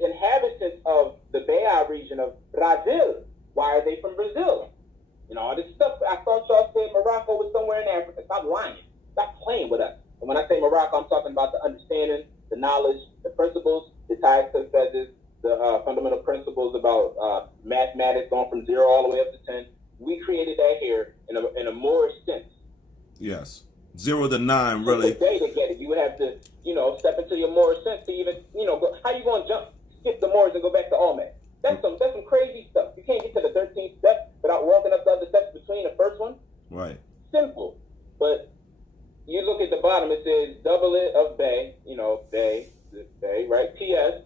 named inhabitants of the Beira region of Brazil. Why are they from Brazil? You know, all this stuff. I thought y'all said Morocco was somewhere in Africa. Stop lying. Stop playing with us. And when I say Morocco, I'm talking about the understanding, the knowledge, the principles, the ties to the fundamental principles about mathematics going from 0 all the way up to 10. We created that here in a Moorish sense. Yes. 0 to 9, really. Today to get it, you would have to, step into your Moorish sense to even, go, how you going to skip the Moors and go back to Olmec? That's some crazy stuff. You can't get to the 13th step without walking up the other steps between the first one. Right. Simple. But you look at the bottom, it says doublet of Bay, Bay, right? P.S.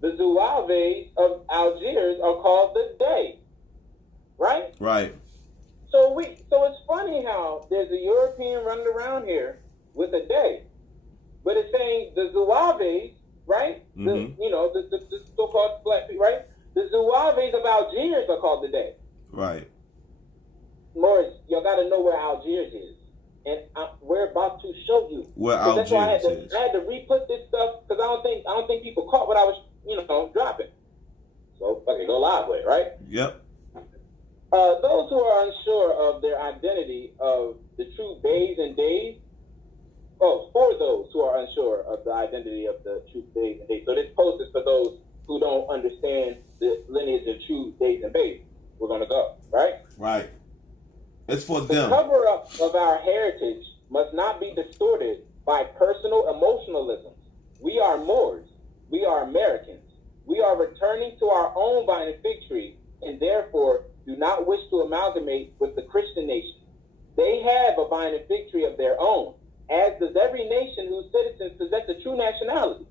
The Zouaves of Algiers are called the Dey. Right? Right. So it's funny how there's a European running around here with a Dey, but it's saying the Zouaves, right? Mm-hmm. The so-called black people, right? The Zouaves of Algiers are called the Dey. Right. Morris, y'all got to know where Algiers is, and we're about to show you where Algiers that's why is. I had to re-put this stuff because I don't think people caught what I was dropping. So fucking go live with it, right? Yep. Those who are unsure of their identity of the true Beys and Deys, for those who are unsure of the identity of the true Beys and Deys. So this post is for those who don't understand the lineage of true Deys and Beys. We're going to go, right? Right. It's for The them. cover-up of our heritage must not be distorted by personal emotionalism. We are Moors. We are Americans. We are returning to our own vine and fig tree, and therefore do not wish to amalgamate with the Christian nation. They have a vine and fig tree of their own, as does every nation whose citizens possess a true nationality.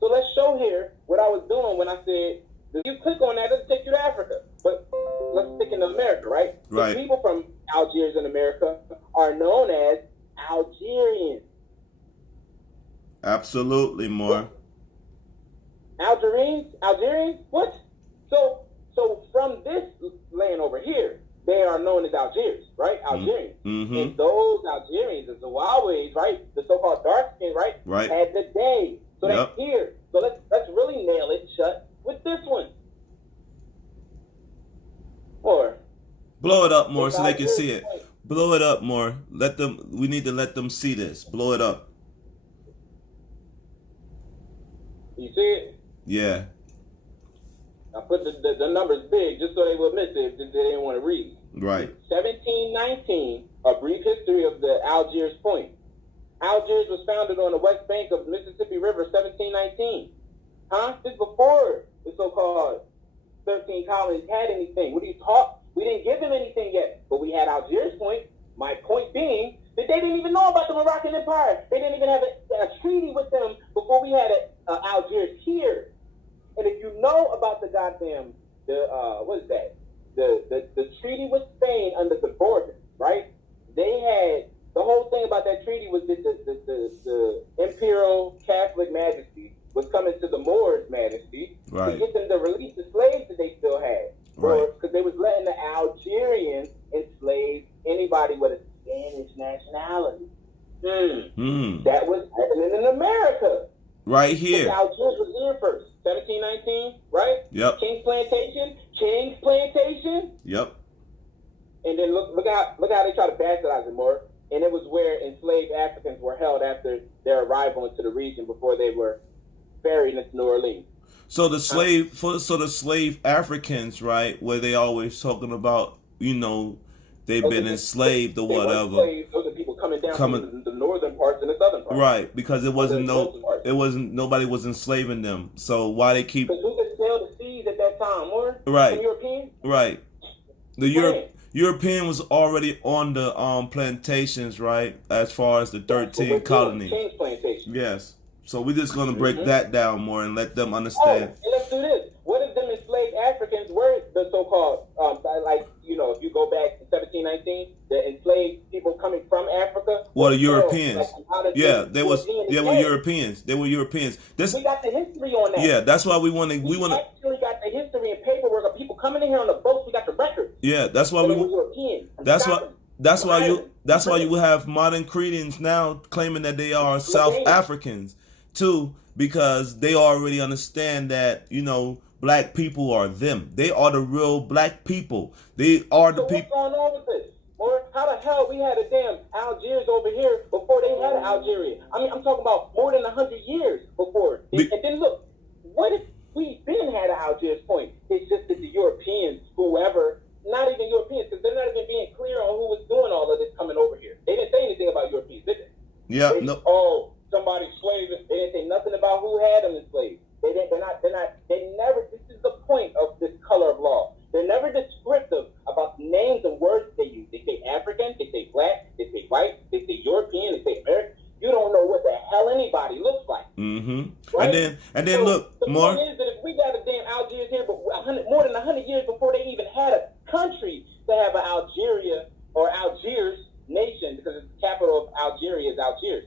So let's show here what I was doing when I said, if you click on that, it'll take you to Africa. But let's stick in America, right? Right. The people from Algiers in America are known as Algerians. Absolutely, more. Algerians? What? So from this land over here, they are known as Algiers, right? Algerians. Mm-hmm. And those Algerians, the Zouaves, right? The so-called dark skin, right? Right. Had the Dey. So Yep. that's here. So let's really nail it shut with this one. Or Blow it up more so they can see it. Blow it up more. We need to let them see this. Blow it up. You see it? Yeah. I put the numbers big just so they would miss it if they didn't want to read. Right. 1719, a brief history of the Algiers Point. Algiers was founded on the west bank of the Mississippi River, 1719. Huh? This before the so-called 13 colonies had anything. What are you talking? We didn't give them anything yet, but we had Algiers Point. My point being that they didn't even know about the Moroccan Empire. They didn't even have a treaty with them before we had Algiers here. And if you know about the goddamn, what is that? The treaty with Spain under the Bourbons, right? They had, the whole thing about that treaty was that the imperial Catholic majesty was coming to the Moors majesty Right. to get them to release the slaves that they still had. Right. Because they was letting the Algerians enslave anybody with a Spanish nationality. That was happening in America. Right here. But Algiers was here first. 1719, right? Yep. King's Plantation. Yep. And then look how they try to bastardize it more. And it was where enslaved Africans were held after their arrival into the region before they were ferried into New Orleans. So the slave Africans, right, where they always talking about, they've been enslaved or whatever. Those are people coming down from the northern parts and the southern parts. Right, because nobody was enslaving them. So why they keep? Because who could sail the seas at that time? More? Right. The Europeans? Right. The European was already on the plantations, right? As far as the 13 colonies. King's Plantation. Yes. So we're just gonna break that down more and let them understand. And let's do this. What if them enslaved Africans were the so-called, if you go back to 1719, the enslaved people coming from Africa? Well, the Europeans. They were Europeans. They were Europeans. We got the history on that. Yeah, that's why we want to. We actually got the history and paperwork of people coming in here on the boats. We got the records. Yeah, that's why That's why you have modern Cretans now claiming that they are South Africans too, because they already understand that, black people are them. They are the real black people. They are the So people. what's going on with this? Or how the hell we had a damn Algiers over here before they had an Algeria? I mean, I'm talking about more than 100 years before. And then look, what if we been had an Algiers point? It's just that the Europeans, whoever, not even Europeans, because they're not even being clear on who was doing all of this coming over here. They didn't say anything about Europeans, did they? Yeah. They, No. oh, somebody's slave. They didn't say nothing about who had them enslaved. They never, this is the point of this color of law. They're never descriptive about the names and words they use. They say African, they say black, they say white, they say European, they say American. You don't know what the hell anybody looks like. Mm-hmm. Right? And then So look, the more. point is that if we got a damn Algiers here, but more than 100 years before they even had a country to have an Algeria or Algiers nation, because it's the capital of Algeria is Algiers.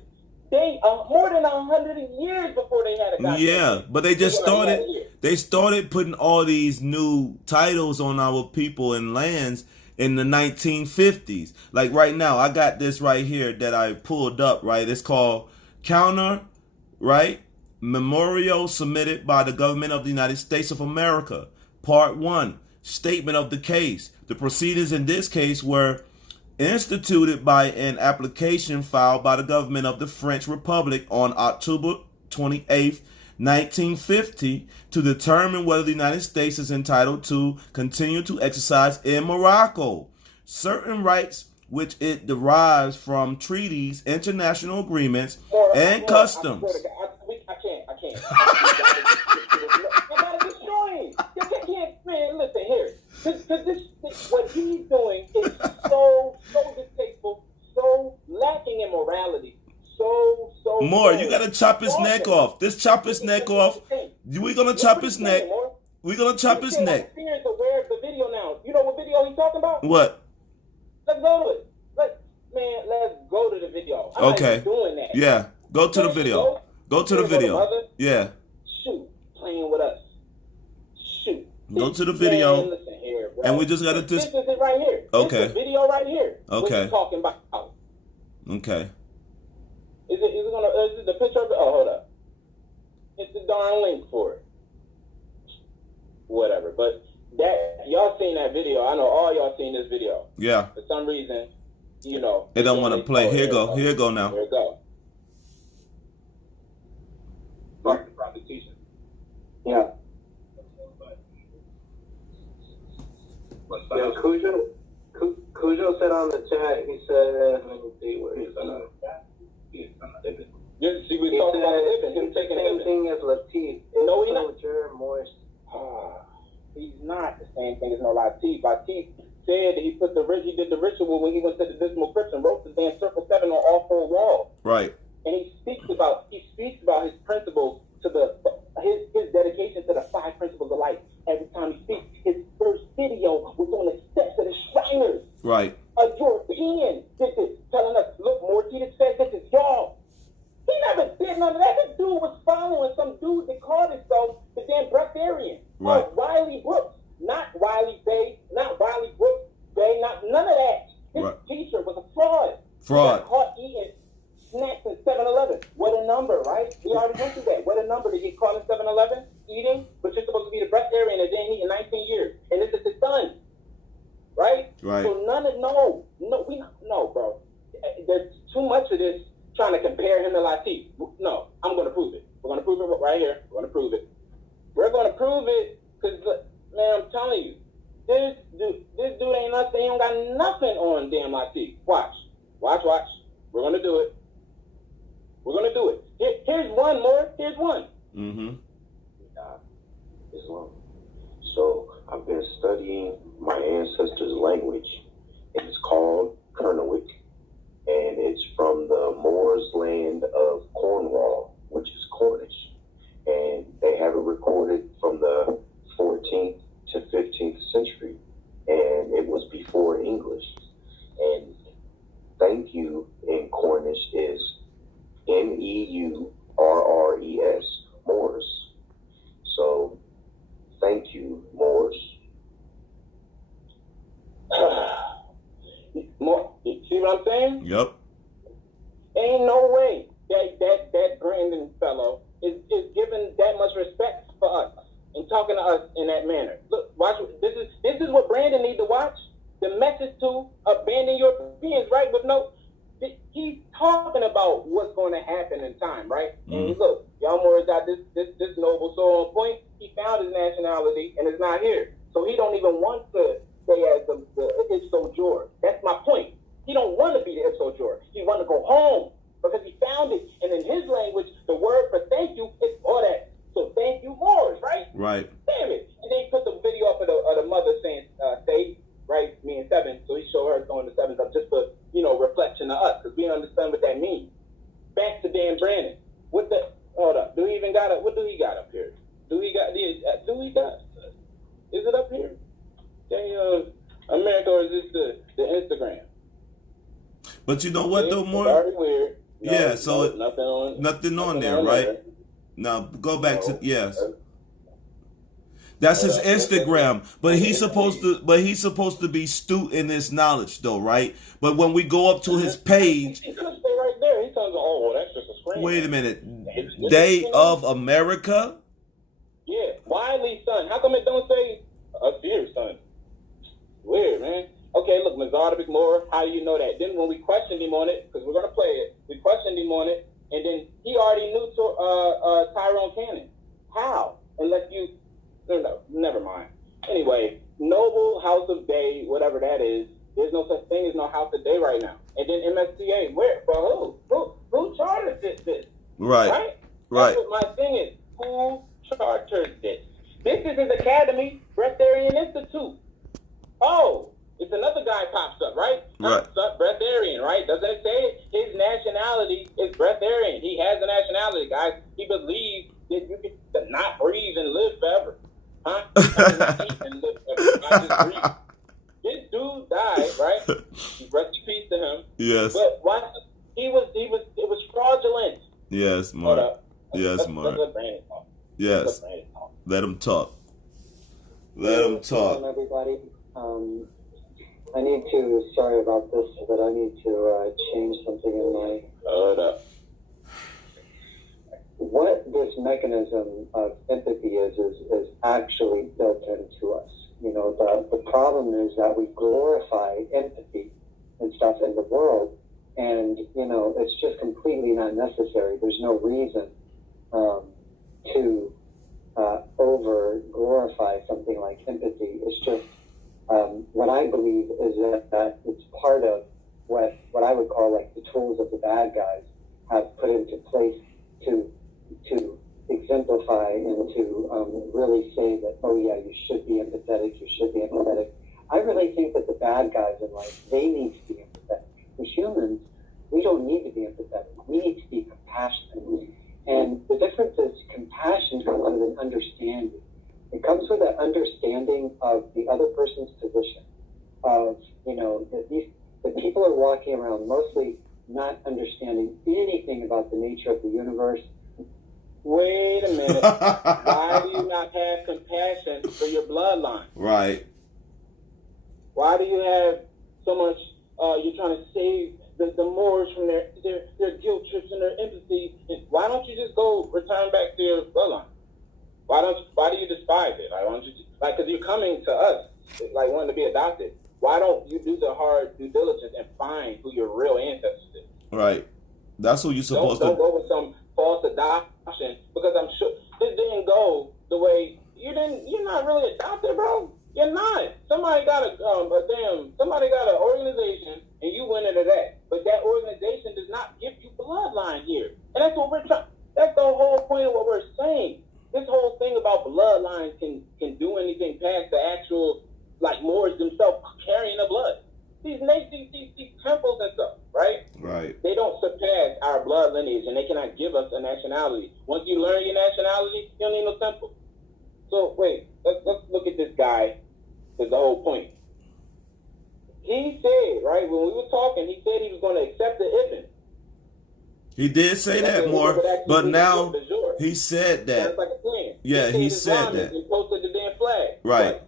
They more than 100 years before they had a goddamn Yeah, but they just started. They started putting all these new titles on our people and lands in the 1950s. Like right now, I got this right here that I pulled up. Right, it's called Counter. Right, Memorial submitted by the government of the United States of America. Part 1, Statement of the case. The proceedings in this case were instituted by an application filed by the government of the French Republic on October 28th, 1950, to determine whether the United States is entitled to continue to exercise in Morocco certain rights which it derives from treaties, international agreements, and customs. I can't. I gotta destroy him. You can't, man. Listen here. This, what he's doing is so distasteful, so lacking in morality, so. More, you gotta chop his neck off. Just chop his neck off. We're gonna chop his neck. We're gonna chop his neck. Experience aware of the video now. You know what video he's talking about? What? Let's go to it. Let's go to the video. I'm not even doing that. Yeah. Go to the video. Go to the video. Yeah. Shoot. Playing with us. Shoot. Go to the video. Man, listen here, bro. And we just gotta This is it right here. Okay. This is the video right here. Okay. What you talking about? Okay. Is it the picture of it? Oh, hold up. It's the darn link for it. Whatever. But that y'all seen that video. I know all y'all seen this video. Yeah. For some reason, It don't want to play. Here go now. Here it go. Prostitution. Yeah. Yeah, Cujo said on the chat, he said, let me see where he's at. Just see, we talking about him taking the same thing as Latif. No, he's not. Morris. He's not the same thing as no Latif. Latif said that he did the ritual when he went to the Dismal Crypt and wrote the damn Circle 7 on all 4 walls. Right. And he speaks about his principles to his dedication to the 5 principles of life. Every time he speaks, his first video was on the steps of the Shriners. Right. A European did this, telling us, look, Mortitas said this is y'all. He never did none of that. This dude was following some dude that called himself the damn Brechtarian. Right. Riley Brooks. Not Wiley Bay, not Wiley Brooks Bay, not none of that. His teacher was a fraud. Fraud. He got caught eating snacks in 7-Eleven. What a number, right? We already went through that. What a number to get caught in 7-Eleven eating, but you're supposed to be the Brechtarian and then eat in 19 years. And this is his son. Right? Right. So no, bro. There's too much of this trying to compare him to Latif. No, I'm going to prove it. We're going to prove it right here. We're going to prove it. We're going to prove it because, man, I'm telling you, this dude ain't nothing. He don't got nothing on damn Latif. Watch. We're going to do it. We're going to do it. Here's one more. Here's one. Mm-hmm. Islam. So I've been studying my ancestors' language, and it's called Kernowic, and it's from the Moors land of Cornwall, which is Cornish, and they have it recorded from the 14th to 15th century, and it was before English. And thank you in Cornish is Meurres, Moors. So thank you, Moors. See what I'm saying? Yep. Ain't no way that Brandon fellow is time, right? And look, y'all Moors got this noble so on point. He found his nationality and it's not here. So he don't even want to stay as the ipso jure. That's my point. He don't want to be the ipso jure. He want to go home because he found it. And in his language, the word for thank you is Oret. So thank you, Moors, right? Right. Damn it. And then he put the video up of the mother saying, say, right, me and Seven. So he showed her throwing the sevens up just for, reflection of us, because we don't understand what that means. Back to Dan Brandon. Hold up. What do he got up here? Is it up here? America, or is this the Instagram? But you know what, though, more? Very weird. Nothing on there, right? Now, go back to, yes. That's his Instagram, but he's supposed to be astute in his knowledge, though, right? But when we go up to his page, he could stay right there. He tells, "Oh, well, that's just a screen." Wait a minute, Day of America? Yeah, Wiley's son. How come it don't say Asir's son? Weird, man. Okay, look, Mazar McMoore. How do you know that? Then when we questioned him on it, because we're gonna play it, we questioned him on it, and then he already knew Tyrone Cannon. How? Unless you. No, never mind. Anyway, Noble House of Day, whatever that is, there's no such thing as no House of Day right now. And then MSTA, where? For who? Who chartered this? Right. That's what my thing is. Who chartered this? This is his academy, Breatharian Institute. Oh, it's another guy pops up, right? Right. Pops up, Breatharian, right? Doesn't it say it? His nationality is Breatharian. He has a nationality, guys. He believes that you can not breathe and live forever. Huh? This dude died, right? Rest in peace to him. Yes. But why? It was fraudulent. Yes, Mark. Yes, Mark. Yes. Let him talk. Let him talk. Everybody. Sorry about this, but I need to change something in my. Hold up. What this mechanism of empathy is actually built into us. The problem is that we glorify empathy and stuff in the world, and it's just completely not necessary. There's no reason to over glorify something like empathy. It's just what I believe is that it's part of what I would call like the tools of the bad guys have put into place to exemplify and to really say that, oh yeah, you should be empathetic, I really think that the bad guys in life, they need to be empathetic. As humans, we don't need to be empathetic. We need to be compassionate. And the difference is compassion comes with an understanding. It comes with an understanding of the other person's position, of, that people are walking around mostly not understanding anything about the nature of the universe. Wait a minute. Why do you not have compassion for your bloodline? Right. Why do you have so much, you're trying to save the Moors from their guilt trips and their empathy? Why don't you just go return back to your bloodline? Why do you despise it? Why don't you, because you're coming to us, like wanting to be adopted. Why don't you do the hard due diligence and find who your real ancestors is? Right. That's who you're supposed to. Don't go with some false adoption, because I'm sure this didn't go the way you're not really adopted, bro. You're not. Somebody got an organization and you went into that. But that organization does not give you bloodline here. And that's what we're trying. That's the whole point of what we're saying. This whole thing about bloodlines can do anything past the actual, like Moors themselves carrying the blood. These temples and stuff, right? Right. They don't surpass our blood lineage, and they cannot give us a nationality. Once you learn your nationality, you don't need no temple. So wait, let's look at this guy. That's the whole point. He said, right, when we were talking, he said he was going to accept the Ibn. He did say that more, but now he said that. That's like a plan. Yeah, he said that. He posted the damn flag. Right.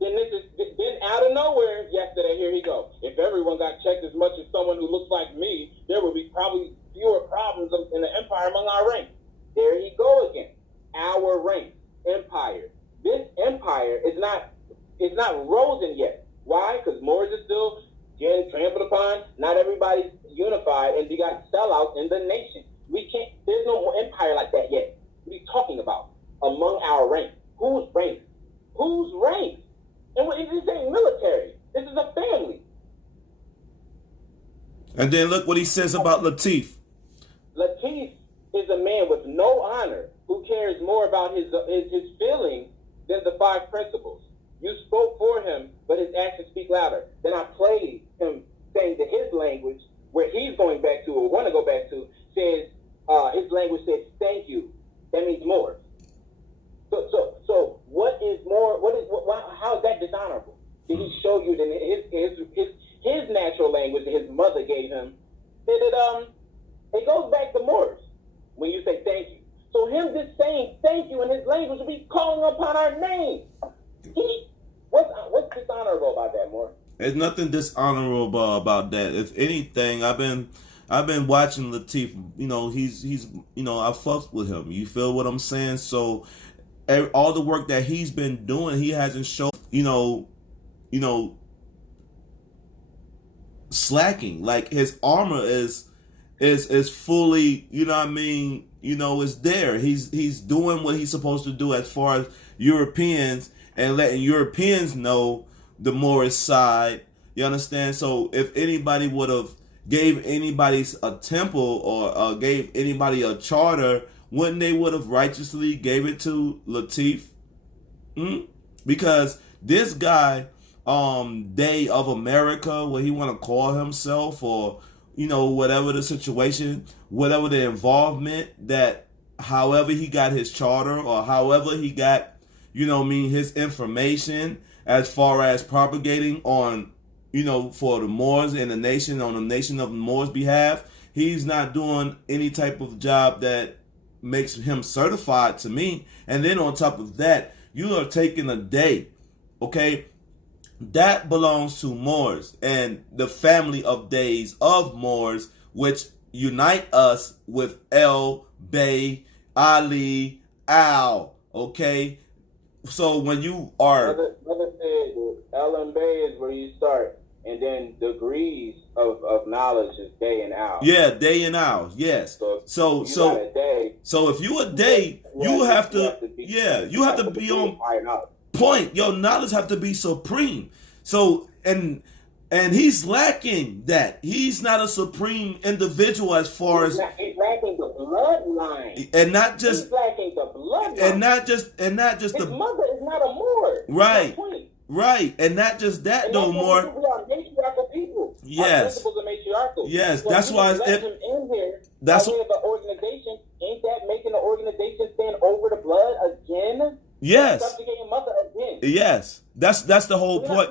Then out of nowhere yesterday, here he goes. If everyone got checked as much as someone who looks like me, there would be probably fewer problems in the empire among our ranks. There he go again. Our ranks, empire. This empire is not risen yet. Why? Because Moors is still getting trampled upon. Not everybody's unified, and you got sellouts in the nation. We can't. There's no empire like that yet. What are you talking about? Among our ranks. Whose ranks? Whose ranks? And this ain't military. This is a family. And then look what he says about Latif. Latif is a man with no honor who cares more about his feelings than the 5 principles. You spoke for him, but his actions speak louder. Then I played him saying that his language, where he's going back to or want to go back to, says his language says thank you. That means more. So what is more? How is that dishonorable? Did he show you that his natural language that his mother gave him? It goes back to Moors when you say thank you. So him just saying thank you in his language will be calling upon our name. What's dishonorable about that, Moore? There's nothing dishonorable about that. If anything, I've been watching Latif. He's I fucked with him. You feel what I'm saying? So all the work that he's been doing, he hasn't shown slacking. Like his armor is fully, is there. He's doing what he's supposed to do as far as Europeans and letting Europeans know the Moorish side. You understand? So if anybody would have gave anybody a temple or gave anybody a charter, wouldn't they would have righteously gave it to Latif? Because this guy, Day of America, what he want to call himself, or whatever the situation, whatever the involvement, that however he got his charter or however he got his information as far as propagating on for the Moors and the nation, on the nation of the Moors' behalf, he's not doing any type of job that makes him certified to me. And then on top of that, you are taking a day, okay? That belongs to Moors and the family of days of Moors, which unite us with El, Bey, Ali, Al, okay? So when you are... Brother said El and Bey is where you start, and then degrees of knowledge is Day and Al. Yeah, Day and Al, yes. So if you a Day, you have to be on point. Your knowledge have to be supreme. So and he's lacking that. He's not a supreme individual as far as he's lacking the bloodline. And not just he's lacking the bloodline. And not just his mother is not a Moor. Right. Right. And not just that no more. We are matriarchal people. Yes. Our principles are matriarchal. Yes, so that's why him in here. That's what the organization ain't that making the organization stand over the blood again? Yes. Subjugating mother again. Yes. That's the whole point.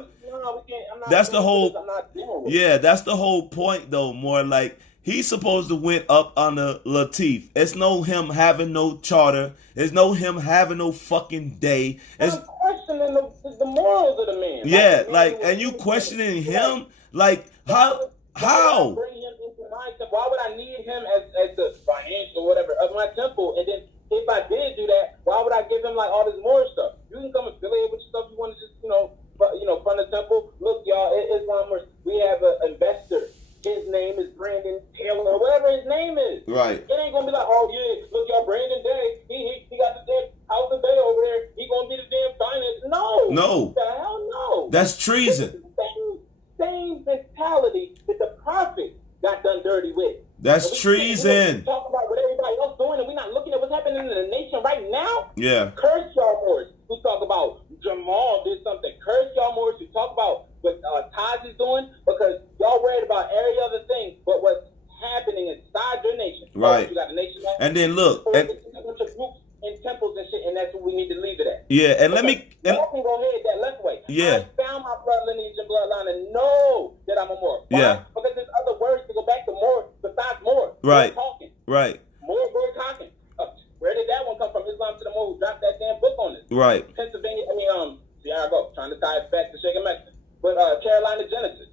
That's the whole. Yeah, that's the whole point though. More like he's supposed to went up under Latif. It's no him having no charter. It's no him having no fucking day. It's questioning the morals of the man. Yeah, and you questioning him like how? Bring him into my temple. Why would I need him as the financial whatever of my temple? And then if I did do that, why would I give him like all this more stuff? You can come affiliate with stuff you want to just fund the temple. Look, y'all, we have an investor. His name is Brandon Taylor, or whatever his name is. Right. It ain't gonna be like, oh yeah, look, y'all, Brandon Day, he got the damn house of Bay over there. He gonna be the damn finance. No. The hell no. That's treason. Same mentality that the prophet got done dirty with. That's treason. Talk about what everybody else doing, and we're not looking at what's happening in the nation right now. Yeah. Curse y'all Moors who talk about Jamal did something. Curse y'all Moors who talk about what Taj is doing, because y'all worried about every other thing but what's happening inside your nation. Right. You got a nation now. And then look, and a bunch of groups and temples and shit, and that's what we need to leave it at. Yeah, and y'all can go ahead that left way. Yeah. I found my blood lineage and bloodline and know that I'm a Moor. Why? Yeah. Because there's other words to go back to Moor besides Moor. Right. Talking. Right. Moor talking. Where did that one come from? Islam to the Moor who dropped that damn book on us. Right. Pennsylvania. See how I go. Trying to tie it back to Sheikh Mexican. But Carolina Genesis.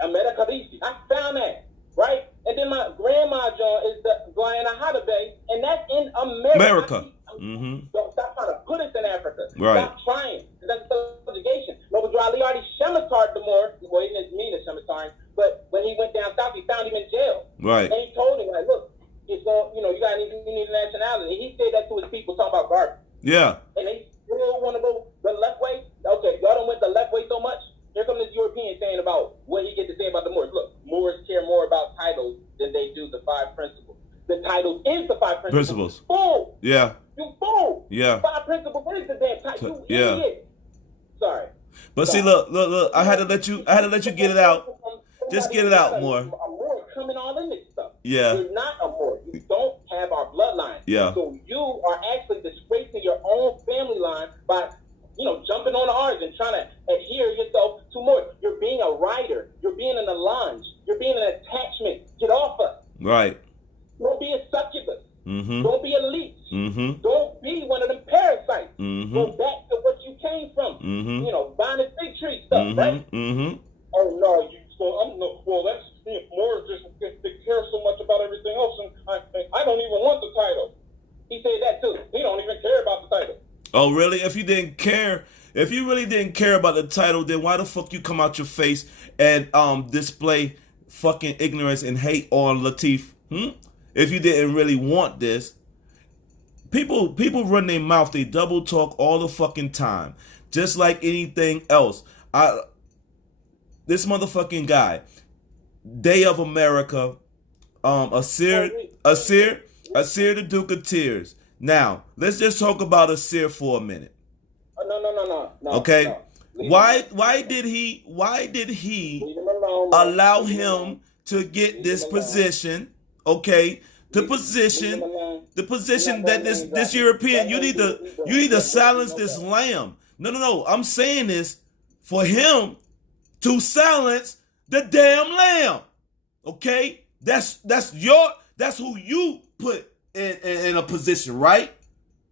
America Risi. I found that. Right? And then my grandma John is the Guyana Hadabe, and that's in America. Don't stop trying to put us in Africa. Right. Stop trying. That's subjugation. Noble Ali already Shematar the Moor. Well, he didn't mean a Shematar, but when he went down south, he found him in jail. Right. And he told him, like, look, if you need a nationality. And he said that to his people, talking about garbage. Yeah. And they still want to go the left way. Okay, y'all don't went the left way so much. Here comes this European saying about what he get to say about the Moors. Look, Moors care more about titles than they do the 5 principles. The title is the 5 principles. Fool! Yeah. You fool! Yeah. 5 principles. What is the damn title? You Yeah. idiot. Sorry. But see, look. I had to let you get it out. Just get it out more. A Moor coming all in this stuff. Yeah. You're not a Moor. You don't have our bloodline. Yeah. So you are actually disgracing your own family line by, jumping on the ours and trying to adhere yourself to more. You're being a rider. You're being an allonge. You're being an attachment. Get off us. Right. Don't be a succubus. Mm-hmm. Don't be a leech. Mm-hmm. Don't be one of them parasites. Mm-hmm. Go back to what you came from. Mm-hmm. Buying the fig tree stuff, right? Mm-hmm. Oh no, that's Moors just they care so much about everything else, and I don't even want the title. He said that too. He don't even care about the title. Oh, really? If you really didn't care about the title, then why the fuck you come out your face and display fucking ignorance and hate on Latif? If you didn't really want this, people run their mouth, they double talk all the fucking time, just like anything else. This motherfucking guy, Day of America, Asir the Duke of Tears. Now, let's just talk about Asir for a minute. No. Okay? No. Why did he allow him to get this position? Okay? The position that this European, you need to silence this lamb. No. I'm saying this for him to silence the damn lamb. Okay? That's who you put in a position, right?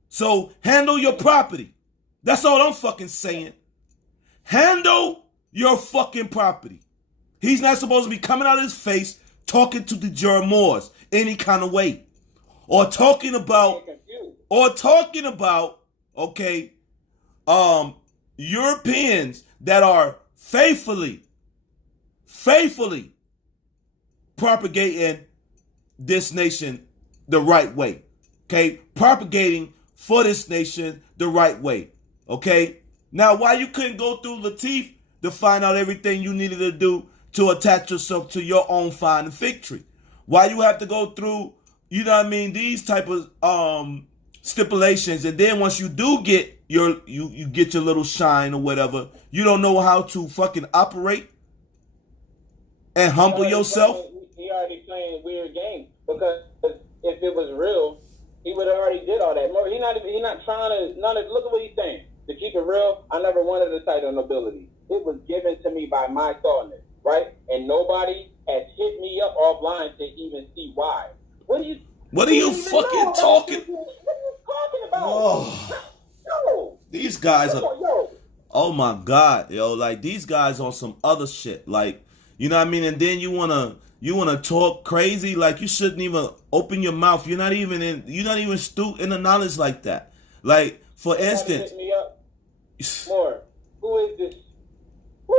So handle your property. That's all I'm fucking saying. Handle your fucking property. He's not supposed to be coming out of his face talking to the Moors any kind of way. Or talking about okay, Europeans that are faithfully propagating this nation the right way. Okay? Propagating for this nation the right way. Okay? Now, why you couldn't go through Latif to find out everything you needed to do to attach yourself to your own finding victory? Why you have to go through, these type of stipulations, and then once you do get you get your little shine or whatever, you don't know how to fucking operate and humble yourself? He already playing weird games, because if it was real, he would have already did all that. He's not trying to. Look at what he's saying. To keep it real, I never wanted the title of nobility. It was given to me by my soulness, right? And nobody has hit me up offline to even see why. What are you fucking talking? What are you talking about? Oh, yo, these guys are. Yo. Oh my God, yo! Like, these guys on some other shit. Like, you know what I mean? And then you wanna talk crazy. Like, you shouldn't even open your mouth. You're not even astute in the knowledge like that. Like, for instance. Hit me up. More. Who is this? Who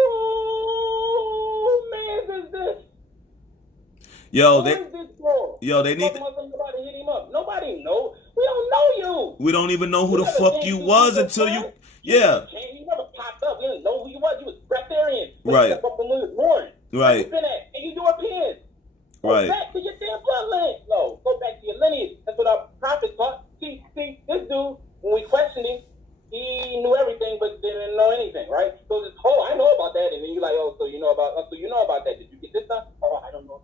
man is this? Yo, Who is this for? Yo, they need. Nobody hit him up. Nobody know. We don't know you. We don't even know who the fuck you was until you. Yeah. You never popped up. We didn't know who you was. You was breatharian. Right. When we was born. Right. You been at? And you Europeans. Right. Go back to your damn bloodline. No, go back to your lineage. That's what our prophets taught. See, this dude, when we questioned him, he knew everything but didn't know anything, right? So this I know about that, and then you're like, so you know about that. Did you get this stuff? Oh, I don't know.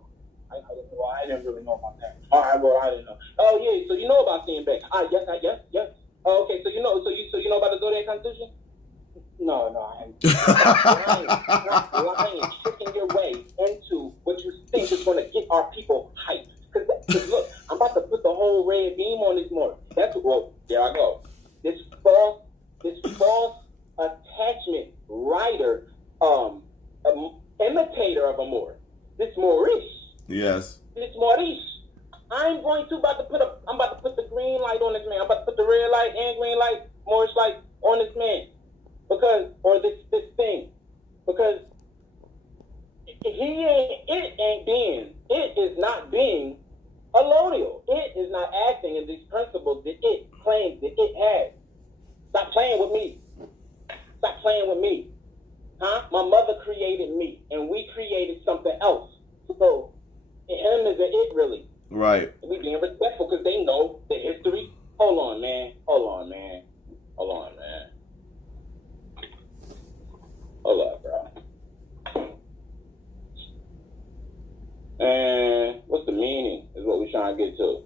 I didn't really know about that. All right, well, I didn't know. Oh yeah, so you know about seeing back? Yes. Oh, okay, so you know about the Zodiac Constitution? No, I haven't. lying, tricking your way into what you think is going to get our people hyped. Because look, I'm about to put the whole red beam on this morning. There I go. This false attachment writer, imitator of a Moor. This Moorish. Yes. This Moorish. I'm about to put the green light on this man. I'm about to put the red light and green light, Moorish light on this man. This thing. Because it is not being a Lodial. It is not these principles that it claims that it has. Stop playing with me. Stop playing with me. Huh? My mother created me, and we created something else. So, him is an it, really. Right. We being respectful because they know the history. Hold on, man. Hold on, man. Hold up, bro. And what's the meaning is what we're trying to get to.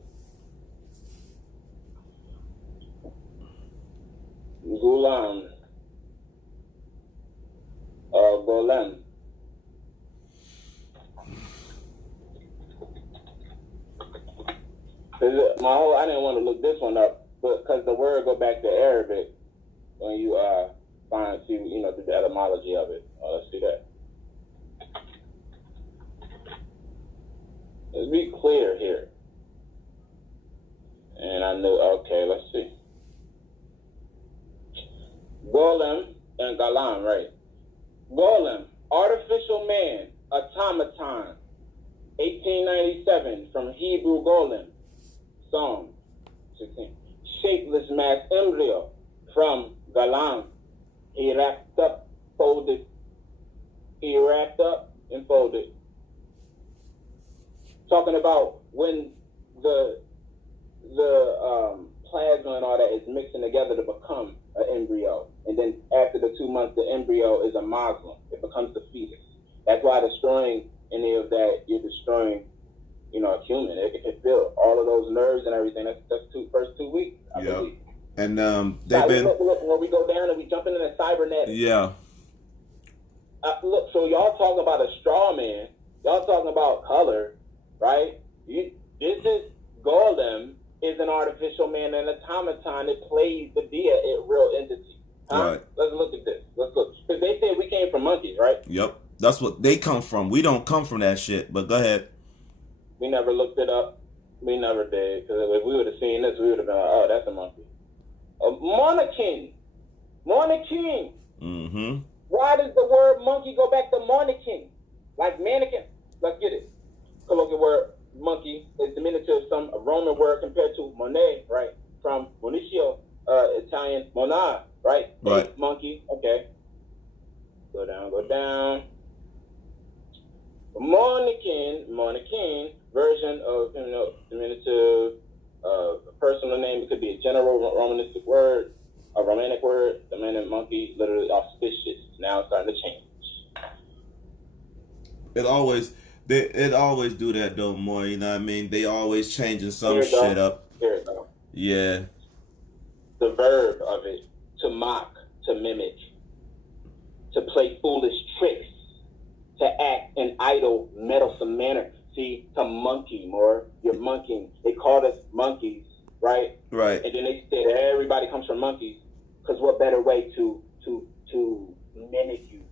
Golem. I didn't want to look this one up, but because the word go back to Arabic when you see the etymology of it. Let's see that. Let's be clear here. And I knew, okay, let's see. Golem and Galam, right? Golem, artificial man, automaton, 1897, from Hebrew golem, Psalm 16. Shapeless mass embryo, from Galam, he wrapped up and folded. Talking about when the plasma and all that is mixing together to become an embryo. And then after the 2 months, the embryo is a Muslim. It becomes the fetus. That's why destroying any of that, you're destroying, a human. It can feel all of those nerves and everything. That's first 2 weeks, I believe. And they've been... Look, when we go down and we jump into the cybernetics. Yeah. Look, so y'all talking about a straw man. Y'all talking about color, right? This is Golem is an artificial man, an automaton that plays the dia a real entity. Huh? Right. Let's look at this. Let's look. Because they said we came from monkeys, right? Yep. That's what they come from. We don't come from that shit, but go ahead. We never looked it up. We never did. Because if we would have seen this, we would have been like, oh, that's a monkey. A monarchy. Mm-hmm. Why does the word monkey go back to monarchy? Like mannequin. Let's get it. Colloquial word monkey is diminutive of some Roman word compared to monet, right? From Monicio, Italian mona, right? Right. Monkey. Okay. Go down. Monarchin, version of diminutive personal name. It could be a general Romanistic word, a Romantic word. The man and monkey, literally auspicious. Now it's starting to change. It always do that though, more. You know what I mean? They always changing some shit up. Here it go. Yeah. The verb of it: to mock, to mimic, to play foolish tricks, to act in idle, meddlesome manner. See, to monkey more. You're monkeying. They called us monkeys, right? Right. And then they said everybody comes from monkeys, because what better way to mimic you?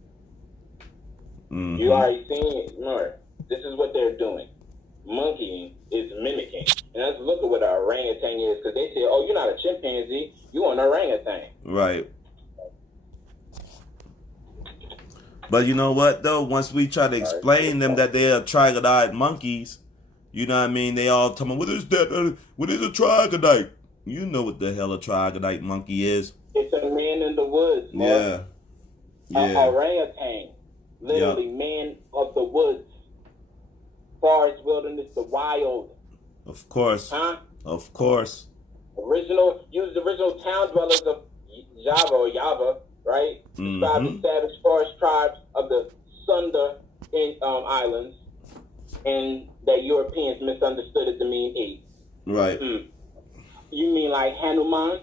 Mm-hmm. You already seen it. Remember, this is what they're doing. Monkeying is mimicking. And let's look at what an orangutan is, because they say, oh, you're not a chimpanzee, you an orangutan. Right. But you know what, though? Once we try to explain them that they are troglodyte monkeys, you know what I mean? They all tell me, what is that? What is a troglodyte? You know what the hell a troglodyte monkey is. It's a man in the woods, Mark. Yeah. Orangutan. Literally, man of the woods. Forest, wilderness, the wild. Of course. Huh? Of course. Use the original town dwellers of Java, right? Describe the savage forest tribes of the Sunda Islands, and that Europeans misunderstood it to mean apes. Right. You mean like Hanuman?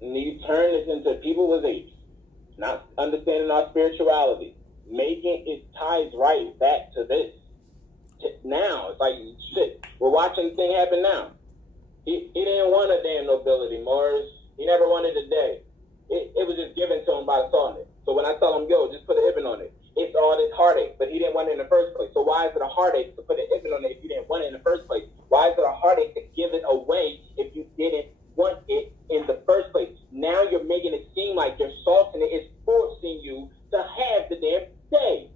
And you turn this into people with apes, not understanding our spirituality, making it ties right back to this. Now it's like shit. We're watching the thing happen now. He didn't want a damn nobility, Morris. He never wanted a day. It was just given to him by the Sultan. So when I tell him, yo, just put an ibn on it, it's all this heartache, but he didn't want it in the first place. So why is it a heartache to put an ibn on it if you didn't want it in the first place? Why is it a heartache to give it away if you didn't want it in the first place? Now you're making it seem like you're salting it. It's forcing you to have the damn day.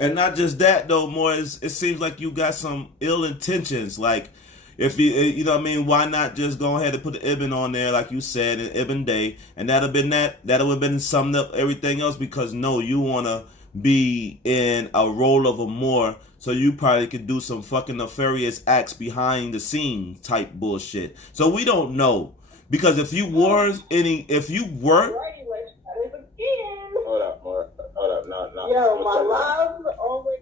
And not just that, though, more. It seems like you got some ill intentions. Like, If you know what I mean, why not just go ahead and put the Ibn on there, like you said, and Ibn Day, and that'd have been that. That would have been summed up everything else. Because no, you wanna be in a role of a Moor, so you probably could do some fucking nefarious acts behind the scenes type bullshit. So we don't know, because if you were, Hold up, no. Yo, my love always.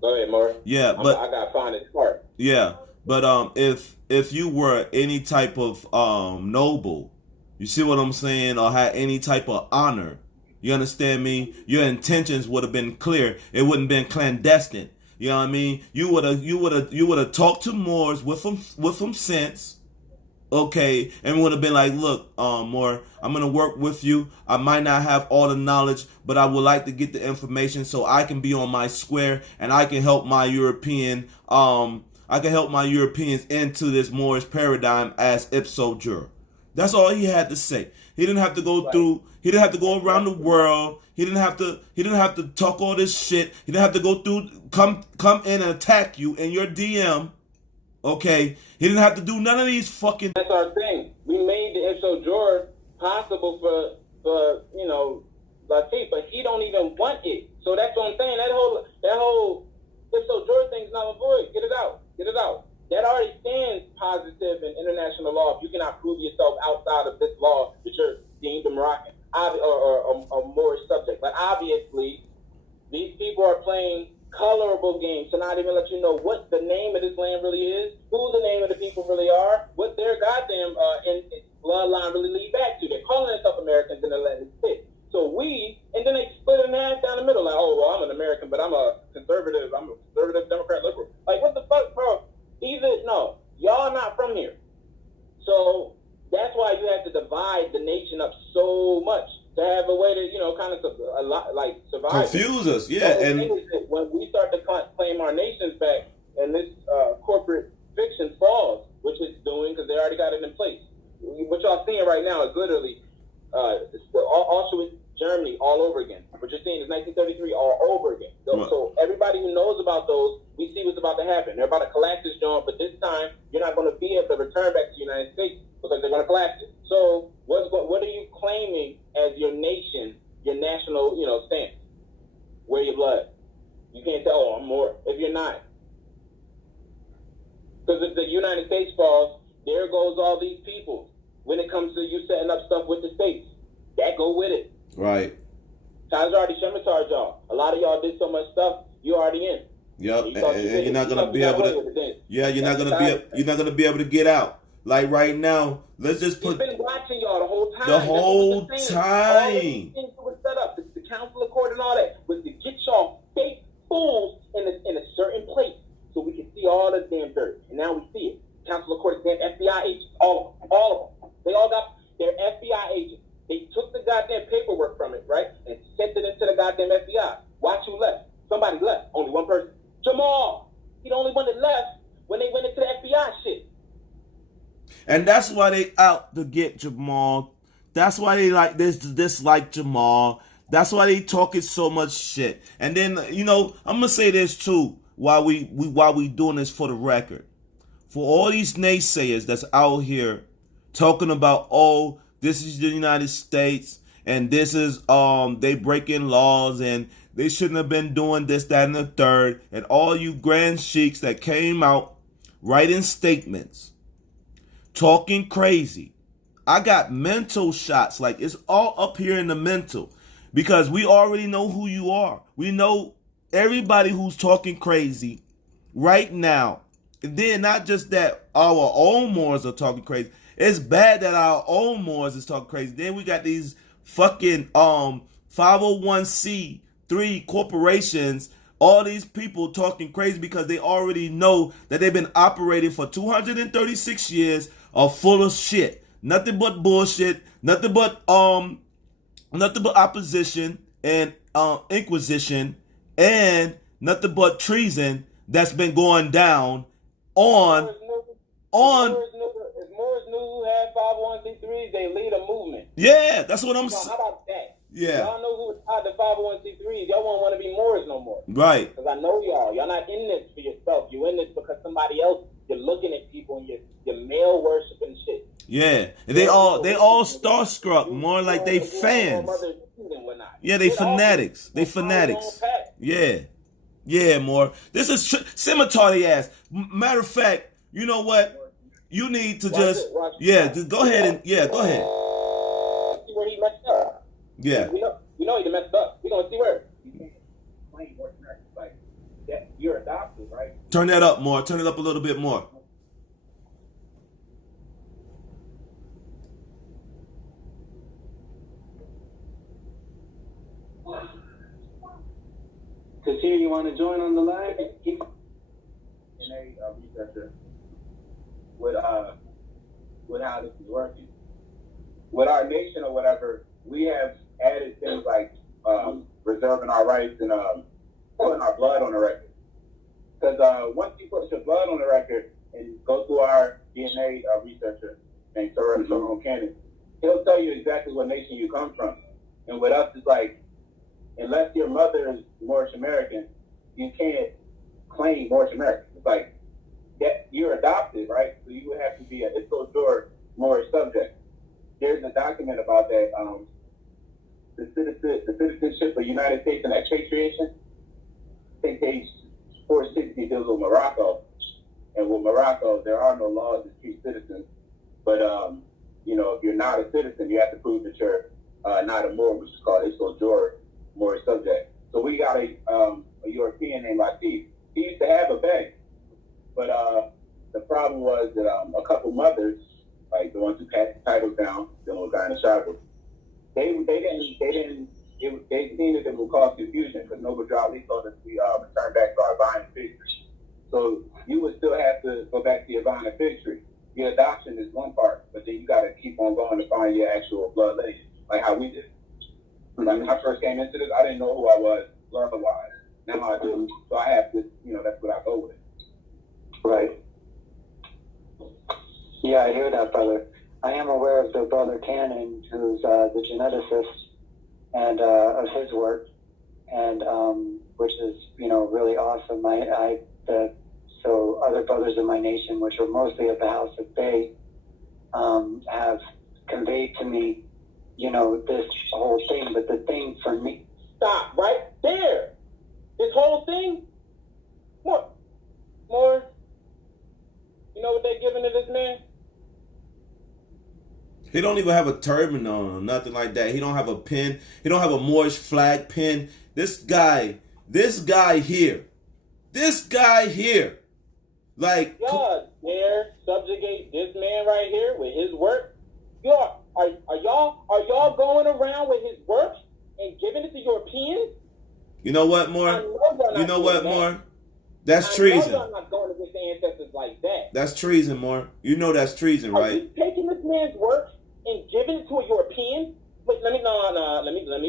Go ahead, Maury. Yeah, but I gotta find this part. yeah, but if you were any type of noble, you see what I'm saying, or had any type of honor, you understand me? Your intentions would have been clear. It wouldn't have been clandestine. You know what I mean? You would have talked to Moors with some sense. Okay, and would have been like, look, Moore, I'm gonna work with you. I might not have all the knowledge, but I would like to get the information so I can be on my square and I can help my Europeans into this Moorish paradigm as ipso jure. That's all he had to say. He didn't have to go through. He didn't have to go around the world. He didn't have to talk all this shit. He didn't have to go through, come in and attack you in your DM. Okay, he didn't have to do none of these fucking. That's our thing. We made the ipso jure possible for Latif, but he don't even want it. So that's what I'm saying. That whole ipso jure thing's not a void. Get it out. That already stands positive in international law. If you cannot prove yourself outside of this law, that you're deemed a Moroccan or a Moorish subject. But obviously, these people are playing colorable games to not even let you know what the name of this land really is, who the name of the people really are, what their goddamn bloodline really lead back to. They're calling themselves Americans and they're letting it sit. And then they split it in half down the middle, like, oh, well, I'm an American, but I'm a conservative Democrat, liberal. Like, what the fuck, bro? No, y'all not from here. So that's why you have to divide the nation up so much to have a way to, kind of survive. Confuse us, yeah. The And thing is that when we start to claim our nations back and this corporate fiction falls, which it's doing because they already got it in place. What y'all seeing right now is literally Auschwitz, Germany, all over again. What you're seeing is 1933 all over again. So everybody who knows about those, we see what's about to happen. They're about to collapse this joint, but this time you're not going to be able to return back to the United States because they're going to collapse it. So what are you claiming as your nation, your national, stance? Wear your blood. You can't tell, oh, I'm more, if you're not. Because if the United States falls, there goes all these people. When it comes to you setting up stuff with the states, that go with it. right. Times already shemitar y'all. A lot of y'all did so much stuff, you already in. Yep, You and thought you you're not did- gonna you be got able away to. with it then. Yeah, you're not That's gonna be able to get out. Like right now, let's just He's put. been watching y'all the whole time. The That's what whole was saying. time. All these things that was set up, the council accord and all that, was to get y'all fake fools in a certain place so we can see all the damn dirt. And now we see it. Council accord is damn FBI agents. All of them. They all got their FBI agents. They took the goddamn paperwork from it, right? And sent it into the goddamn FBI. Watch who left. Somebody left. Only one person. Jamal. He the only one that left when they went into the FBI shit. And that's why they out to get Jamal. That's why they dislike Jamal. That's why they talking so much shit. And then I'm gonna say this too. While we doing this for the record, for all these naysayers that's out here talking about, oh, this is the United States and this is they breaking laws and they shouldn't have been doing this, that, and the third, and all you grand sheiks that came out writing statements talking crazy. I got mental shots. Like, it's all up here in the mental because we already know who you are. We know everybody who's talking crazy right now. And then not just that our own Moors are talking crazy. It's bad that our own Moors is talking crazy. Then we got these fucking 501c3 corporations, all these people talking crazy because they already know that they've been operating for 236 years are full of shit. Nothing but bullshit, nothing but opposition and inquisition and nothing but treason that's been going down on If Moors knew who had 501c3s, they lead a movement. Yeah, that's what I'm So saying. how about that? Yeah. Y'all know who is tied to 501c3s. Y'all won't want to be Moors no more. Right. Because I know y'all. Y'all not in this for your yourself. You're in this because somebody else. You're looking at people and you're male worshiping shit. Yeah, and they all starstruck, more like they fans. Yeah, they fanatics. They fanatics. Yeah, more. This is scimitar they ass. Matter of fact, you know what? You need to just just go ahead and go ahead. See where he messed up. Yeah. We know he messed up. We gonna see where. You can't claim North America like that. You're adopted, right? Turn that up more. Turn it up a little bit more. Katir, you want to join on the live? In a researcher with how this is working. With our nation or whatever, we have added things like reserving our rights and putting our blood on the record. Because once you put your blood on the record and go through our DNA researcher named Sir Cannon, he'll tell you exactly what nation you come from. And with us, it's like, unless your mother is Moorish American, you can't claim Moorish American. It's like, you're adopted, right? So you would have to be an Isco Jor Moorish subject. There's a document about that. The citizenship of the United States and expatriation. I think page 460 deals with Morocco. And with Morocco, there are no laws that treat citizens. But, if you're not a citizen, you have to prove that you're not a Moor, which is called Isco Jor Moorish subject. So we got a European named Latif. He used to have a bank. But the problem was that a couple mothers, like the ones who passed the titles down, dealing with gynecology, they seen that it would cause confusion because Noble Lee told us we return back to our vine and fig tree. So you would still have to go back to your vine and fig tree. Your adoption is one part, but then you got to keep on going to find your actual blood lineage, like how we did. Like when I first came into this, I didn't know who I was blood-wise. Now I do, so I have to, that's what I go with. Right. Yeah, I hear that, brother. I am aware of the brother Cannon, who's the geneticist and of his work, and which is really awesome. So other brothers in my nation, which are mostly at the House of Bay, have conveyed to me, this whole thing. But the thing for me, stop right there. This whole thing, more. You know what they're giving to this man? He don't even have a turban on or nothing like that. He don't have a pin. He don't have a Moorish flag pin. This guy here. Like, y'all dare subjugate this man right here with his work? Are y'all going around with his work and giving it to Europeans? You know what, More? You know what, More? That's treason. I'm not going against the ancestors like that. That's treason, More. You know that's treason, right? Are you taking this man's work and giving it to a European? Wait, let me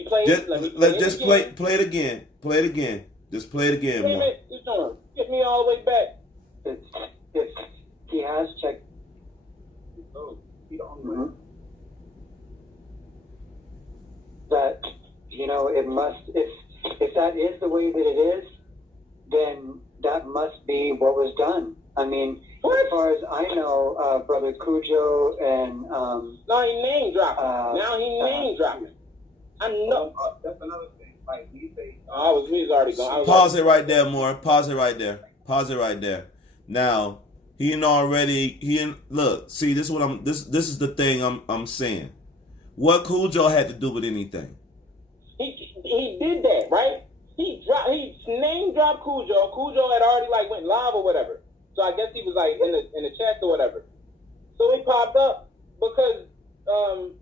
play it. Just play it again. Play it again. Just play it again, More. Get me all the way back. If he has checked. That it must, if that is the way that it is, then that must be what was done. I mean, as far as I know, Brother Cujo and now he name dropping. I know. That's another thing. Like he say, he's already gone. Pause it right there, More. Pause it right there. Now look. See, this is what this is the thing I'm saying. What Cujo had to do with anything? He did that, right? He name dropped Cujo. Cujo had already went live or whatever. So I guess he was in the chat or whatever. So he popped up because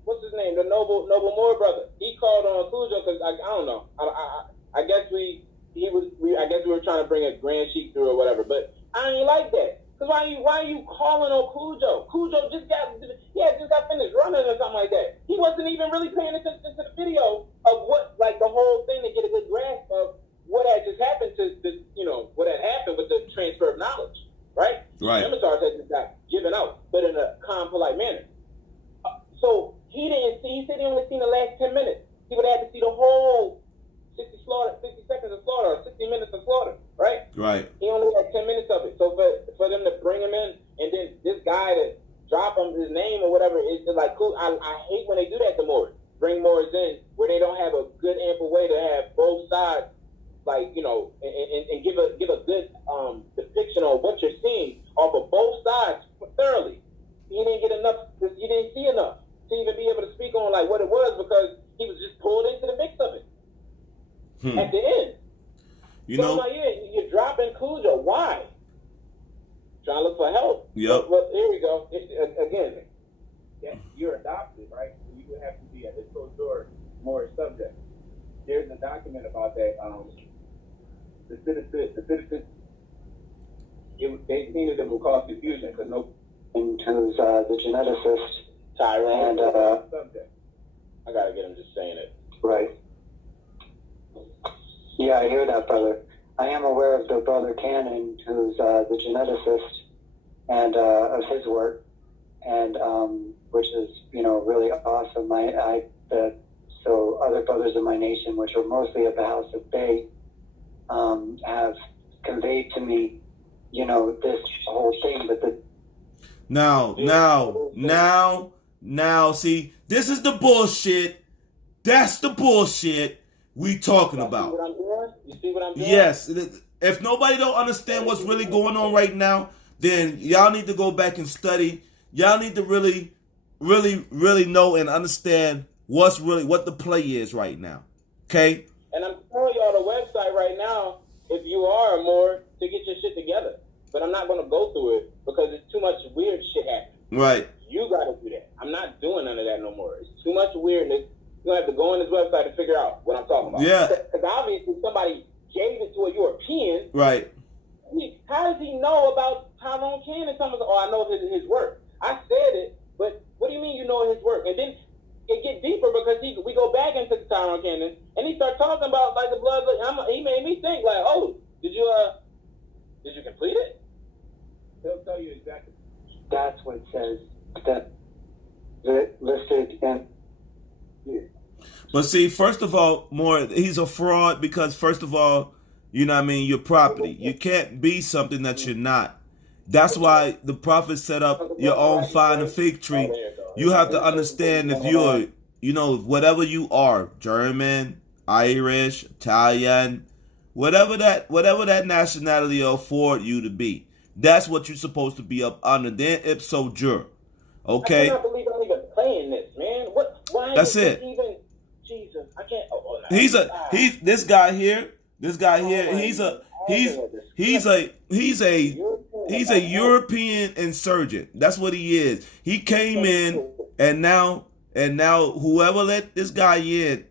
what's his name? The Noble Moore brother. He called on Cujo because I don't know. I guess we were trying to bring a grand sheik through or whatever. But I ain't like that. Cause why are you calling on Cujo? Cujo just got finished running or something like that. He wasn't even really paying attention to the video of what the whole thing to get a good grasp of what had just happened to the what had happened with the transfer of knowledge, right? Right. Emissaries had just got given out, but in a calm, polite manner. So he didn't see. He said he only seen the last 10 minutes. He would have to see the whole 60 seconds of slaughter, or 60 minutes of slaughter. right? Right. He only had 10 minutes of it. So for them to bring him in and then this guy to drop him his name or whatever, it's like cool. I hate when they do that to Moors. Bring Moors in where they don't have a good ample way to have both sides, like, you know, and give a good depiction on what you're seeing off of both sides thoroughly. He didn't get enough. He didn't see enough to even be able to speak on like what it was because he was just pulled into the mix of it at the end. You so know, I'm like, yeah, you're dropping Cujo. Why? Trying to look for help. Yep. But here we go. Again, you're adopted, right? So you would have to be a historical more subject. There's a document about that. The citizen. They seen it would cause confusion because no. Who's the geneticist. Tyrone. And subject. I gotta get him just saying it. right. Yeah, I hear that, brother. I am aware of the brother Cannon, who's the geneticist, and of his work, and which is, you know, really awesome. So other brothers in my nation, which are mostly of the House of Bay, have conveyed to me, you know, this whole thing. But now, see, this is the bullshit. That's the bullshit we talking about. You see what I'm doing? Yes. If nobody don't understand what's really going on right now, then y'all need to go back and study. Y'all need to really, really, really know and understand what the play is right now. Okay? And I'm telling y'all the website right now, if you are more, to get your shit together. But I'm not going to go through it because it's too much weird shit happening. Right. You got to do that. I'm not doing none of that no more. It's too much weirdness. You're going to have to go on this website to figure out what I'm talking about. Yeah. Because obviously somebody gave it to a European. Right. How does he know about Tyrone Cannon? Oh, I know his work. I said it, but what do you mean you know his work? And then it get deeper because we go back into Tyrone Cannon and he started talking about like the blood. He made me think like, oh, did you complete it? He'll tell you exactly. that's what says that listed in. But see, first of all, he's a fraud because first of all, you know what I mean, you're property. You can't be something that you're not. That's why the prophet set up your own vine and fig tree. You have to understand if you're, you know, whatever you are, German, Irish, Italian, whatever that nationality will afford you to be. That's what you're supposed to be up under. Then ipso jure. Okay? I cannot believe I'm even playing this, man. Why That's is it. Even Jesus, I can't. This guy here. He's a European insurgent. That's what he is. He came in and now whoever let this guy in,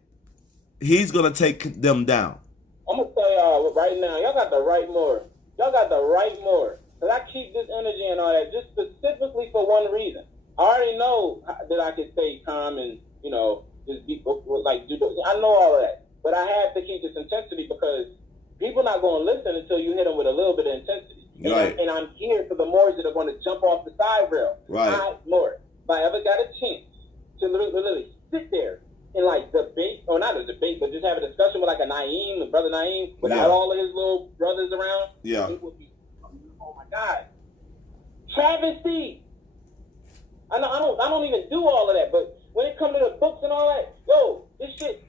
he's gonna take them down. I'm gonna tell y'all right now, y'all got the right more. Y'all got the right more. Cause I keep this energy and all that just specifically for one reason. I already know that I can stay calm and, you know, just be like, I know all of that. But I have to keep this intensity because people not going to listen until you hit them with a little bit of intensity. Right. And I'm here for the Moors that are going to jump off the side rail. Right. More. If I ever got a chance to literally sit there and like debate, or not a debate, but just have a discussion with like a brother Naeem, without all of his little brothers around, Yeah. it would be, oh my God. Travesty. I don't even do all of that, but when it comes to the books and all that, yo, this shit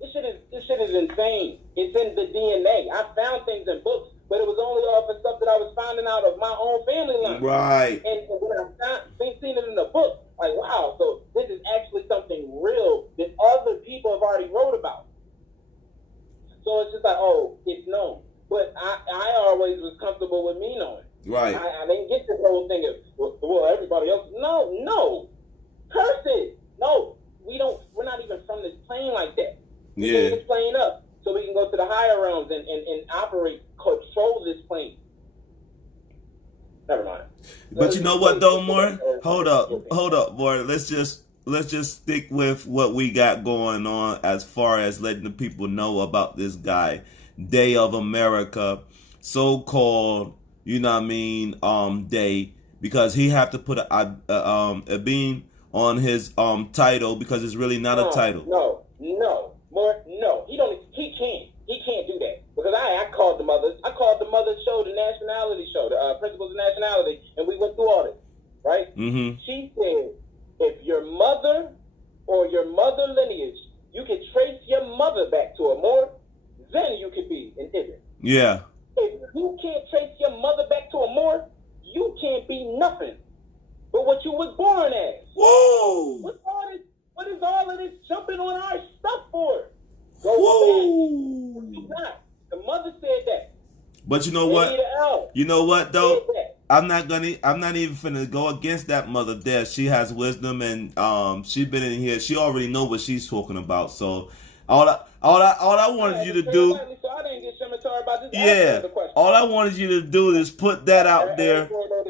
is insane. It's in the DNA. I found things in books, but it was only off of stuff that I was finding out of my own family line. Right. And when I seen it in the book, like, wow, so this is actually something real that other people have already wrote about. So it's just like, oh, it's known. But I always was comfortable with me knowing. Right. I didn't get this whole thing of, well, everybody else. No. Curse it. No, we're not even from this plane like that. We Yeah. this plane up so we can go to the higher realms and operate, control this plane. Never mind. But you know what though, More? Hold up, More. Let's just stick with what we got going on as far as letting the people know about this guy, Day of America, so-called, you know what I mean, day, because he have to put a beam on his title because it's really not a title. No. He can't do that because I called the mothers. I nationality show, the Principles of Nationality, and we went through all this, right? Mm-hmm. She said, if your mother or your mother lineage, you can trace your mother back to a Moor, then you could be an Ibn. Yeah. If you can't trace your mother back to a Moor, you can't be nothing but what you was born as. Whoa. What is all of this jumping on our stuff for? Go Whoa. back. It's not. The mother said that. But you know what? L. You know what though? Said that. I'm not even finna go against that mother there. She has wisdom and she's been in here. She already know what she's talking about. So all I wanted you to do. So I didn't get cemetery about this. Yeah. All I wanted you to do is put that out there.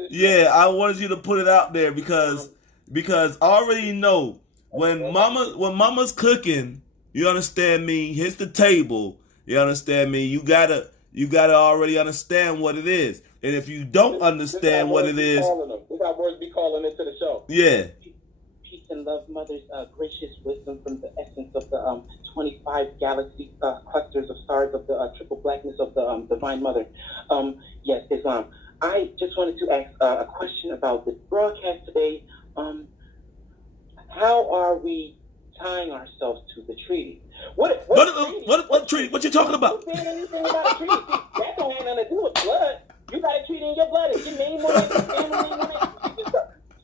Yeah, I wanted you to put it out there because I already know when mama's cooking, you understand me, hits the table, you understand me, you gotta already understand what it is. And if you don't understand what it is, we got words be calling into the show. yeah. Peace and love, mother's gracious wisdom from the essence of the 25 galaxy clusters of stars of the triple blackness of the divine mother. Yes, Islam. I just wanted to ask a question about the broadcast today. How are we tying ourselves to the treaty? What treaty? What you talking about? Who said anything about a treaty? That don't have nothing to do with blood. You got a treaty in your blood. It's your name on it, your family name on it.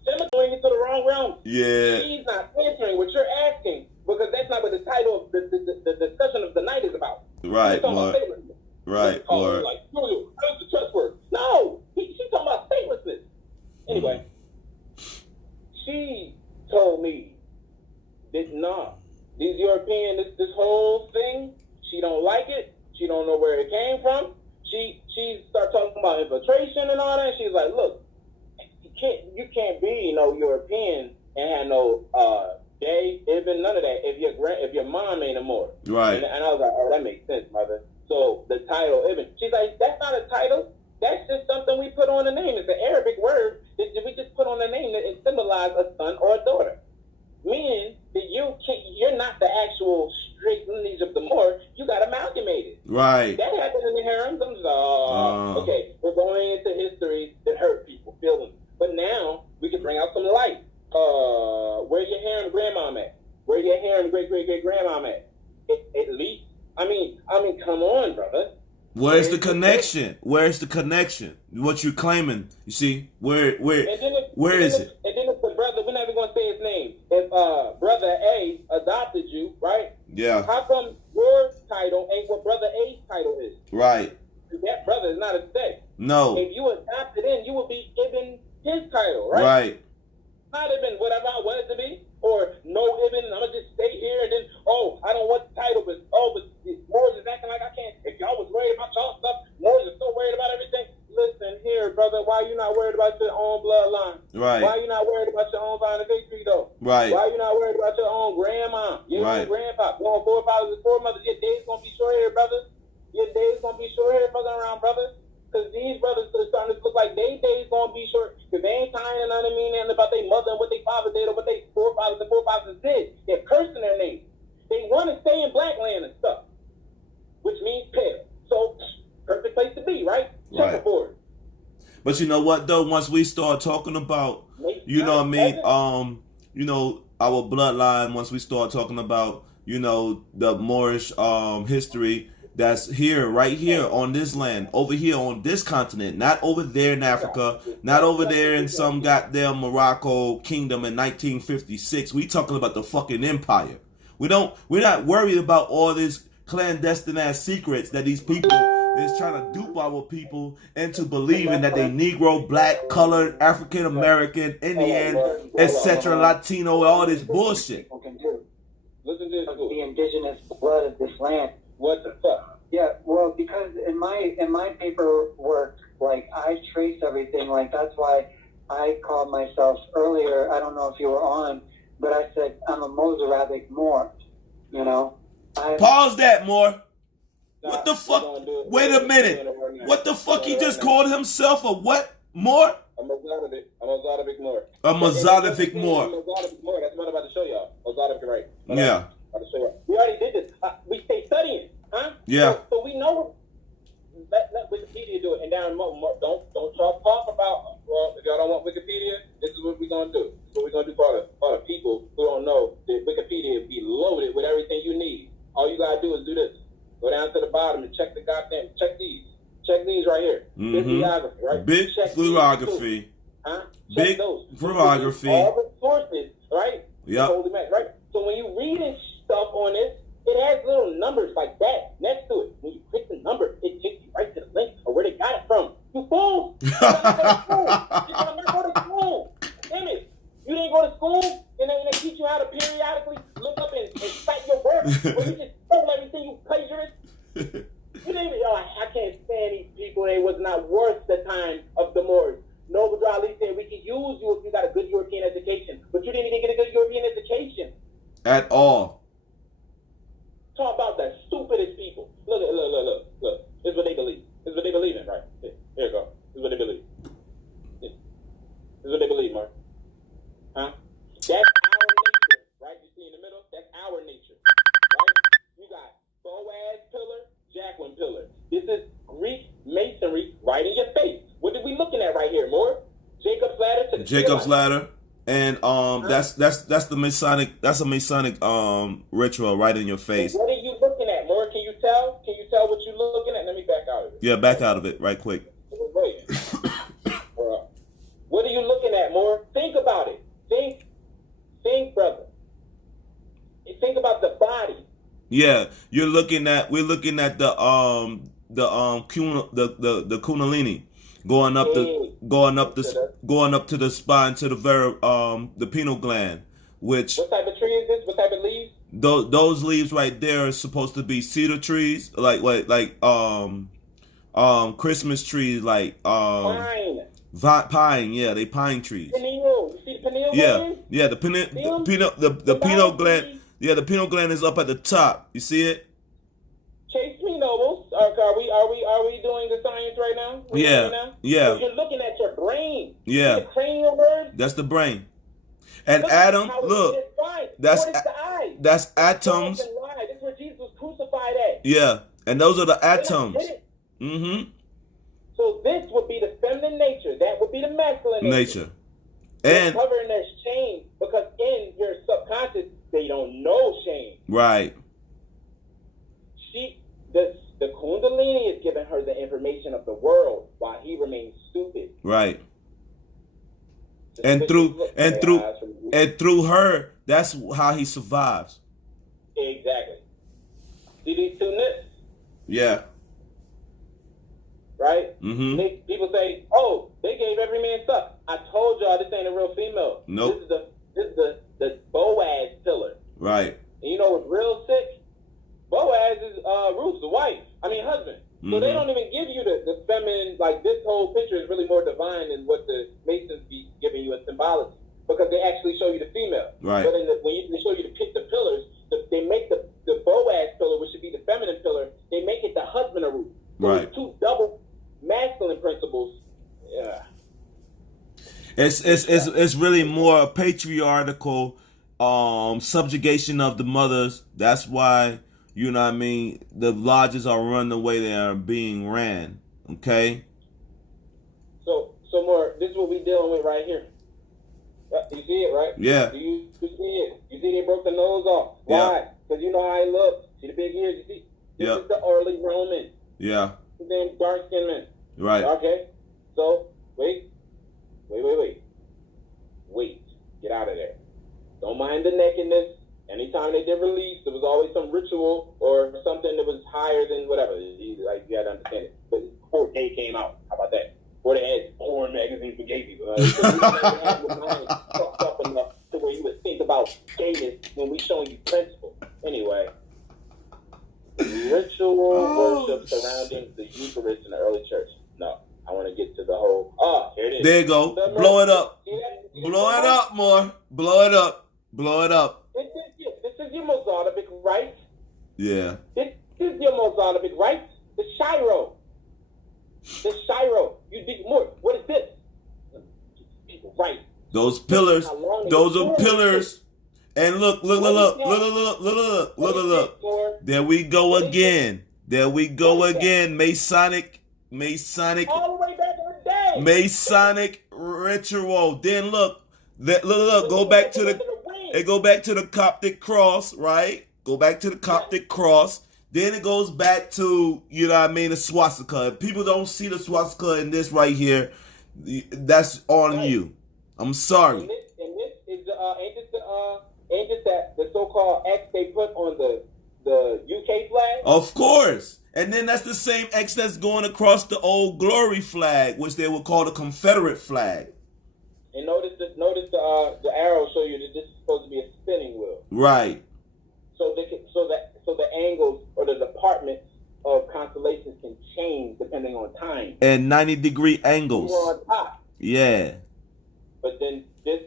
Gemma's going into the wrong realm. Yeah. She's not answering what you're asking because that's not what the title of the discussion of the night is about. Right, Lord. Right, Lord. Like, that's the trust word. No, she's talking about statelessness. Anyway, she told me that these European, this whole thing, she don't like it. She don't know where it came from. She started talking about infiltration and all that. She's like, look, you can't be no European and have no gay, even none of that if your mom ain't a Moor. Right. And I was like, oh, that makes sense, mother. So the title, Ibn. She's like, that's not a title. That's just something we put on the name. It's an Arabic word that we just put on the name that it symbolizes a son or a daughter. Meaning that you're not the actual straight lineage of the Moor. You got amalgamated. Right. That happened in the harems. I'm just okay. We're going into history that hurt people feelings, but now we can bring out some light. Where your harem grandmom at? Where your harem great grandmom at? At least, I mean, come on, brother. Where's the connection? Where's the connection? What you claiming? You see, where is it? And then if the brother, we're not even gonna say his name. If brother A adopted you, right? Yeah. How come your title ain't what brother A's title is? Right. That brother is not a sect. No. If you adopted in, you would be given his title, right? Right. Not Ibn whatever I wanted to be, or no Ibn, I'm gonna just stay here and then I don't want the title, but Moors is acting like I can't. If y'all was worried about y'all stuff, Moors are so worried about everything. Listen here, brother, why you not worried about your own bloodline? Right. Why you not worried about your own vine of victory though? Right. Why you not worried about your own grandma, your own grandpa, your own forefathers and foremothers? Your days gonna be short here, brother. Your days gonna be short here, fucking around, brother. Because these brothers are starting to look like their days gonna be short. Because they ain't tying nothing meaning about their mother and what their father did or what their forefathers and forefathers did. They're cursing their names. They want to stay in black land and stuff, which means pale. So, perfect place to be, right? Checkerboard. But you know what though? Once we start talking about, you know what I mean? You know, our bloodline. Once we start talking about, you know, the Moorish history. That's here, right here on this land, over here on this continent, not over there in Africa, not over there in some goddamn Morocco kingdom in 1956. We talking about the fucking empire. We're not worried about all this clandestine ass secrets that these people is trying to dupe our people into believing that they Negro, black, colored, African American, Indian, etc., Latino, all this bullshit. Listen to this. The indigenous blood of this land. What the fuck? Yeah, well, because in my paperwork, like, I trace everything. Like, that's why I called myself earlier, I don't know if you were on, but I said I'm a Mozarabic Moor, you know? Pause that, Moor. What the fuck? Wait a minute. What the fuck? He just called himself a what? Moor? A Mozarabic Moor. A Mozarabic Moor. Mozarabic Moor. That's what I'm about to show y'all. Mozarabic, right? Yeah. We already did this. We stay studying, huh? Yeah. So we know. Let Wikipedia do it, and down don't want Wikipedia? This is what we're gonna do. This is what we're gonna do for all the people who don't know that Wikipedia be loaded with everything you need. All you gotta do is do this. Go down to the bottom and check these. Check these right here. Bibliography, right? Big check bibliography. Huh? Big Check those. bibliography. All the sources, right? Yep. Holy man, right? So when you reading stuff on this, it has little numbers like that next to it. When you click the number, it takes you right to the link or where they got it from. You fool! You gotta go to school. Damn it! You didn't go to school, and they teach you how to periodically look up and cite your work, or you just stole everything, you plagiarist. You didn't even, I can't stand these people. They was not worth the time of the Moors. Noble Drew Ali said we can use you if you got a good European education, but you didn't even get a good European education. At all. Talk about the stupidest people. Look. This is what they believe. This is what they believe in, right? Here you go. This is what they believe. This is what they believe, Mark. Huh? That's our nature, right? You see in the middle? That's our nature, right? You got Boaz pillar, Jacqueline pillar. This is Greek masonry right in your face. What are we looking at right here, More? Jacob's ladder to the Jacob's ladder. And that's the Masonic, that's a Masonic ritual right in your face. What are you looking at, More? Can you tell? Can you tell what you're looking at? Let me back out of it. Yeah, back out of it right quick. Wait. What are you looking at, More? Think about it. Think, brother. Think about the body. Yeah, we're looking at the Kundalini going up to the spine to the very the pineal gland, which what type of tree is this? What type of leaves? Those leaves right there are supposed to be cedar trees, like Christmas trees, like pine. Pine, yeah, they pine trees. Pineal. You see the pineal gland? Yeah, the pineal gland. Yeah, the pineal gland is up at the top. You see it? Chase me, Nobles. Are we doing the science right now? Yeah. So you're looking at your brain. Yeah. The cranial nerve. That's the brain. And Adam, look, that's atoms. This is where Jesus was crucified at. Yeah, and those are the atoms. Mm-hmm. So this would be the feminine nature. That would be the masculine nature. And covering their shame because in your subconscious they don't know shame. Right. The Kundalini is giving her the information of the world while he remains stupid. Right. And through her, that's how he survives. Exactly. See these two nips? Yeah. Right? Mm-hmm. People say, "Oh, they gave every man stuff." I told y'all this ain't a real female. Nope. This is the Boaz pillar. Right. And you know what's real sick? Boaz is Ruth's wife. Husband. So they don't even give you the feminine, like this whole picture is really more divine than what the Masons be giving you in symbology. Because they actually show you the female. Right. But when they show you the pillars, they make the Boaz pillar, which should be the feminine pillar, they make it the husband of Ruth. So right. It's two double masculine principles. Yeah. It's really more a patriarchal subjugation of the mothers. That's why, you know what I mean, the lodges are run the way they are being ran. Okay? So more, this is what we're dealing with right here. You see it, right? Yeah. Do you see it? You see they broke the nose off. Why? Because you know how he looks. See the big ears? You see? This is the early Roman. Yeah. Them dark-skinned men. Right. Okay? So, wait. Get out of there. Don't mind the nakedness. Anytime they did release, there was always some ritual or something that was higher than whatever. Like, you gotta understand it. But before gay came out, how about that? Before they had porn magazines for gay people. So we never had your mind fucked up enough to where you would think about gayness when we showing you principle. Anyway, ritual worship surrounding the Eucharist in the early church. No, I want to get to the whole. Here it is. There you go. Blow it up. Blow it up more. Blow it up. Blow it up. This is your Mozartific right. Yeah. This is your Mozartific right. The Shiro. You dig more. What is this? People right. Those pillars. Those are pillars. And look. There we go again. Masonic. All the way back in the day. Masonic ritual. Then look, go back to the Coptic cross, right? Go back to the Coptic cross. Then it goes back to, you know what I mean, the swastika. If people don't see the swastika in this right here, that's on you. I'm sorry. And this is ain't this the so-called X they put on the UK flag? Of course. And then that's the same X that's going across the Old Glory flag, which they would call the Confederate flag. And notice the arrow show you that this is supposed to be a spinning wheel. Right. So the angles or the departments of constellations can change depending on time. And 90-degree angles. We're on top. Yeah. But then this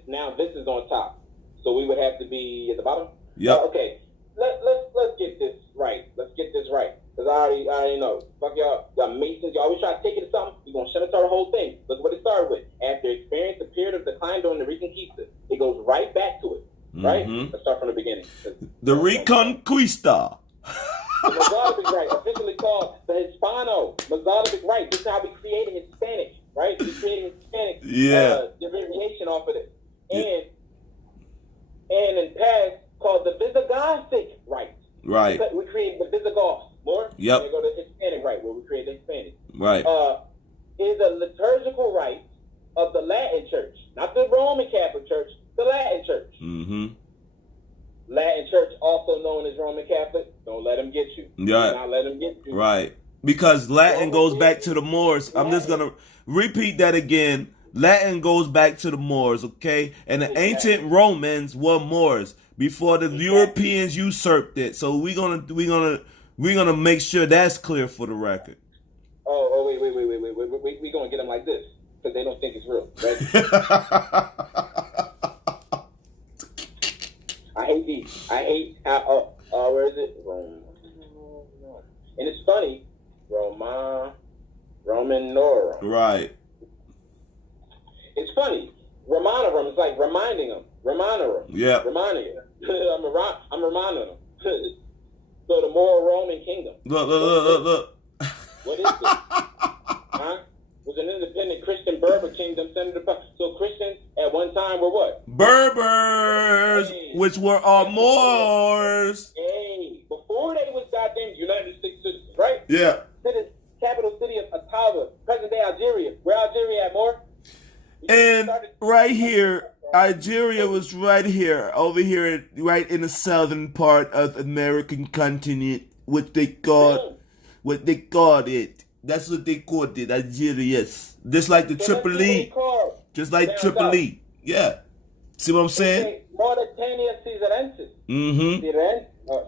is on top. So we would have to be at the bottom? Yep. Okay. Let's get this right. Let's get this right. Because I already know. Fuck y'all Masons. Y'all always try to take it to something. You're going to shut us our whole thing. Look what it started with. After experiencing a period of decline during the Reconquista, it goes right back to it. Right? Mm-hmm. Let's start from the beginning. The Reconquista. The Mazalovic Rite, officially called the Hispano Mazalovic Rite. This is how we created Hispanic, right? We created Hispanic variation off of it. And in past, called the Visigothic Rite. Right. We created the Visigoths. More? Yep. We go to the Hispanic Rite, where we created the Hispanic. Right. Is a liturgical rite of the Latin Church, not the Roman Catholic Church, the Latin Church. Mm-hmm. Latin Church, also known as Roman Catholic, don't let them get you. Yeah. Do not let them get you. Right. Because Latin goes back to the Moors. I'm just going to repeat that again. Latin goes back to the Moors, okay? And the ancient Romans were Moors before the Europeans usurped it. So we're gonna make sure that's clear for the record. Oh, wait. We gonna get them like this because they don't think it's real, right? I hate how. Where is it? And it's funny, Romanorum. Right. It's funny. Romanorum is like reminding them. Romanorum. Yeah. Reminding them. I'm reminding them. So the moral Roman kingdom. Look. What is this? Huh? Was an independent Christian Berber kingdom centered upon. So Christians at one time were what? Berbers, which were our Moors. Hey, before they was goddamn United States citizens, right? Yeah. Capital city of Ottawa, present day Algeria. Where Algeria at, more? And right here, Algeria was right here, over here, right in the southern part of the American continent, what they called it. That's what they called it, Algeria. Just like the Tripoli. Just like Tripoli. Yeah. See what I'm saying? Mauritania Caesarensis. Mm-hmm.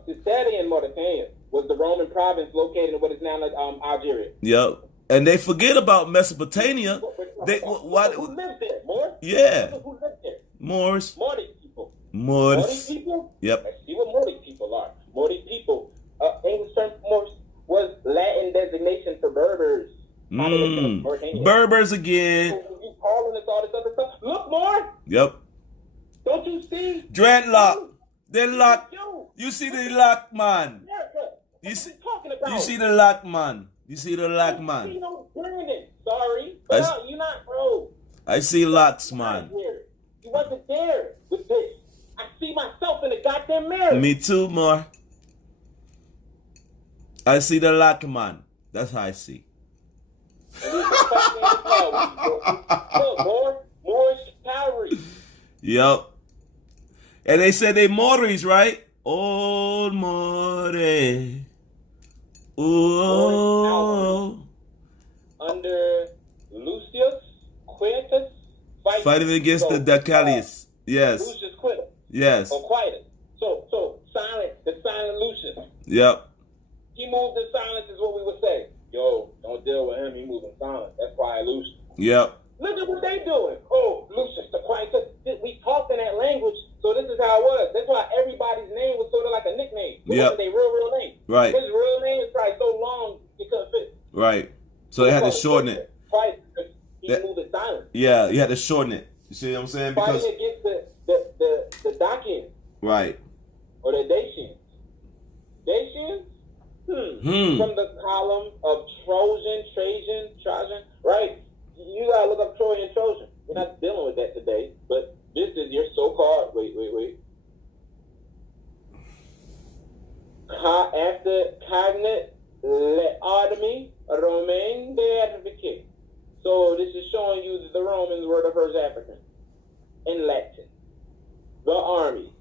Caesarian Mauritania was the Roman province located in what is now Algeria. Yep. And they forget about Mesopotamia. Who lived there? Moors? Yeah. Who lived there? Moors. Morty people. Moors. Morty people? Yep. Let's see what Morty people are. Morty people. English term for Moors was Latin designation for Berbers. Berbers again. You calling us all this other stuff? Look, more. Yep. Don't you see? Dreadlock. They're locked. You see the lock, man. You see the lock, man. You see the lock, man. Sorry, but you're not, bro. I see locks, man. You wasn't there with this. I see myself in the goddamn mirror. Me too, more. I see the lock, man. That's how I see. Look, Moorish cavalry. Yep. And they said they Moors, right? Old Moore. Oh. Under Lucius Quietus, fighting against the Dacalius. Yes. Lucius Quietus. Yes. Or Quietus. So the silent Lucius. Yep. He moved in silence is what we would say. Yo, don't deal with him. He moved in silence. That's Quiet Lucius. Yep. Look at what they doing. Oh, Lucius the Quietus. We talked in that language, so this is how it was. That's why everybody's name was sort of like a nickname. It wasn't their real name. Right. His real name is probably so long it couldn't fit. Right. So they had to shorten it. He moved in silence. Yeah, you had to shorten it. You see what I'm saying? Because fighting against the Dacians. Right. Or the Dacians. Dacians? From the column of Trajan, right? You gotta look up Troy and Trojan. We're not dealing with that today. But this is your so-called, wait. After Cognitive L'Armée Romaine d'Afrique. So this is showing you that the Romans were the first Africans. In Latin. The army.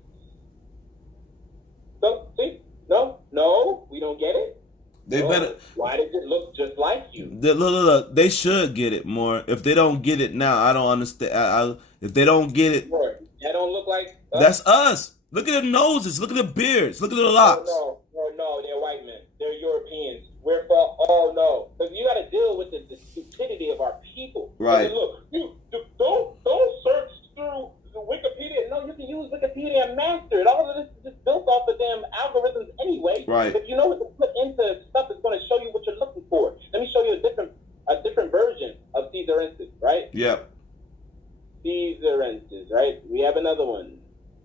So, see? No, we don't get it. They better. Why does it look just like you? Look, they should get it more. If they don't get it now, I don't understand. If they don't get it, That don't look like us. that's us. Look at the noses. Look at the beards. Look at the locks. No, they're white men. They're Europeans. We're for, oh no. Because you got to deal with the stupidity of our people. Right. I mean, look, you don't search through the Wikipedia. No, you can use Wikipedia and master it. All of this is just built off of damn algorithms anyway. Right. If you know what to put into stuff, it's going to show you what you're looking for. Let me show you a different version of Caesarensis, right? Yep. Caesarensis, right? We have another one.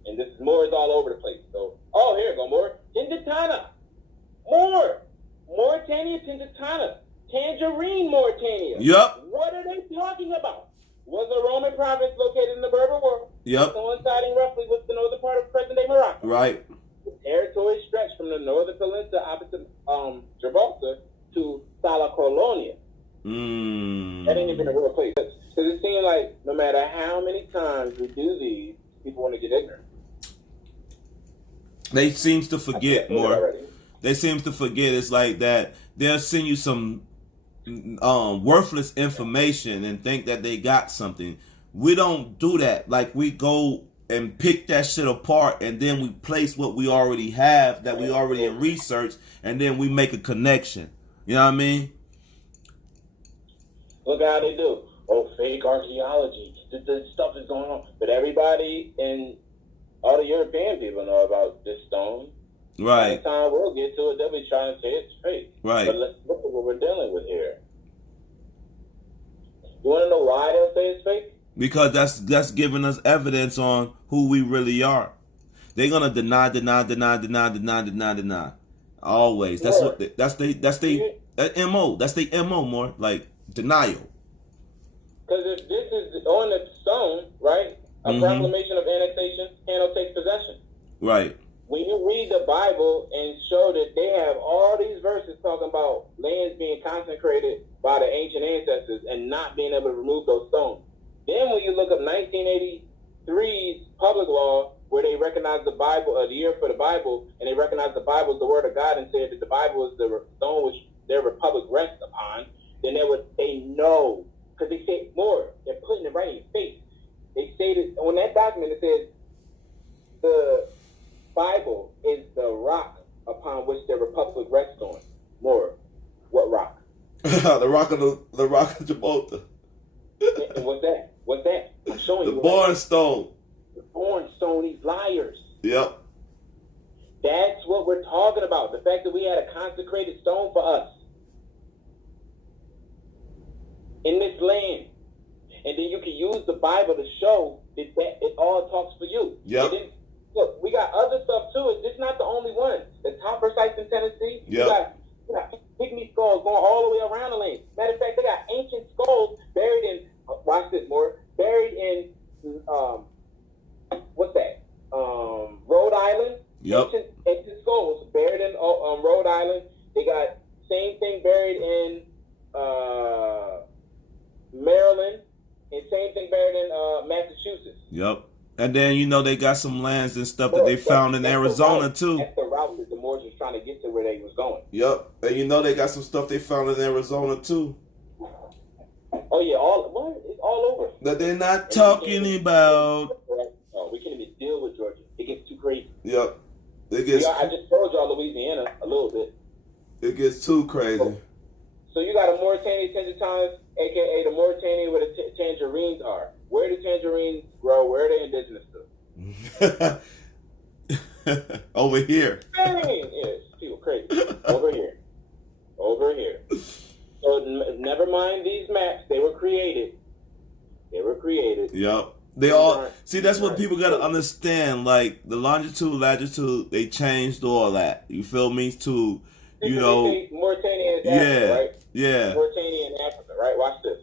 And this more is all over the place. So, here you go, more. Tingitana. More. Mauritania, Tingitana. Tangerine, Mauritania. Yep. What are they talking about? Was a Roman province located in the Berber world. Yep. Coinciding roughly with the northern part of present-day Morocco. Right. The territory stretched from the northern peninsula opposite Gibraltar to Sala Colonia. That ain't even a real place. Because it seems like no matter how many times we do these, people want to get ignorant. They seems to forget more. They seems to forget. It's like that. They'll send you some worthless information and think that they got something. We don't do that. Like, we go and pick that shit apart, and then we place what we already have, that we already in research, and then we make a connection. You know what I mean? Look how they do. Oh, fake archaeology. This stuff is going on. But everybody and all the European people know about this stone. Right. By the time we'll get to it, they'll be trying to say it's fake. Right. But let's look at what we're dealing with here. You want to know why they'll say it's fake? Because that's giving us evidence on who we really are. They're gonna deny. Always. That's what. That's they MO. That's they MO more like denial. Because if this is on the stone, right? A proclamation of annexation, Hanno takes possession. Right. When you read the Bible and show that they have all these verses talking about lands being consecrated by the ancient ancestors and not being able to remove those stones, then when you look up 1983's public law, where they recognize the Bible, the year for the Bible, and they recognize the Bible is the word of God and said that the Bible is the stone which their republic rests upon, then they know, because they say more. They're putting it right in your face. They say that on that document it says the Bible is the rock upon which their republic rests on. More, what rock? the rock of Gibraltar. And what's that? What's that? I'm showing you. The born stone. The born stone. These liars. Yep. That's what we're talking about. The fact that we had a consecrated stone for us in this land, and then you can use the Bible to show that it all talks for you. Yep. Look, we got other stuff too. It's not the only one. The Topper sites in Tennessee. Yep. We got pygmy skulls going all the way around the land. Matter of fact, they got ancient skulls buried in. Watch this more. Buried in what's that? Rhode Island. Yep. Ancient skulls buried in Rhode Island. They got same thing buried in Maryland, and same thing buried in Massachusetts. Yep. And then they got some lands and stuff that they found in Arizona too. That's the route that the Moors was trying to get to where they was going. Yep. And they got some stuff they found in Arizona too. Oh yeah, it's all over. That they're not talking about. No, we can't even deal with Georgia. It gets too crazy. Yep. I just told y'all Louisiana a little bit. It gets too crazy. So you got a Mauritania Tingitana, aka the Mauritania where the tangerines are. Where do tangerines grow? Where are they indigenous to? Over here. Dang, yes, people crazy. Over here. So never mind these maps. They were created. Yep. They all see. That's what people gotta understand. Like the longitude, latitude, they changed all that. You feel me? To Mauritania is Africa, right? Yeah. Mauritania and Africa, right? Watch this.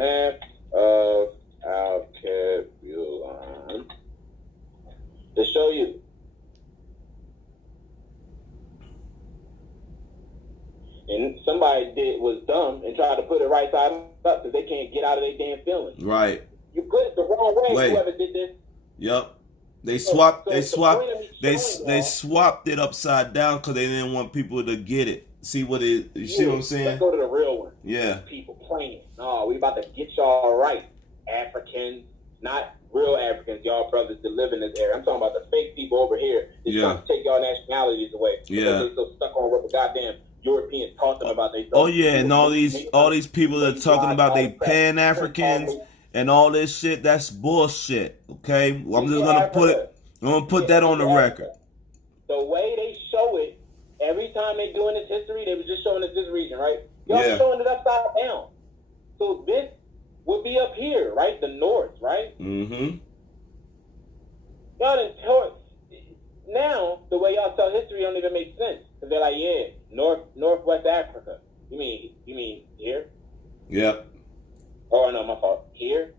Map of Alkebulan to show you. And somebody was dumb and tried to put it right side up because they can't get out of their damn feelings. Right. You put it the wrong way. Wait. Whoever did this. Yep. They swapped. So they the swapped. point of me They showing they y'all- swapped it upside down because they didn't want people to get it. See what it? You see what I'm Let's saying? go to the real one. Yeah. People playing. No, we about to get y'all right. Africans, not real Africans, y'all brothers that live in this area. I'm talking about the fake people over here that's Yeah. trying to take y'all nationalities away. Yeah. Because they so stuck on what the goddamn Europeans taught them about they. Oh yeah, and all these people that are talking about they Pan Africans and all this shit. That's bullshit. Okay, well, I'm just gonna put it. I'm gonna put that on the record. The way they show it, every time they doing this history, they was just showing us this region, right? Y'all Yeah. showing it upside down. So this would be up here, right? The north, right? Mm-hmm. Y'all done taught. Now, the way y'all tell history don't even make sense. Because they're like, yeah, Northwest Africa. You mean here? Yep. Oh, no, my fault. Here?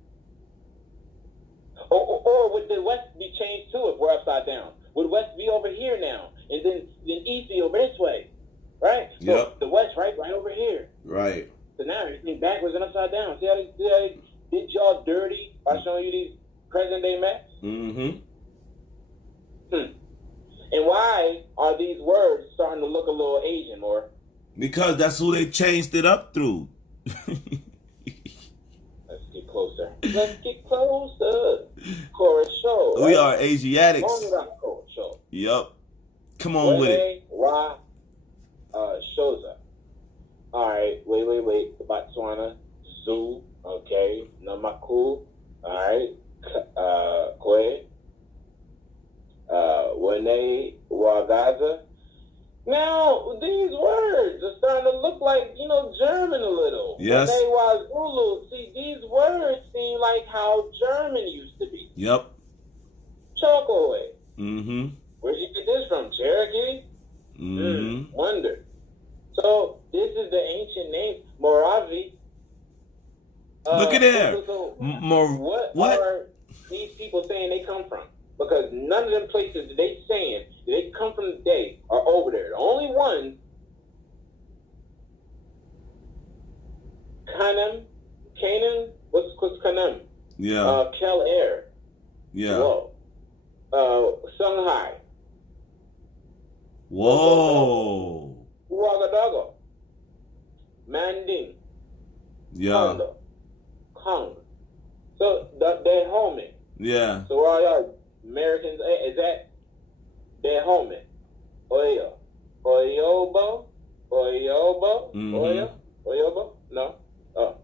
Or would the West be changed too if we're upside down? Would West be over here now? And then East be over this way? Right? So Yep. the West, right over here. Right. So now everything backwards and upside down. See how they did y'all dirty by showing you these present day maps? Mm-hmm. And why are these words starting to look a little Asian, more? Because that's who they changed it up through. Let's get closer. Let's get closer. Chorus show. We are Asiatics. Only rock chorus show. Yup. Come on with it. Wa Shoza. Alright, wait. Botswana, Zoo, okay. Namaku, alright. Kwe, Wene, Wagaza. Now, these words are starting to look like, German a little. Yes. Wene, Wazulu. See, these words seem like how German used to be. Yep. Chokwe. Mm-hmm. Where'd you get this from? Cherokee? Mm-hmm. Wonder. So this is the ancient name, Moravi. Look at there. What are these people saying they come from? Because none of them places that they saying that they come from today are over there. The only one, Canaan, what's Canaan? Yeah. Kel Air. Yeah. Whoa. Shanghai. Whoa. Ouagadougou, Manding, Yeah. Kong. So they're home. Yeah. So where are y'all Americans? Is that they're home? Oyo, Oyobo, Mhm. Oyobo? No. Oh.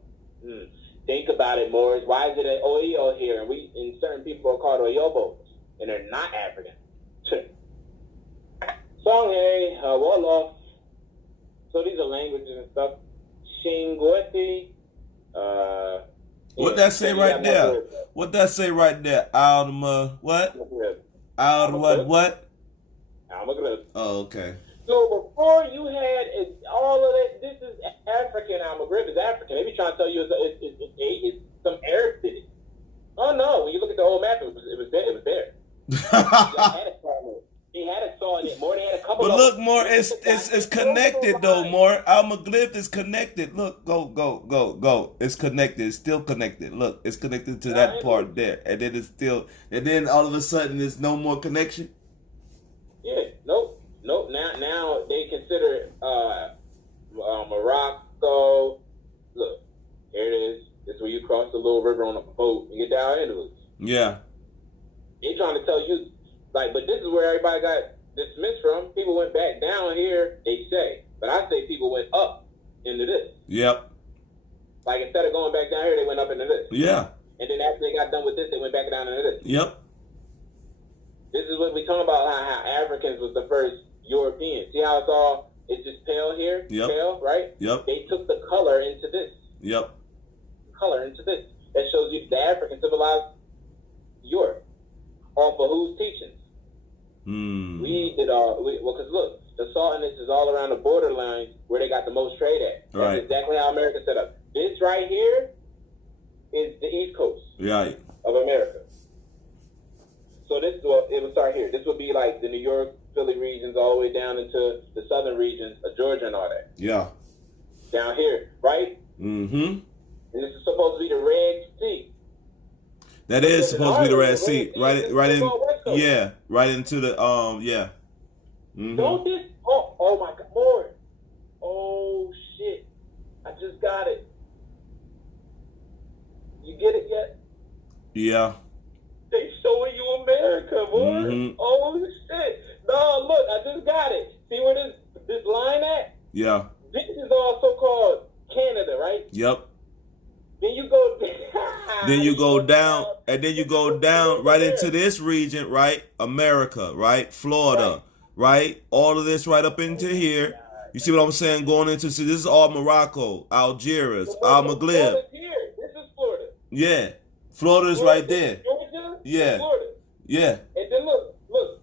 Think about it, Morris. Why is it an Oyo here, and certain people are called Oyobos, and they're not African? Songhay, Wolof. So these are languages and stuff. Shingweti. What that say right there? What that say right there? Alma what? Alma what? Almagrib. Oh, okay. So before you had all of that, this is African. Almagrib is African. They be trying to tell you it's some Arab city. Oh no! When you look at the whole map, it was there. It was there. He had a saw in it. More, they had a couple. But of look, them. more, it's connected though, more. Almaglib is connected. Look, go. It's connected. It's still connected. Look, it's connected to that part there, and then it's still, and then all of a sudden, there's no more connection. Yeah, nope. Now they consider Morocco. Look, here it is. This is where you cross the little river on a boat and get down into it. Yeah. They trying to tell you, like, but this is where everybody got dismissed from. People went back down here, they say. But I say people went up into this. Yep. Like, instead of going back down here, they went up into this. Yeah. And then after they got done with this, they went back down into this. Yep. This is what we talking about, how Africans was the first Europeans. See how it's just pale here? Yep. Pale, right? Yep. They took the color into this. Yep. Color into this. That shows you the African civilized Europe. Off of whose teachings? We did all, because look, the saltiness is all around the borderline where they got the most trade at. That's Right. exactly how America set up. This right here is the East Coast Right. of America. So this, well, it would start here. This would be like the New York, Philly regions, all the way down into the southern regions of Georgia and all that. Yeah. Down here, right? Mm-hmm. And this is supposed to be the Red Sea. That is supposed to be the Red Sea. Red Sea. Right in, West Coast. yeah, right into the, yeah. Mm-hmm. Don't this, oh my God, Lord. Oh shit. I just got it. You get it yet? Yeah. They showing you America, boy. Mhm. Oh shit. No, look, I just got it. See where this line at? Yeah. This is also called Canada, right? Yep. Then you go Then you go down, and then you go down right into this region, right? America, right? Florida, right? All of this right up into here. You see what I'm saying? Going into, see, this is all Morocco, Algiers, Al Maghrib. Florida's here. This is Florida. Yeah. Florida's right there. Georgia, Yeah. Florida. Yeah. And then look,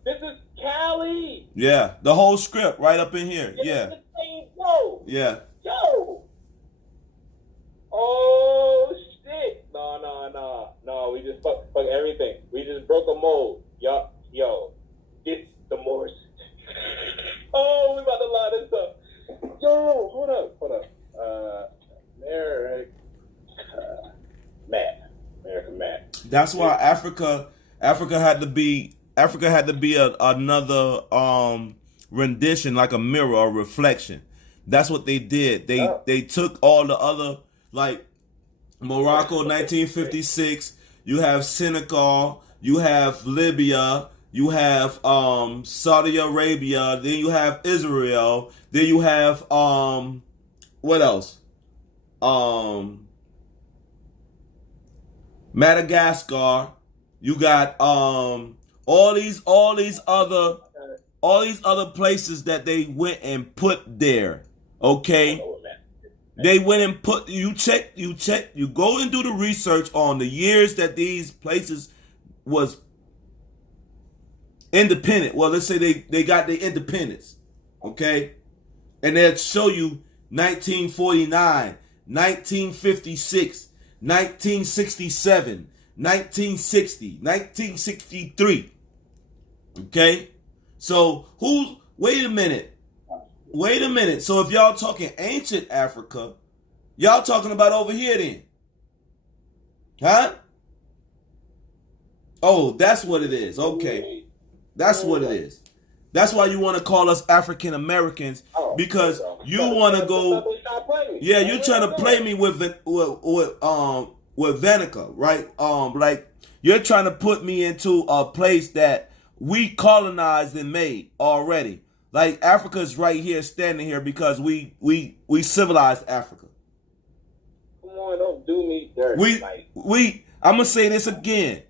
this is Cali. Yeah. The whole script right up in here. Yeah. This thing, yo. Yeah. Yo! Oh shit! No. We just fuck everything. We just broke a mold. Yo. This the Morse. Oh, we about to line this up. Yo, hold up. America map. That's why Africa had to be another rendition, like a mirror or reflection. That's what they did. They took all the other, like Morocco 1956, you have Senegal, you have Libya, you have Saudi Arabia, then you have Israel, then you have what else? Madagascar. You got all these other places that they went and put there. Okay? They went and put, you go and do the research on the years that these places was independent. Well, let's say they got their independence. Okay? And they'll show you 1949, 1956, 1967, 1960, 1963. Okay? So wait a minute. So if y'all talking ancient Africa, y'all talking about over here then? Huh? Oh, that's what it is. Okay. That's what it is. That's why you want to call us African Americans, because you want to go. Yeah, you're trying to play me with Venica, right? Like you're trying to put me into a place that we colonized and made already. Like Africa's right here, standing here because we civilized Africa. Come on, don't do me dirty. I'm gonna say this again.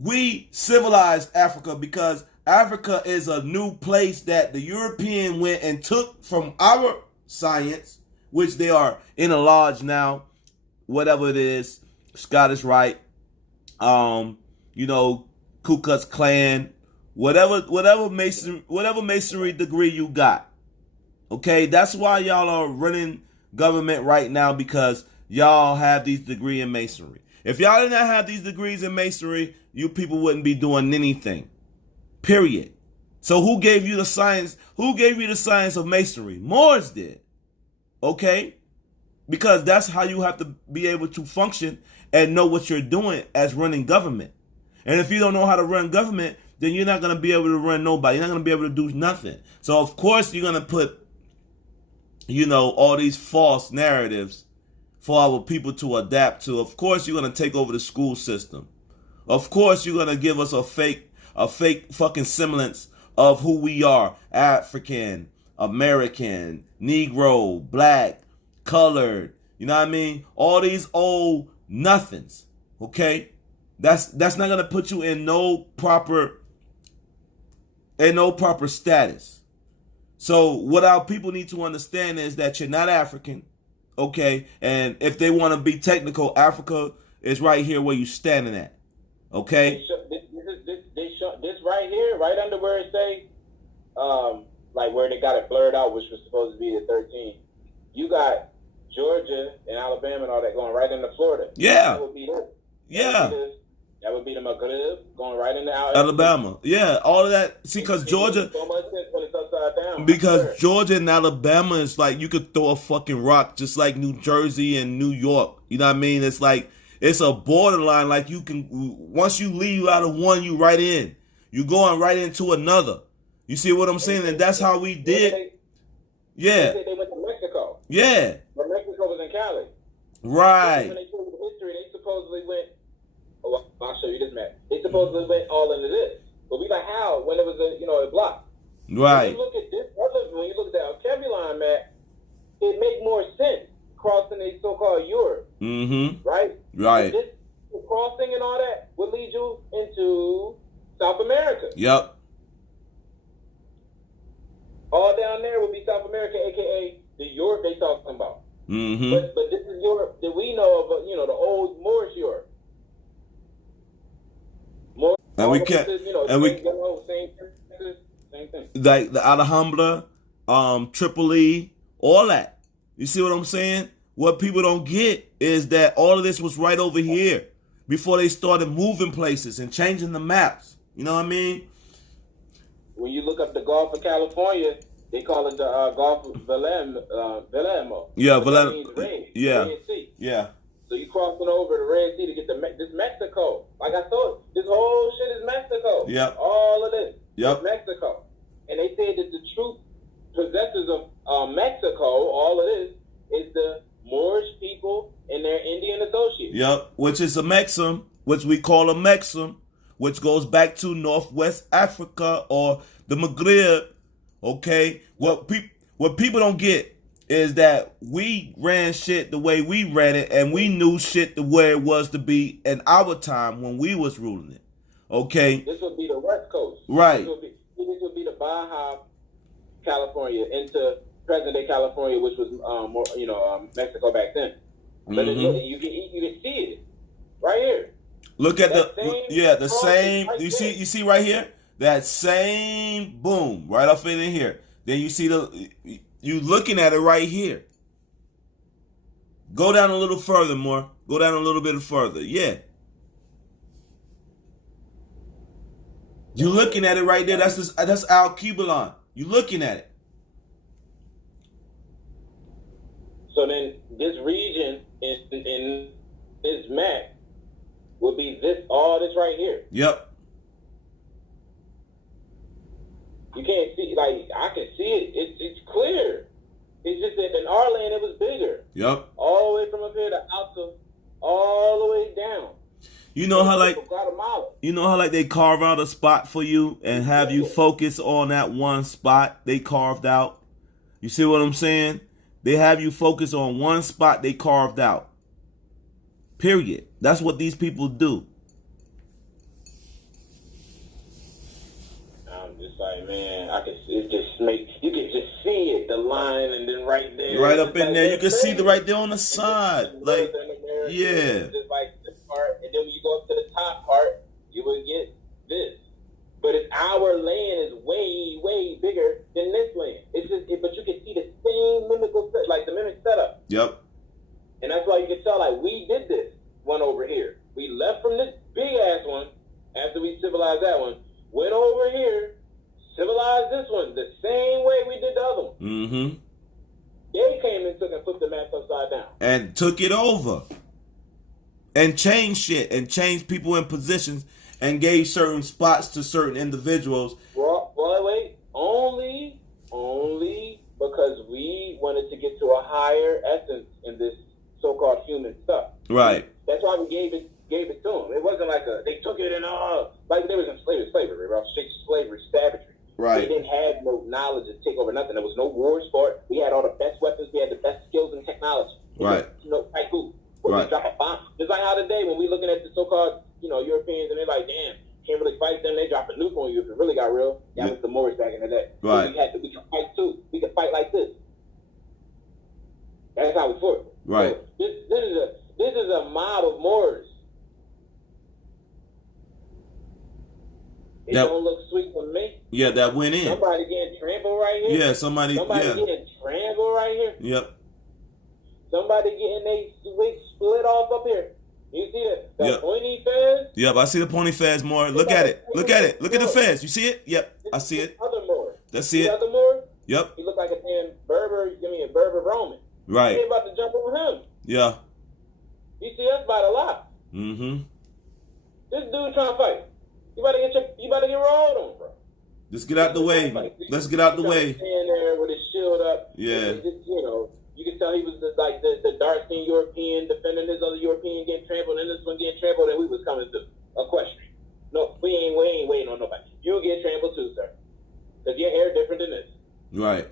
We civilized Africa because Africa is a new place that the European went and took from our science, which they are in a lodge now, whatever it is, Scottish Rite, Ku Klux Klan, whatever masonry degree you got. Okay, that's why y'all are running government right now, because y'all have these degrees in masonry. If y'all did not have these degrees in masonry, you people wouldn't be doing anything. Period. So who gave you the science? Who gave you the science of masonry? Moors did. Okay? Because that's how you have to be able to function and know what you're doing as running government. And if you don't know how to run government, then you're not going to be able to run nobody. You're not going to be able to do nothing. So of course you're going to put, all these false narratives for our people to adapt to. Of course you're going to take over the school system. Of course you're going to give us a fake fucking semblance of who we are. African, American, Negro, black, colored. You know what I mean? All these old nothings. Okay? That's not gonna put you in no proper status. So what our people need to understand is that you're not African. Okay? And if they want to be technical, Africa is right here where you're standing at. Okay? This right here, right under where it say, like where they got it blurred out, which was supposed to be the 13. You got Georgia and Alabama and all that going right into Florida. Yeah. That would be this. Yeah. That would be the Maghreb going right into Alabama. Yeah, all of that. See, because Georgia, so much sense when it's upside down. because Georgia and Alabama is like you could throw a fucking rock just like New Jersey and New York. You know what I mean? It's like it's a borderline. Like you can once you leave out of one, you right in. You going right into another. You see what I'm saying? And that's how we did. Yeah. They went to Mexico. Yeah. But Mexico was in Cali. Right. When they told the history, they supposedly went. Oh, I'll show you this map. They supposedly went all into this, but we like how when it was a block. Right. When you look at this when you look at the Alkebulan map, it made more sense crossing the so-called Europe. Mm-hmm. Right. Right. This crossing and all that would lead you into South America. Yep. All down there would be South America, aka the Europe they talking about. Mm-hmm. But this is Europe that we know of, the old Moorish Europe. And we can't, same thing. Like the Alhambra, Tripoli, all that. You see what I'm saying? What people don't get is that all of this was right over here before they started moving places and changing the maps. You know what I mean? When you look up the Gulf of California, they call it the Gulf of Velamo. Yeah, Red, yeah, Red Sea. yeah. So you crossing over the Red Sea to get this Mexico. Like I thought, this whole shit is Mexico. Yep. All of this Yep. is Mexico. And they said that the true possessors of Mexico, all of this, is the Moorish people and their Indian associates. Yep, which is a Mexim, which we call a Mexim, which goes back to Northwest Africa or the Maghreb. Okay, what people don't get is that we ran shit the way we ran it, and we knew shit the way it was to be in our time when we was ruling it. Okay, This would be the West Coast. Right. This would be the Baja California into present day California, which was Mexico back then. But Mhm. you can see it right here. Look at That the same same. right You there. see right here that same boom right up in here. Then you see you looking at it right here. Go down a little further, more. Go down a little bit further. Yeah. You looking at it right there. That's Alkebulan. You looking at it. So then this region in this map would be all this right here. Yep. You can't see, I can see it. It's clear. It's just that in our land it was bigger. Yep. All the way from up here to Alta, all the way down. You know how Guatemala. they carve out a spot for you and have you focus on that one spot they carved out? You see what I'm saying? They have you focus on one spot they carved out. Period. That's what these people do. I'm just like, man, you can just see it, the line, and then right there. Right up in there, you can see right there on the side. Like, yeah. Just like this part, and then when you go up to the top part, you will get this. But our land is way, way bigger than this land. But you can see the same the mimic setup. Yep. And that's why you can tell, we did this one over here. We left from this big ass one after we civilized that one, went over here, civilized this one the same way we did the other one. Mm-hmm. They came and flipped the map upside down. And took it over. And changed shit. And changed people in positions. And gave certain spots to certain individuals. Well, wait. Only because we wanted to get to a higher essence in this so-called human stuff. Right. That's why we gave it to them. It wasn't like they took it and there was slavery, bro. Straight slavery, savagery. Right. They didn't have no knowledge to take over nothing. There was no war sport. We had all the best weapons. We had the best skills and technology. Right. Fight who? Right. We drop a bomb. Just like how today when we looking at the so-called Europeans and they're like, damn, can't really fight them. They drop a nuke on you if it really got real. That was the Moors back in the day. Right. So we can fight too. We can fight like this. That's how we fought. Right. So this is a mob of Moors. It don't look sweet to me. Yeah, that went in. Somebody getting trampled right here. Yeah, somebody getting trampled right here. Yep. somebody getting they wig split off up here. You see it? The Yep. pointy fez. Yep, I see the pointy fez more. Look at it. Look at it. Look at the fez. You see it? Yep, I see it. Other Moor. Let's see it. Other Moor. Yep. He looked like a damn Berber. Give me a Berber Roman. Right. They about to jump on him. Yeah. You see us by the lot. Mm-hmm. This dude trying to fight. You better get rolled on, bro. Just get out the way. Let's get out the way. Standing there with his shield up. Yeah. You know, you can tell he was the dark-skinned European defending his other European getting trampled, and this one getting trampled, and we was coming to equestrian. No, we ain't waiting on nobody. You get trampled too, sir. Because your hair different than this. Right.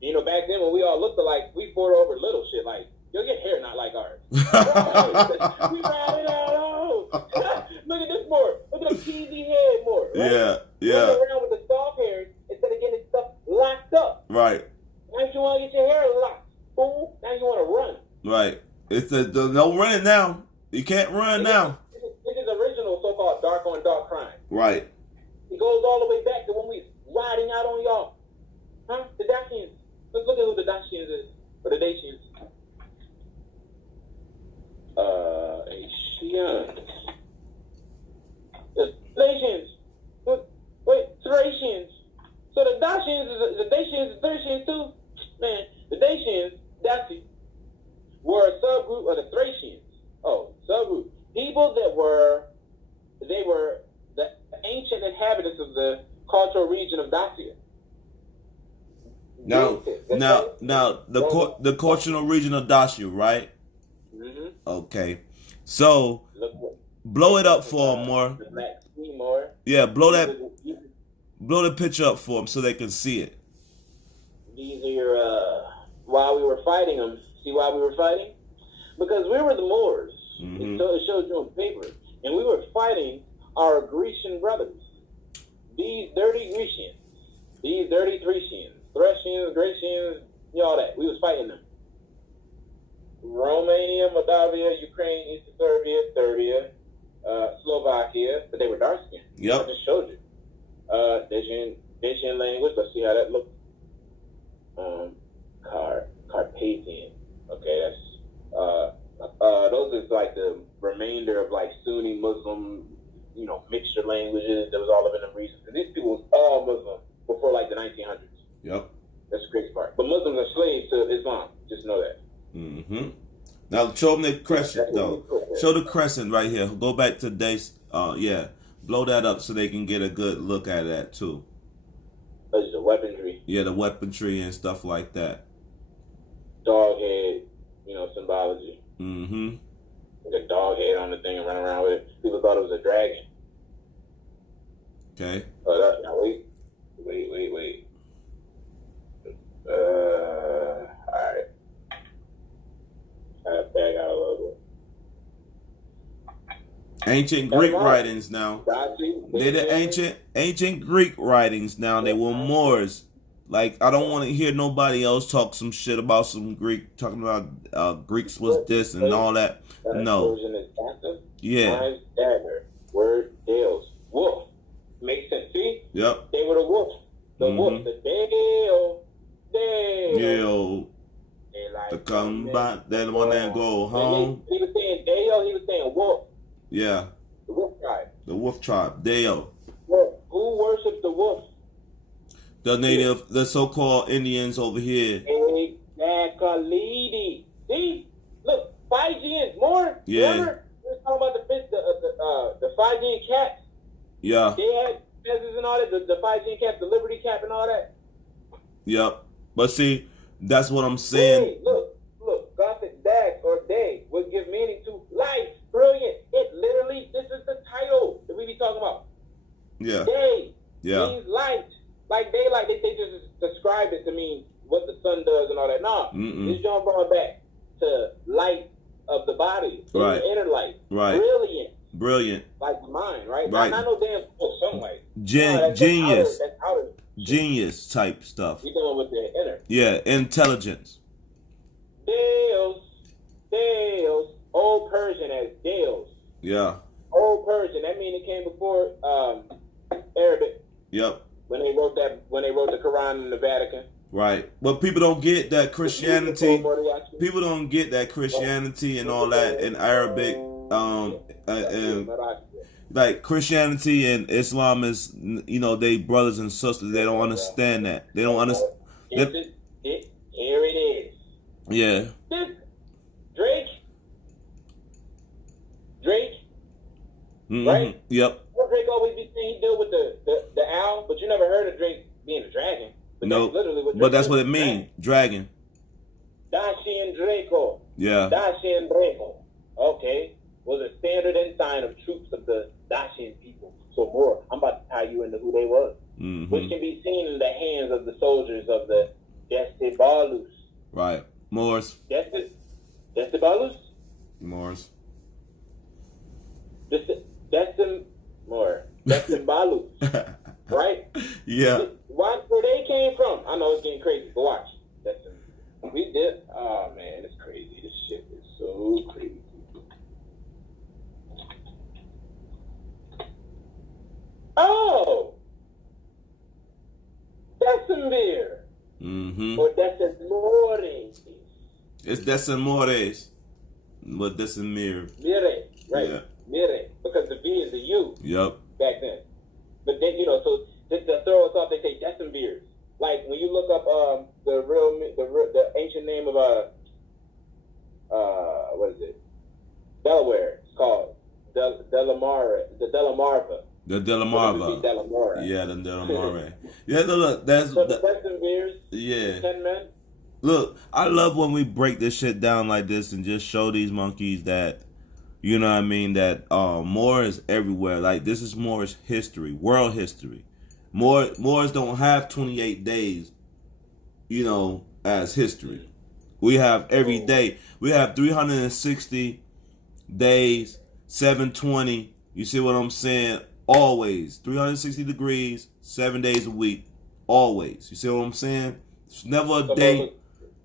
You know, back then when we all looked alike, we fought over little shit like, your hair not like ours. We ride it out. Look at this Moor. Look at the peasy head Moor. Right? Yeah. Running around with the soft hairs instead of getting stuff locked up. Right. Now you want to get your hair locked. Fool. Now you want to run. Right. It's the no running now. You can't run now. This is original so-called dark on dark crime. Right. It goes all the way back to when we riding out on y'all. Huh? The Dacians. Let's look at who the Dacians is. Or the Dacians. Asians. The Thracians. Wait, Thracians. So the Dacians is the Dacians and Thracians too? Man, the Dacians, Daci, were a subgroup of the Thracians. Oh, subgroup. People that were the ancient inhabitants of the cultural region of Dacia. Now the cultural region of Dacia, right? Mm-hmm. Okay. So blow it up for them more. The Black Sea more. Yeah, blow the picture up for them so they can see it. These are your, while we were fighting them. See why we were fighting? Because we were the Moors. Mm-hmm. It showed you on paper. And we were fighting our Grecian brothers. These dirty Grecians. These dirty Thracians. Thracians, Grecians, all that. We was fighting them. Romania, Moldavia, Ukraine, Eastern Serbia, Serbia, Slovakia, but they were dark skinned. Yep. I just showed you. Dacian language, let's see how that looks. Carpathian. Okay, that's those is like the remainder of like Sunni Muslim, mixture languages that was all up in them regions. And these people was all Muslim before like the 1900s. Yep. That's the crazy part. But Muslims are slaves to Islam. Just know that. Mm-hmm. Now show them the crescent though. Show the crescent right here. Go back to days. Yeah. Blow that up so they can get a good look at that too. That's the weaponry. Yeah, the weaponry and stuff like that. Dog head, symbology. Mm-hmm. The dog head on the thing and run around with it. People thought it was a dragon. Okay. Now wait. Alright. I back out a little bit. Ancient Greek writings now. Daci, They're the ancient Greek writings now. They were Moors. Like, I don't want to hear nobody else talk some shit about some Greek, talking about Greeks was this and all that. No. Version is active. Yeah. Mine's dagger. Word Dales. Wolf. Makes sense. See? Yep. They were the wolf. The wolf. The Dale. Yo. They like To come back, then one and go home. He was saying Dale. He was saying wolf. Yeah. The wolf tribe. The wolf tribe. Deo. Wolf. Who worships the wolf? The so-called Indians over here. Exactly. See? Look, Fijians, more. Yeah. Remember? We were talking about the Fijian cats. Yeah. They had feathers and all that. The Fijian cats, the Liberty cap and all that. Yep. But see, that's what I'm saying. Hey, look. Gothic dag or day would give meaning to life. Brilliant. It literally, this is the title that we be talking about. Yeah. Day Yeah. means light. Like daylight, they just describe it to mean what the sun does and all that. Nah, this John brought back to light of the body, right? The inner light, right? Brilliant, like the mind, right? Right. Not no damn sunlight. Genius, that's outer. Genius type stuff. You dealing with the inner. Yeah, intelligence. Deus, Old Persian as Deus. Yeah. Old Persian. That means it came before Arabic. Yep. When they wrote the Quran in the Vatican. Right. But people don't get that Christianity. People don't get that Christianity and all that in Arabic. And like Christianity and Islam is, they brothers and sisters. They don't understand that. They don't understand. Here it is. Yeah. This Drake, Mm-hmm. right? Yep. What Drake always be saying he deal with the owl, but you never heard of Drake being a dragon. But No, that's literally what but that's Drake what is, it means. Dragon. Dacian Draco. Yeah. Dacian Draco. Okay. Was a standard and sign of troops of the Dacian people. So more, I'm about to tie you into who they was. Mm-hmm. Which can be seen in the hands of the soldiers of the Decebalus. Right. Moors. Decebalus? Moors. Decebalus. Right? Yeah. Watch where they came from. I know it's getting crazy, but watch. We did. Oh man, it's crazy. This shit is so crazy. Oh, Decemvir. Mm-hmm. Or Decemores. It's Decimores. But Decimir. Mire, right? Yeah. Mire, because the V is a U Yep. back then. But then so just to throw us off, they say Decemvirs. Like when you look up the ancient name of what is it? Delaware. It's called Delamarva. The Delamara. Delamarva. Yeah, the Delamare. Yeah, look, that's So the Decemvirs. yeah. 10 men. Look, I love when we break this shit down like this and just show these monkeys that, you know what I mean, that Moor is everywhere. Like, this is Moor's history, world history. Moors don't have 28 days, as history. We have every day. We have 360 days, 720. You see what I'm saying? Always. 360 degrees, 7 days a week. Always. You see what I'm saying? It's never a day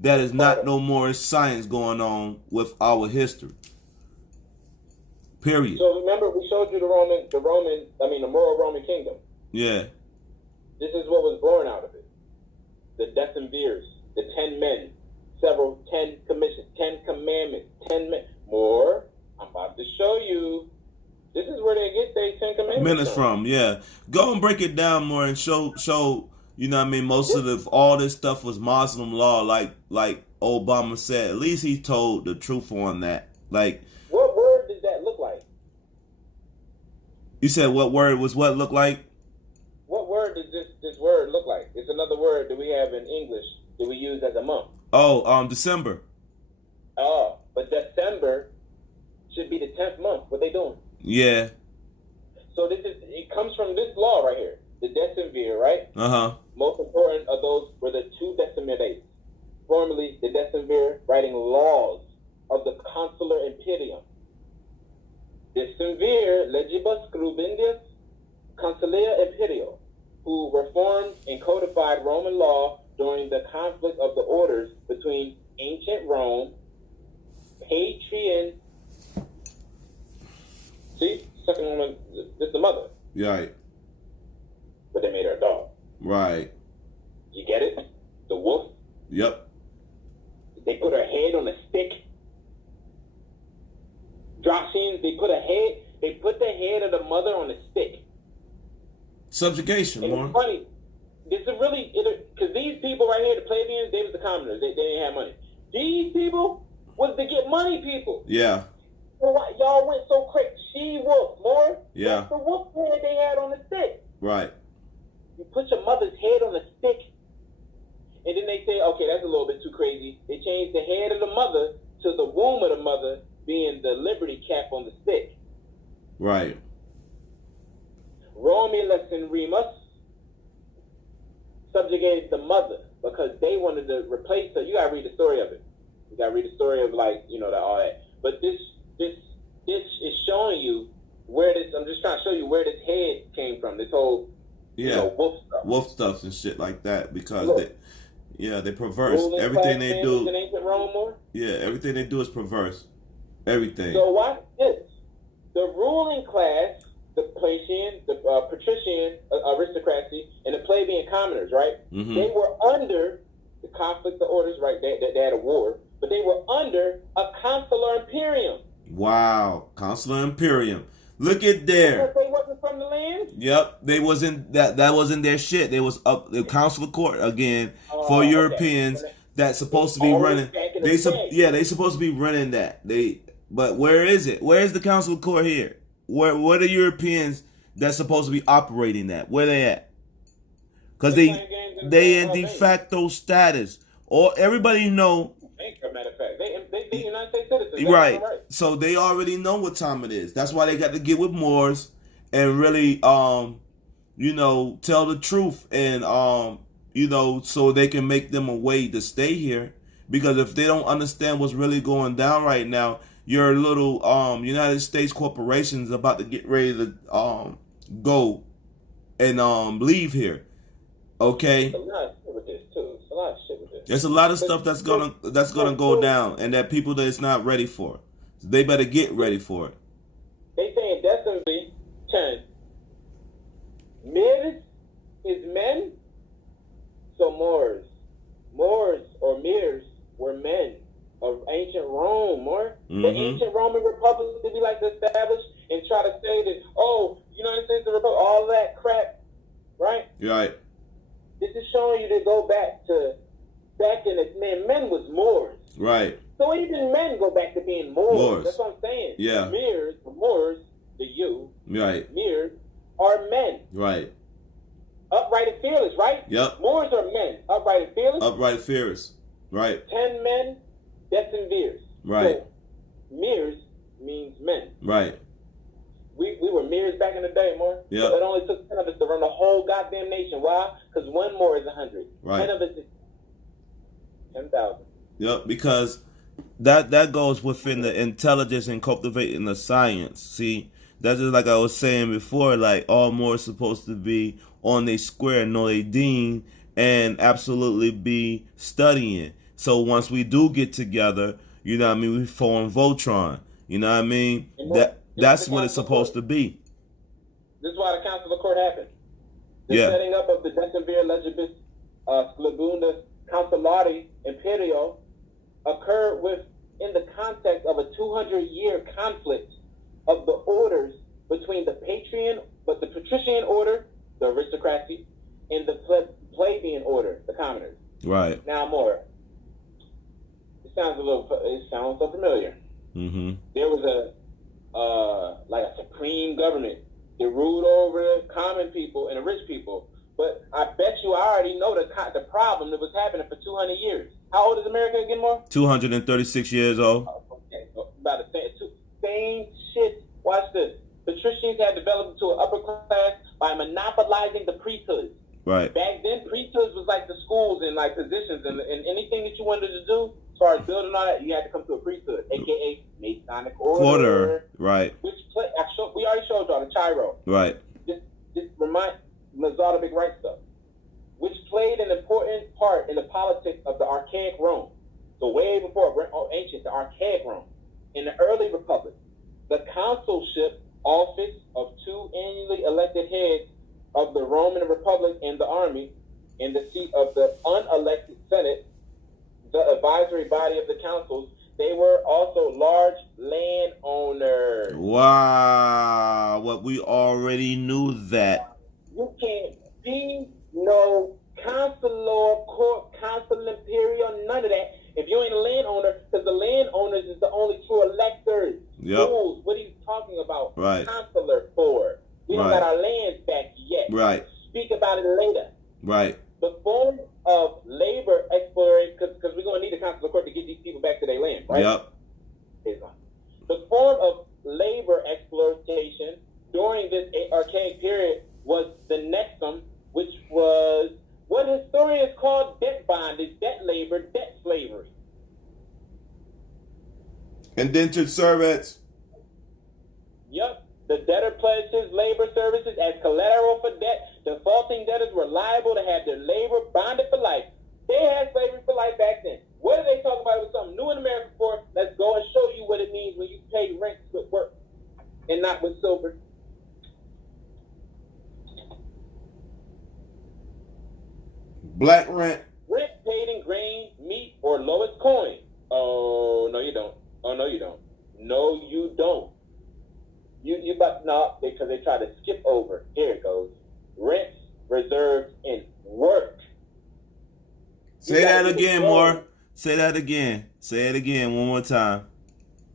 that is not no more science going on with our history. Period. So remember, we showed you the Moro Roman kingdom. Yeah. This is what was born out of it. The Decemvirs, the 10 men, 10 commissions, 10 commandments, 10 men. More, I'm about to show you. This is where they get their 10 commandments Minutes from, yeah. Go and break it down more and show, most of all this stuff was Muslim law, like Obama said. At least he told the truth on that. Like, what word does that look like? You said what word was what look like? What word does this word look like? It's another word that we have in English that we use as a month. Oh, December. Oh, but December should be the 10th month. What they doing? Yeah. So it comes from this law right here, the Decemvir, right? Uh-huh. Most important of those were the 2 Decemvirs, formerly the Decemvir, writing laws of the consular imperium. Decemvir legibus scribendis consulia imperio, who reformed and codified Roman law during the conflict of the orders between ancient Rome, Patrian. See, second woman, this is the mother. Right. But they made her a dog. Right. You get it? The wolf. Yep. They put her head on a stick. Drachins, they put the head of the mother on a stick. Subjugation, And more. it's funny. This is really, because these people right here, the plebeians, they was the commoners. They didn't have money. These people was to get money people. Yeah. So why y'all went so quick? She-wolf, more? Yeah. That's the wolf head they had on the stick. Right. You put your mother's head on a stick, and then they say, okay, that's a little bit too crazy. They changed the head of the mother to the womb of the mother being the liberty cap on the stick. Right. Romulus and Remus subjugated the mother because they wanted to replace her. You gotta read the story of it. You gotta read the story of all that. But this is showing you where this. I'm just trying to show you where this head came from. This whole wolf stuff and shit like that because Look. they perverse. Ruling Everything class they families do. in ancient Rome, more? Yeah, everything they do is perverse. Everything. So watch this. The ruling class, the Patrician, the patrician aristocracy, and the plebeian commoners, right? Mm-hmm. They were under conflict of orders, right? They had a war, but they were under a consular imperium. Wow, consular imperium. Look at there. Because they wasn't from the land. Yep, they wasn't that wasn't their shit. They was up the consular court again for Europeans that's supposed to be running. They supposed to be running that. But where is it? Where is the consular court here? Where are the Europeans that's supposed to be operating that? Where they at? Because they in de facto status. Or everybody know. Matter of fact, they United States citizens. Right. So they already know what time it is. That's why they got to get with Moors and really tell the truth and so they can make them a way to stay here. Because if they don't understand what's really going down right now, your little United States corporation is about to get ready to go and leave here. Okay? There's a lot of shit with this too. There's a lot of shit with this. There's a lot of stuff that's gonna go down and that people that's not ready for. So they better get ready for it. They saying definitely 10. Mirs is men, so Moors or Mirs were men of ancient Rome, or the ancient Roman Republic, to be like to establish and try to say that, United States the Republic, all that crap, right? Right. This is showing you to go back in the men was Moors. Right. So even men go back to being Moors. That's what I'm saying. Yeah. Mirs, Moors, Right. Mirs are men. Right. Upright and fearless, right? Yep. Moors are men. Upright and fearless. Upright fearless. Right. 10 men, decemvirs. Right. So, Mirs means men. Right. We were Mirs back in the day, more. Yep. So it only took 10 of us to run the whole goddamn nation. Why? Because one more is 100. Right. 10 of us is 10,000. Yep, because that goes within the intelligence and cultivating the science. See, that's just like I was saying before, like all more supposed to be on their square, know they dean, and absolutely be studying. So once we do get together, you know what I mean, we form Voltron. You know what I mean? That's what it's supposed to be. This is why the Council of Court happened. The setting up of the Decemvir Legibus Sklabunda Consulari Imperio occurred in the context of a 200-year conflict of the orders between the patrician order, the aristocracy, and the plebeian order, the commoners. Right. Now more. It sounds so familiar. Mm-hmm. There was a supreme government that ruled over the common people and the rich people. But I bet you I already know the problem that was happening for 200 years. How old is America again, more? 236 years old. Okay, so about the same shit. Watch this. Patricians had developed into an upper class by monopolizing the priesthood. Right. Back then, priesthoods was like the schools and like positions and anything that you wanted to do as far as building all that, you had to come to a priesthood, aka Masonic order. Right. Which we already showed y'all the Chiro. Right. Just remind Mazada Big Right stuff, which played an important part in the politics of the archaic Rome. So way before ancient, the archaic Rome. In the early republic, the consulship office of 2 annually elected heads of the Roman Republic and the army, and the seat of the unelected Senate, the advisory body of the councils, they were also large landowners. Wow, what we already knew that. You can't be no consular court, consul imperial, none of that if you ain't a landowner, because the landowners is the only true electors. Yep. Rules, what are you talking about? Right. Consular for. We don't got our lands back yet. Right. Speak about it later. Right. The form of labor exploration, because we're going to need a consular court to get these people back to their land, right? Yep. The form of labor exploitation during this archaic period was the nexum, which was what historians call debt bondage, debt labor, debt slavery. Indentured servants. Yep. The debtor pledged his labor services as collateral for debt. Defaulting debtors were liable to have their labor bonded for life. They had slavery for life back then. What are they talking about? It was something new in America for. Let's go and show you what it means when you pay rent with work and not with silver. Black rent. Rent paid in grain lowest coin. Oh, no, you don't. Oh, no, you don't. No, you don't. You but no, because they try to skip over. Here it goes. Rents, reserves, and work. Say that again, more. Say that again. Say it again one more time.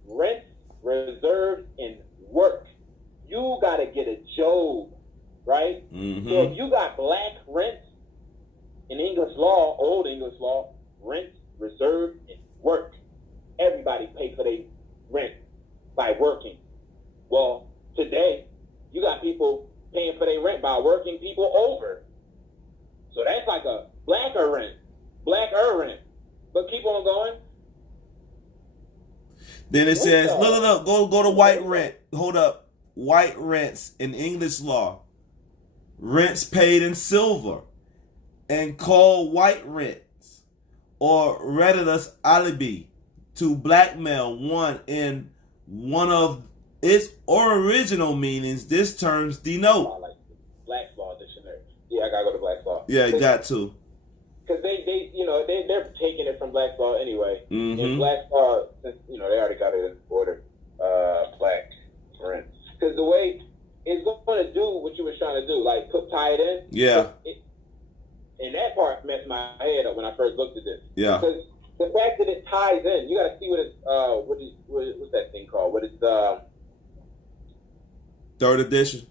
Rents, reserves, and work. You got to get a job, right? Mm-hmm. So if you got black rents in English law, old English law, rent, reserve, and work. Everybody pay for their rent by working. Well, today, you got people paying for their rent by working people over. So that's like a blacker rent. But keep on going. Then it says, look, go to white rent. Hold up. White rents in English law. Rents paid in silver and called white rents or redditus alibi to blackmail one in one of its original meanings. This terms denote. I like Black's Law Dictionary. Yeah, I gotta go to Black's Law. Yeah, you got to. Because they're taking it from Black's Law anyway. Mm-hmm. And Black's Law, since, they already got it in order. Black rent. Because the way it's going to do what you were trying to do, like tie it in. Yeah. And that part messed my head up when I first looked at this. Yeah. Because the fact that it ties in, you got to see what it's what's that thing called? What it's Third edition.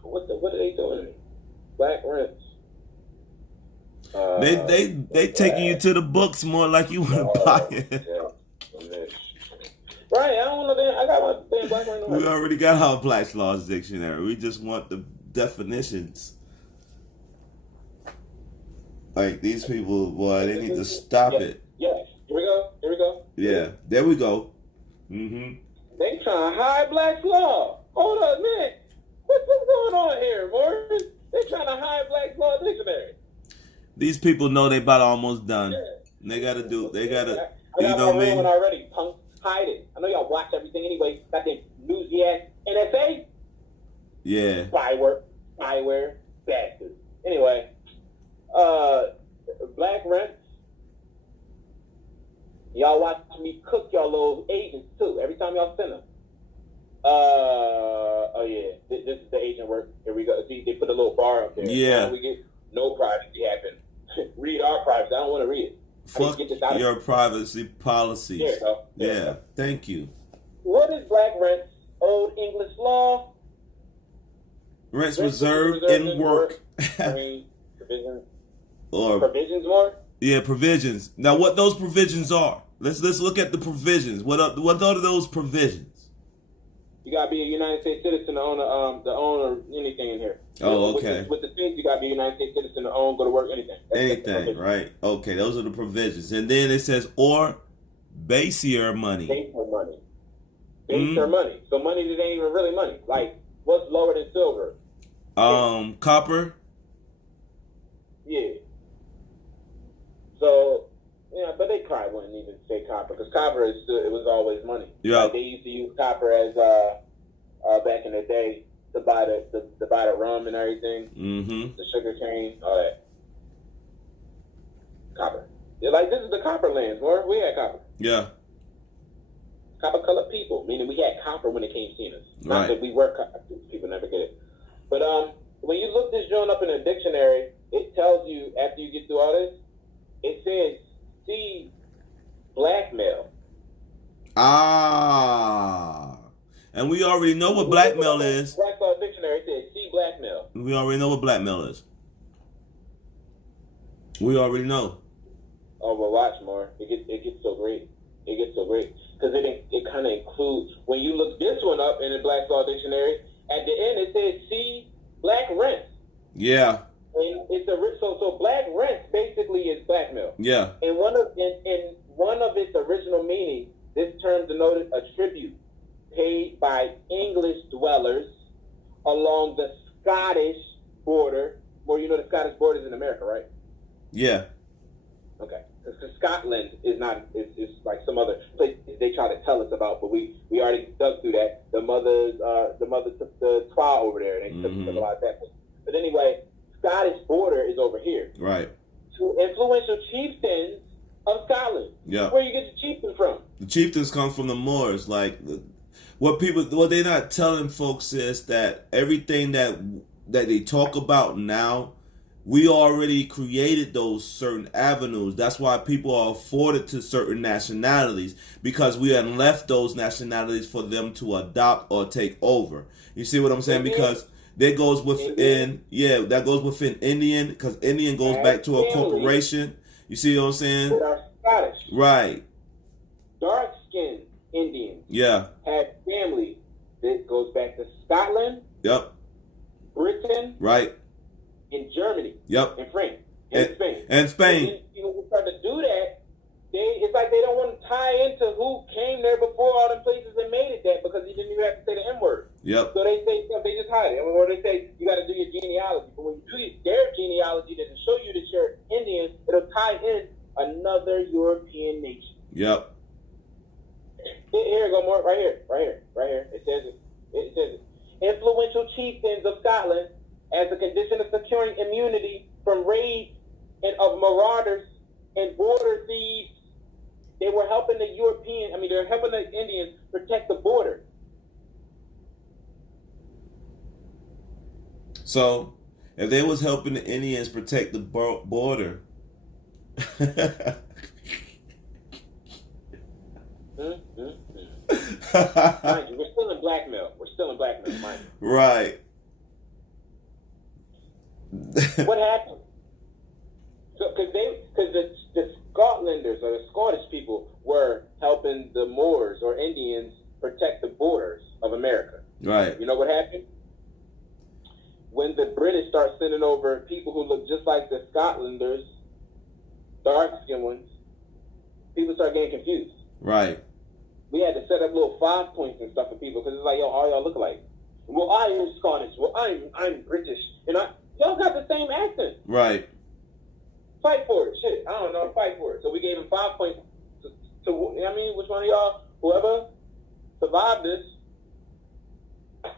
What are they doing? Black rents. They taking you to the books more like you want to buy it. Yeah. Right, I don't know that. I got one thing black rent. We already got our Black's Laws Dictionary. We just want the definitions. Like these people, boy, they need to stop it. Yeah, here we go. Yeah, there we go. Mm-hmm. They trying to hide Black's Law. Hold up, man. What's going on here, Morris? They trying to hide Black's Law Dictionary. These people know they about almost done. Yeah. They gotta, I you got know what I mean? one already. Punk, hide it. I know y'all watch everything anyway. Got them newsy ass NSA. Yeah. Spyware, bastards. Anyway, black rents. Y'all watch me cook y'all little agents too. Every time y'all send them. Oh yeah, this is the agent work. Here we go. See, they put a little bar up there. Yeah. We get no privacy happen. Read our privacy. I don't want to read it. Fuck your privacy policies. There you go. Yeah. Thank you. What is black rents? Old English law. Rents reserved in work. Provisions. Or Provisions more? yeah, provisions. Now, what those provisions are? Let's look at the provisions. What are those provisions? You gotta be a United States citizen to own anything in here. Oh, okay. With the states, you gotta be a United States citizen to own, go to work, anything. Anything, right? Okay, those are the provisions. And then it says or basier money. Basier money. Basier money. So money that ain't even really money. Like what's lower than silver? Copper. Yeah. So yeah, but they probably wouldn't even say copper because copper it was always money. Yeah. Like, they used to use copper as back in the day to buy the rum and everything. Mm-hmm. The sugar cane, all that. Copper. Yeah, like this is the copper lands, where we had copper. Yeah. Copper colored people, meaning we had copper when they came seeing us. Not Right. that we were copper. People never get it. But when you look this joint up in a dictionary, it tells you after you get through all this, it says see blackmail. Ah. And we already know what blackmail is. Black Law Dictionary says see blackmail. We already know what blackmail is. We already know. Oh, well, watch more. It gets so great. It gets so great because it kind of includes when you look this one up in the Black Law Dictionary. At the end, it says see black rent. Yeah. And it's so black rent basically is blackmail. Yeah. In one of its original meanings, this term denoted a tribute paid by English dwellers along the Scottish border. Well, you know the Scottish border is in America, right? Yeah. Okay. Because Scotland is not. It's like some other place they try to tell us about, but we already dug through that. The mother took the trial over there, and they took a lot of that. But anyway, Scottish border is over here. Right. to influential chieftains of Scotland. Yeah. Where you get the chieftain from? The chieftains come from the Moors. Like what they're not telling folks is that everything that they talk about now, we already created those certain avenues. That's why people are afforded to certain nationalities, because we had left those nationalities for them to adopt or take over. You see what I'm saying? Because that goes within, that goes within Indian, because Indian goes back to a corporation. You see what I'm saying? That are Scottish. Right. Dark-skinned Indians. Yeah. Had family that goes back to Scotland. Yep. Britain. Right. In Germany. Yep. In France. In Spain. And Spain. And when we start to do that, it's like they don't want to tie into who came there before all them places and made it that, because you didn't even have to say the M-word. Yep. So they say stuff, they just hide it. Or they say you got to do your genealogy. But when you do their genealogy that will show you that you're Indian, it'll tie in another European nation. Yep. Here go more right here. It says it. Influential chieftains of Scotland, as a condition of securing immunity from raids and of marauders and border thieves, they were helping they're helping the Indians protect the border. So, if they was helping the Indians protect the border, Mind you, we're still in blackmail, mind you. Right. What happened? So, because the Scotlanders or the Scottish people were helping the Moors or Indians protect the borders of America. Right. You know what happened? When the British start sending over people who look just like the Scotlanders, dark-skinned ones, people start getting confused. Right. We had to set up little 5 points and stuff for people, because it's like, yo, all y'all look alike. Well, I am Scottish. Well, I'm British. And y'all got the same accent. Right. Fight for it. Shit, I don't know. Fight for it. So we gave him 5 points to which one of y'all, whoever survived this,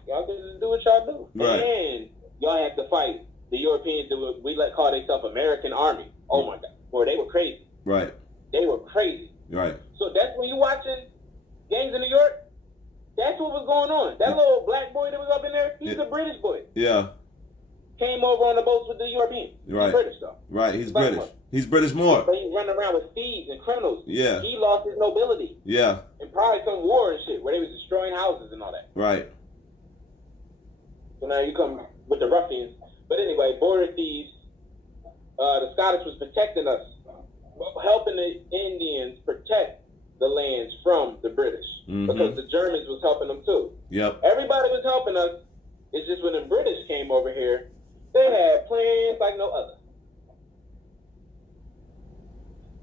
y'all can just do what y'all do. Right. And y'all have to fight the Europeans that call themselves American Army. Oh my God. Boy, they were crazy. Right. They were crazy. Right. So that's when you watching Gangs in New York, that's what was going on. That little black boy that was up in there, he's a British boy. Yeah. Came over on the boats with the Europeans. Right. He's British though. Right. He's British. He's British more. But he's running around with thieves and criminals. Yeah. He lost his nobility. Yeah. And probably some war and shit where they was destroying houses and all that. Right. So now you come with the ruffians. But anyway, border thieves. The Scottish was protecting us, helping the Indians protect the lands from the British, because the Germans was helping them too. Yep. Everybody was helping us. It's just when the British came over here, they had plans like no other.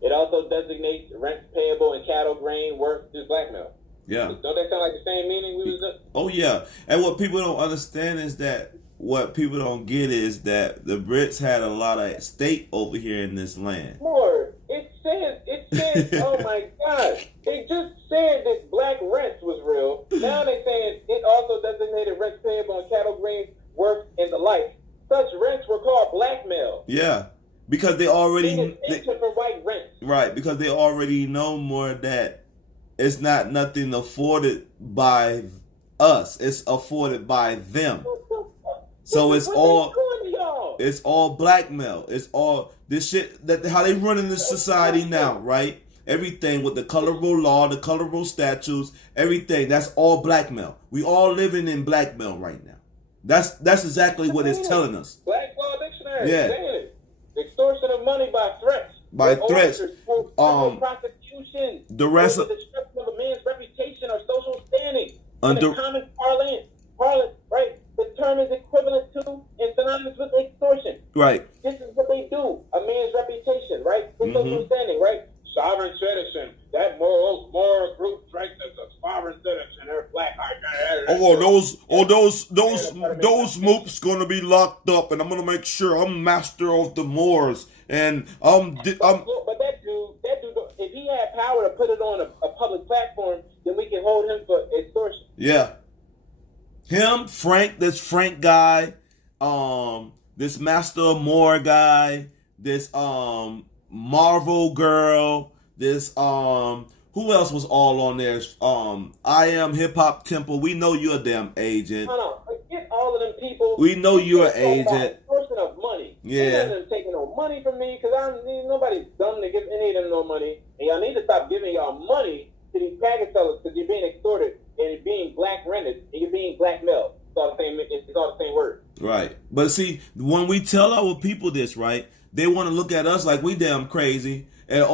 It also designates rents payable and cattle grain work through blackmail. Yeah. Don't that sound like the same meaning we was doing? Oh yeah. And what people don't understand is that what people don't get is that the Brits had a lot of stake over here in this land. More. It says, oh my God. They just said that black rents was real. Now they saying it also designated rents payable and cattle grain work and the like. Such rents were called blackmail. Yeah. Because they already for white rents. Right, because they already know more that it's not nothing afforded by us. It's afforded by them. So it's all blackmail. It's all this shit that how they run in this society now, right? Everything with the colorable law, the colorable statutes, everything, that's all blackmail. We all living in blackmail right now. That's exactly what it's telling us. Black Law Dictionary. Yeah. Saying it. Extortion of money by threats. By threats. Prosecution. The rest of the destruction of a man's reputation or social standing. Under in the common parlance, right? The term is equivalent to and synonymous with extortion. Right. This is what they do. A man's reputation, right? His social standing, right? Sovereign citizen. That moral group strikes as a sovereign citizen. They're black. those moops gonna be locked up, and I'm gonna make sure I'm master of the Moors, and But that dude, if he had power to put it on a public platform, then we can hold him for extortion. Yeah. Him, Frank, this Frank guy, this Master Moore guy, this Marvel girl, this who else was all on there? I Am Hip Hop Temple. We know you're a damn agent. No, forget all of them people. We know you're an Talking about agent. Person of money. Yeah. Ain't none of them taking no money from me because nobody's dumb to give any of them no money. And y'all need to stop giving y'all money to these package sellers because you're being extorted and you're being black rented and you're being blackmailed. It's all the same word. Right. But see, when we tell our people this, right, they want to look at us like we damn crazy. And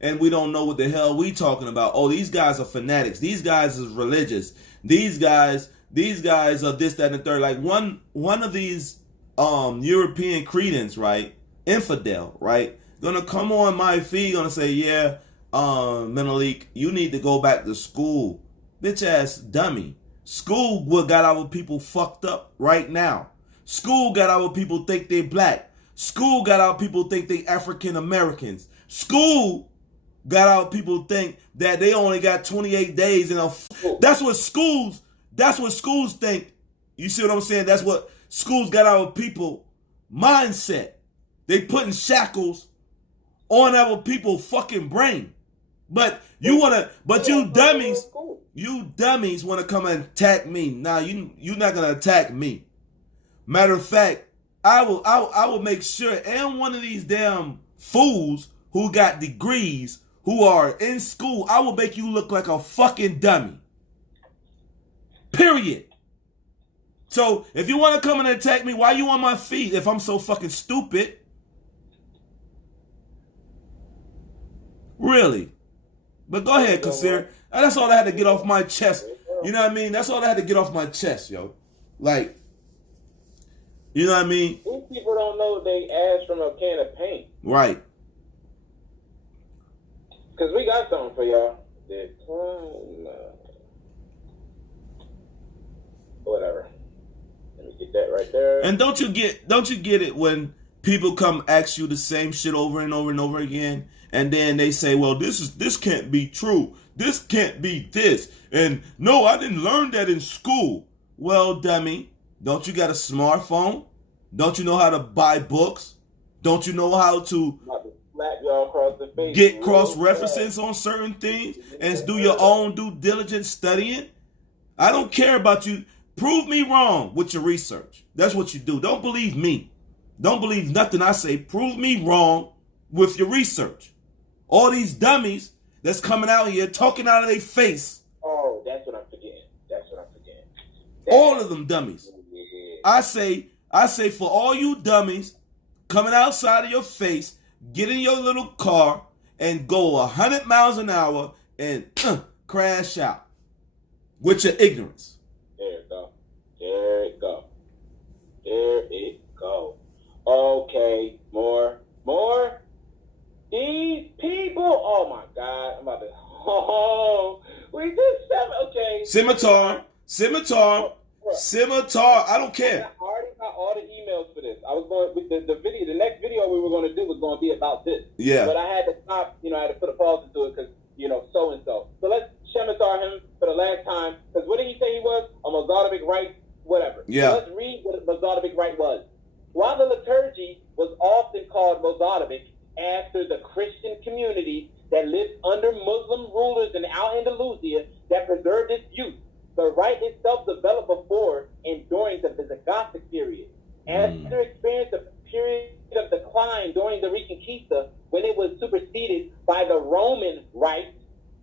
and we don't know what the hell we talking about. Oh, these guys are fanatics. These guys is religious. These guys are this, that, and the third. Like one of these European cretins, right? Infidel, right? Gonna come on my feed, gonna say, yeah, Menelik, you need to go back to school. Bitch ass dummy. School what got our people fucked up right now. School got our people think they black. School got our people think they African Americans. School got our people think that they only got 28 days in a. That's what schools think. You see what I'm saying? That's what schools got our people mindset. They putting shackles on our people fucking brain. But you dummies want to come and attack me. Nah, you're not gonna attack me. Matter of fact, I will make sure, and one of these damn fools who got degrees, who are in school, I will make you look like a fucking dummy. Period. So if you want to come and attack me, why you on my feet if I'm so fucking stupid? Really? But go ahead, Kasir. That's all I had to get off my chest. You know what I mean? That's all I had to get off my chest, yo. Like, you know what I mean? These people don't know they ass from a can of paint. Right. Because we got something for y'all. Whatever. Let me get that right there. And don't you get it when people come ask you the same shit over and over and over again, and then they say, well, this can't be true. This can't be this. And no, I didn't learn that in school. Well, dummy, don't you got a smartphone? Don't you know how to buy books? Don't you know how to slap y'all across the face, get cross references on certain things and do your own due diligence studying? I don't care about you. Prove me wrong with your research. That's what you do. Don't believe me. Don't believe nothing I say. Prove me wrong with your research. All these dummies that's coming out here talking out of their face. Oh, that's what I'm forgetting. All of them dummies. I say for all you dummies coming outside of your face, get in your little car and go 100 miles an hour and crash out with your ignorance. There it go. Okay, more. These people. Oh my God, I'm about to. Oh, we just okay. Scimitar. I don't care. I already got all the emails for this. I was going with the video. The next video we were going to do was going to be about this. Yeah. But I had to stop. I had to put a pause into it because so and so. So let's Scimitar him for the last time. Because what did he say he was? A Mozarabic rite, whatever. Yeah. So let's read what a Mozarabic rite was. While the liturgy was often called Mozarabic after the Christian community that lived under Muslim rulers in Al-Andalusia that preserved its youth, the rite itself developed before and during the Visigothic period. After experiencing a period of decline during the Reconquista, when it was superseded by the Roman rite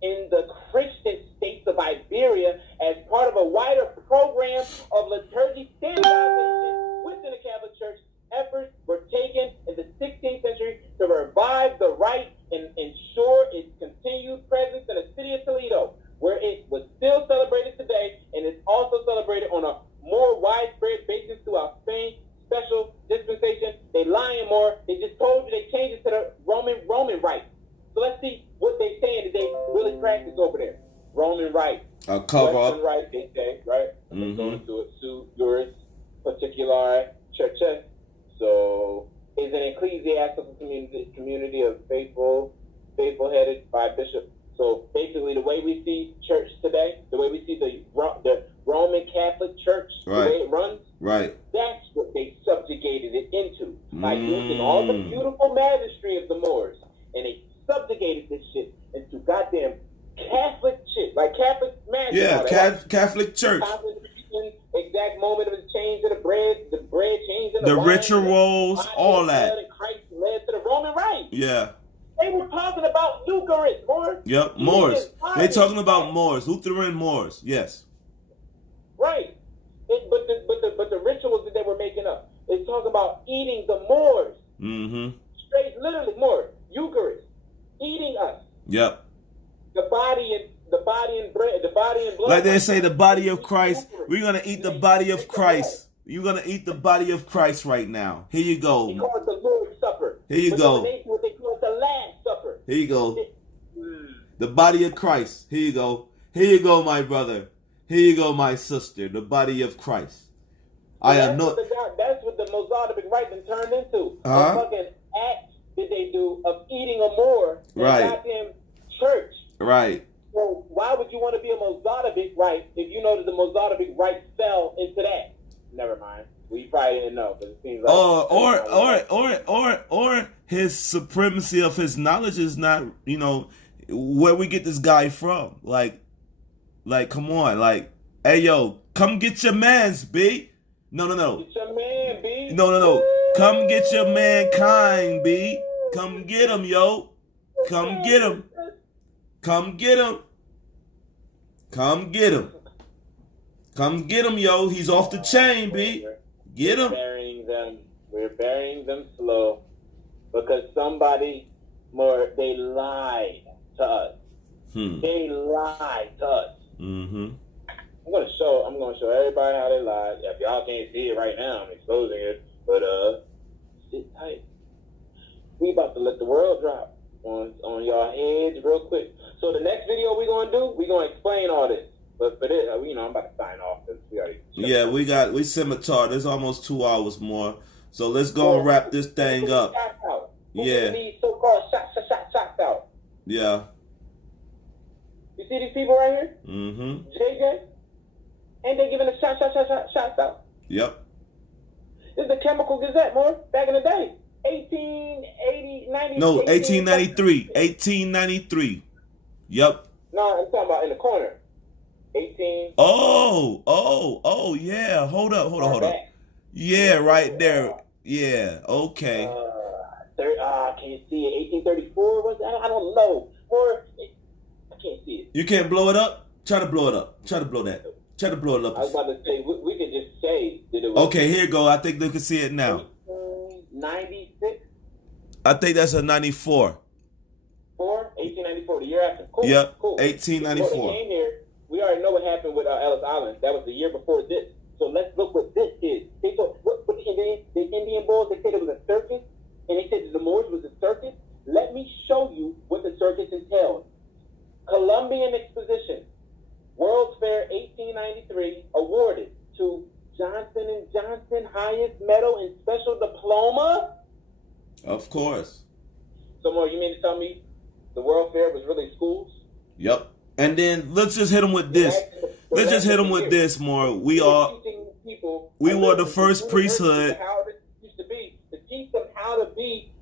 in the Christian states of Iberia as part of a wider program of liturgy standardization within the Catholic Church, efforts were taken in the 16th century to revive the rite and ensure its continued presence in the city of Toledo, where it was still celebrated today and is also celebrated on a more widespread basis throughout Spain. Special dispensation. They lying more. They just told you they changed it to the Roman rite. So let's see what they saying that they really practice over there. Roman rite. A cover up. Right, they say, right? I'm going to it. Su juris particulari churches. So is an ecclesiastical community of faithful headed by bishop. So basically, the way we see church today, the way we see the Roman Catholic Church, right, the way it runs ones. Right. That's what they subjugated it into. By using all the beautiful magistrry of the Moors. And they subjugated this shit into goddamn Catholic shit. Like Catholic magic. Yeah, Catholic Church. Exact moment of the change of the bread change in The wine, rituals, all that. And Christ led to the Roman Rite. Yeah. They were talking about Eucharist, Moors. Yep, Moors. They talking about Moors, Lutheran Moors. Yes. Right. But the rituals that they were making up. They talking about eating the Moors. Mm-hmm. Straight, literally Moors. Eucharist. Eating us. Yep. The body and bread, the body and blood. Like they say, the body of Christ. We're gonna eat the body of Christ. You're gonna eat the body of Christ right now. Here you They go. call it the Lord's Supper. Here you go. What they call it the Last Supper. Here you go. The body of Christ. Here you go. Here you go, my brother. Here you go, my sister. The body of Christ. That's what the Mozarabic rite been turned into. A fucking act that they do of eating a Moor in a goddamn church. Right. So why would you want to be a Mozarabic rite if you know that the Mozarabic rite fell into that? Never mind. We probably didn't know, but it seems like or his supremacy of his knowledge is not, where we get this guy from. Like come on, like, hey yo, come get your mans, B. No. Get your man, B. No. Come get your mankind, B. Come get him, yo. Come get him. Come get him. Come get him. Come get him, yo. He's off the chain, B. Get him. We're burying them slow because they lied to us. They lied to us. Mm-hmm. I'm gonna show everybody how they lied. If y'all can't see it right now, I'm exposing it. But sit tight. We about to let the world drop on y'all heads real quick. So the next video we're gonna do, we're gonna explain all this. But for this, I'm about to sign off because we already. Yeah, we scimitar. There's almost 2 hours more. So let's go and wrap this thing up. Yeah. These so-called shots out. Yeah. You see these people right here? Mm-hmm. JJ? Ain't they giving a shots out? Yep. This is the Chemical Gazette, more back in the day. 1880, 90. No, 1893. 1893. Yep. No, I'm talking about in the corner. 18. Oh, yeah. Hold up. Yeah, right there. Yeah, okay. I can't see it. 1834 was that? I don't know. Or I can't see it. You can't blow it up? Try to blow it up. Try to blow that. Try to blow it up. I was about to say we could just say that it was. Okay, here you go. I think they can see it now. 96. I think that's a 94. 1894, the year after. Cool. Yep. Cool. 1894. Before they came here, we already know what happened with Ellis Island. That was the year before this. So let's look what this is. They told what the Indian Bulls. They said it was a circus, and they said that the Moors was a circus. Let me show you what the circus entailed. Columbian Exposition, World's Fair 1893, awarded to Johnson & Johnson highest medal and special diploma. Of course. So more, you mean to tell me the World Fair was really schools? Yep. And then let's just hit them with this. Let's just hit them with this more. We were the first priesthood. How it used to be to teach them how to be,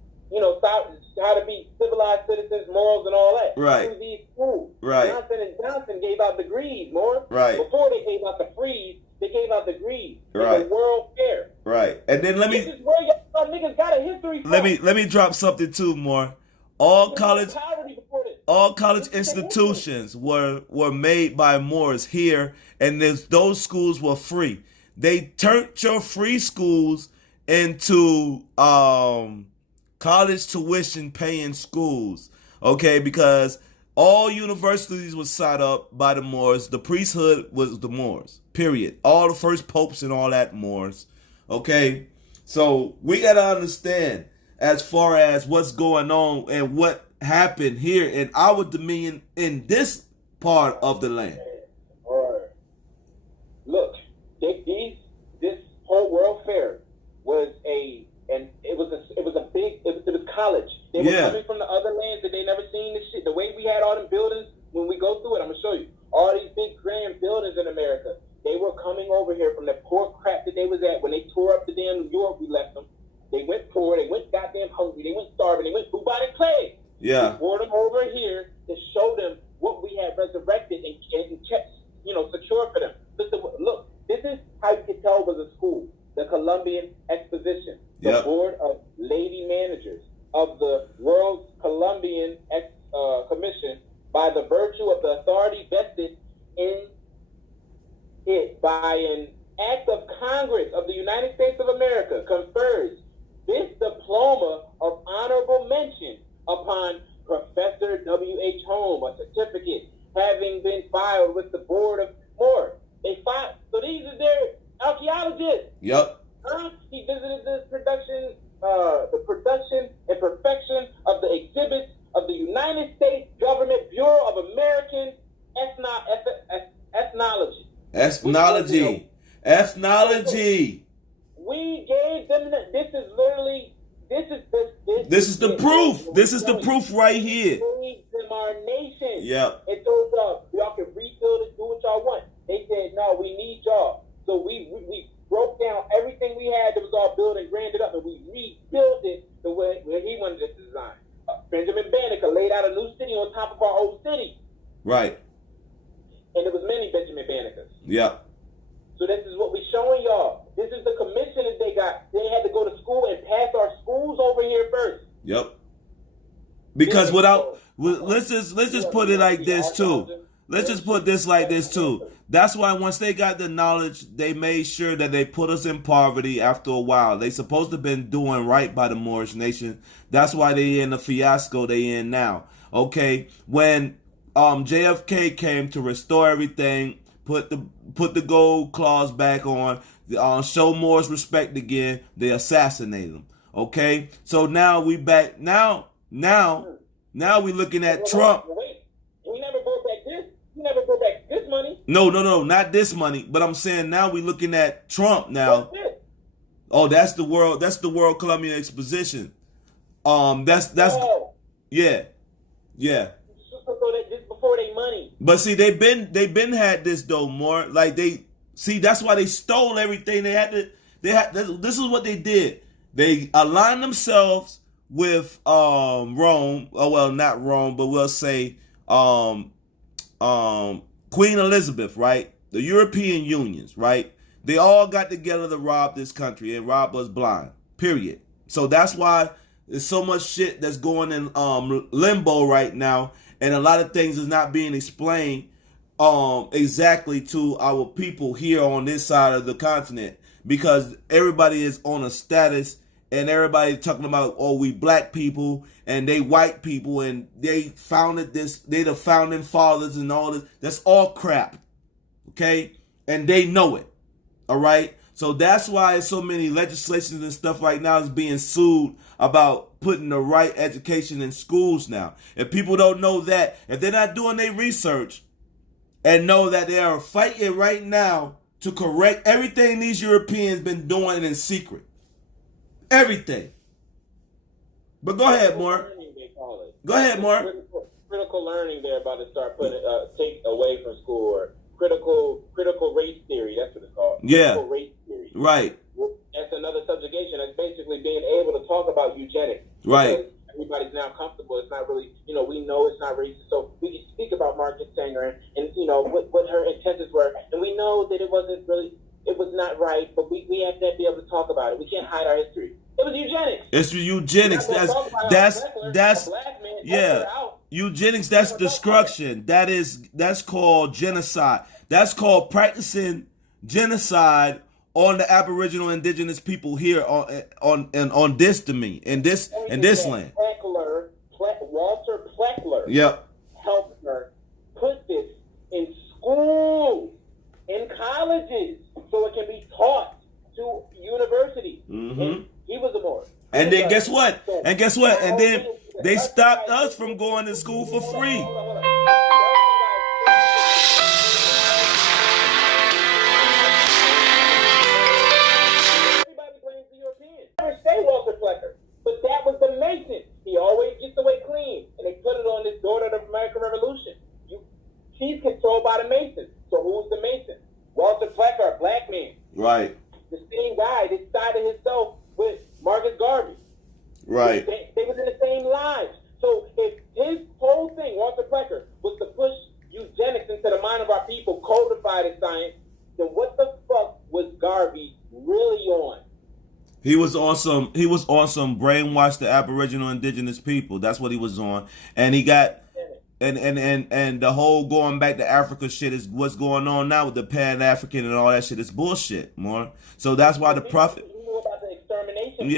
how to be civilized citizens, morals, and all that. Right. Through these schools. Right. Johnson & Johnson gave out degrees, more. Right. Before they gave out the freeze, they gave out degrees. Right. In the World Fair. Right. And then This is where y'all niggas got a history from. let me drop something too more. All college institutions were made by Moors here, and those schools were free. They turned your free schools into college tuition paying schools, okay? Because all universities were set up by the Moors. The priesthood was the Moors, period. All the first popes and all that Moors, okay? So we got to understand as far as what's going on and what happened here in our dominion in this part of the land. Look, this whole World Fair was college. They were coming from the other lands that they never seen this shit. The way we had all them buildings, when we go through it, I'm gonna show you all these big grand buildings in America. They were coming over here from the poor crap that they was at, when they tore up the damn New York, we left them. They went poor, they went goddamn hungry, they went starving, they went bubonic plague. Yeah. We brought them over here to show them what we had resurrected and kept, secure for them. Listen, look, this is how you can tell it was a school. The Columbian Exposition, the Yep. Board of Lady Managers of the World Columbian Commission, by the virtue of the authority vested in it by an act of Congress of the United States of America, confers this diploma of honorable mention upon Professor W.H. Holmes, a certificate having been filed with the Board of Moore. They filed, so these are their archaeologists. Yep. He visited the production and perfection of the exhibits of the United States Government Bureau of American Ethnology. Ethnology. We gave them this is the proof. This is the proof right here. We gave them our nation. Yep. And told y'all can rebuild it, do what y'all want. They said, no, we need y'all. So we broke down everything we had that was all built and granded up, and we rebuilt it the way he wanted it to design. Benjamin Banneker laid out a new city on top of our old city. Right. And there was many Benjamin Bannekers. Yep. So this is what we're showing y'all. This is the commission that they got. They had to go to school and pass our schools over here first. Yep. Because let's just put it like this too. Let's just put this like this too. That's why once they got the knowledge, they made sure that they put us in poverty after a while. They supposed to have been doing right by the Moorish nation. That's why they in the fiasco they in now. Okay, when JFK came to restore everything, put the gold claws back on, show Moors respect again, they assassinated him. Okay, so now we back now we looking at Trump. Wait, we never brought back this. We never brought back this money. No, not this money. But I'm saying now we looking at Trump now. Oh, that's the World Columbian Exposition. That's no. Yeah. This before they money. But see, they been had this though more. Like that's why they stole everything. This is what they did. They aligned themselves with Rome. Oh well, not Rome, but we'll say Queen Elizabeth, right? The European unions, right? They all got together to rob this country and rob us blind. Period. So that's why there's so much shit that's going in limbo right now, and a lot of things is not being explained exactly to our people here on this side of the continent, because everybody is on a status and everybody talking about, oh, we black people and they white people and they founded this, they the founding fathers and all this. That's all crap. Okay? And they know it. All right? So that's why so many legislations and stuff right now is being sued about putting the right education in schools now. If people don't know that, if they're not doing their research and know that they are fighting right now to correct everything these Europeans been doing in secret. Everything. But go ahead, Mark. Go ahead, Mark. Critical learning they're about to start take away from school, or critical race theory. That's what it's called. Yeah. Critical race theory. Right. That's another subjugation. That's basically being able to talk about eugenics. Right. Because everybody's now comfortable. It's not really, we know it's not racist. So we can speak about Margaret Sanger and what her intentions were. And we know that it was not right, but we have to be able to talk about it. We can't hide our history. It was eugenics. It's eugenics. That's yeah. Eugenics, that's destruction. That's called genocide. That's called practicing genocide on the Aboriginal indigenous people here on this domain, in this land. Walter Pleckler. Yep. Helped her put this in schools, in colleges, so it can be taught to universities. Mm-hmm. And he was a Moor. And then guess what? And then they stopped us from going to school for free. Hold on. Everybody blames the Europeans. Never say Walter Plecker, but that was the Mason. He always gets away clean, and they put it on this daughter of the American Revolution. She's controlled by the Masons. So who's the Mason? Walter Plecker, a black man. Right. The same same guy that sided himself with Marcus Garvey. Right. They was in the same lives. So if his whole thing, Walter Plecker, was to push eugenics into the mind of our people, codified as science, then what the fuck was Garvey really on? He was on some brainwash the Aboriginal indigenous people. That's what he was on. And he got and the whole going back to Africa shit is what's going on now with the Pan-African and all that shit. It's bullshit, more. So that's why the prophet. You knew about the extermination.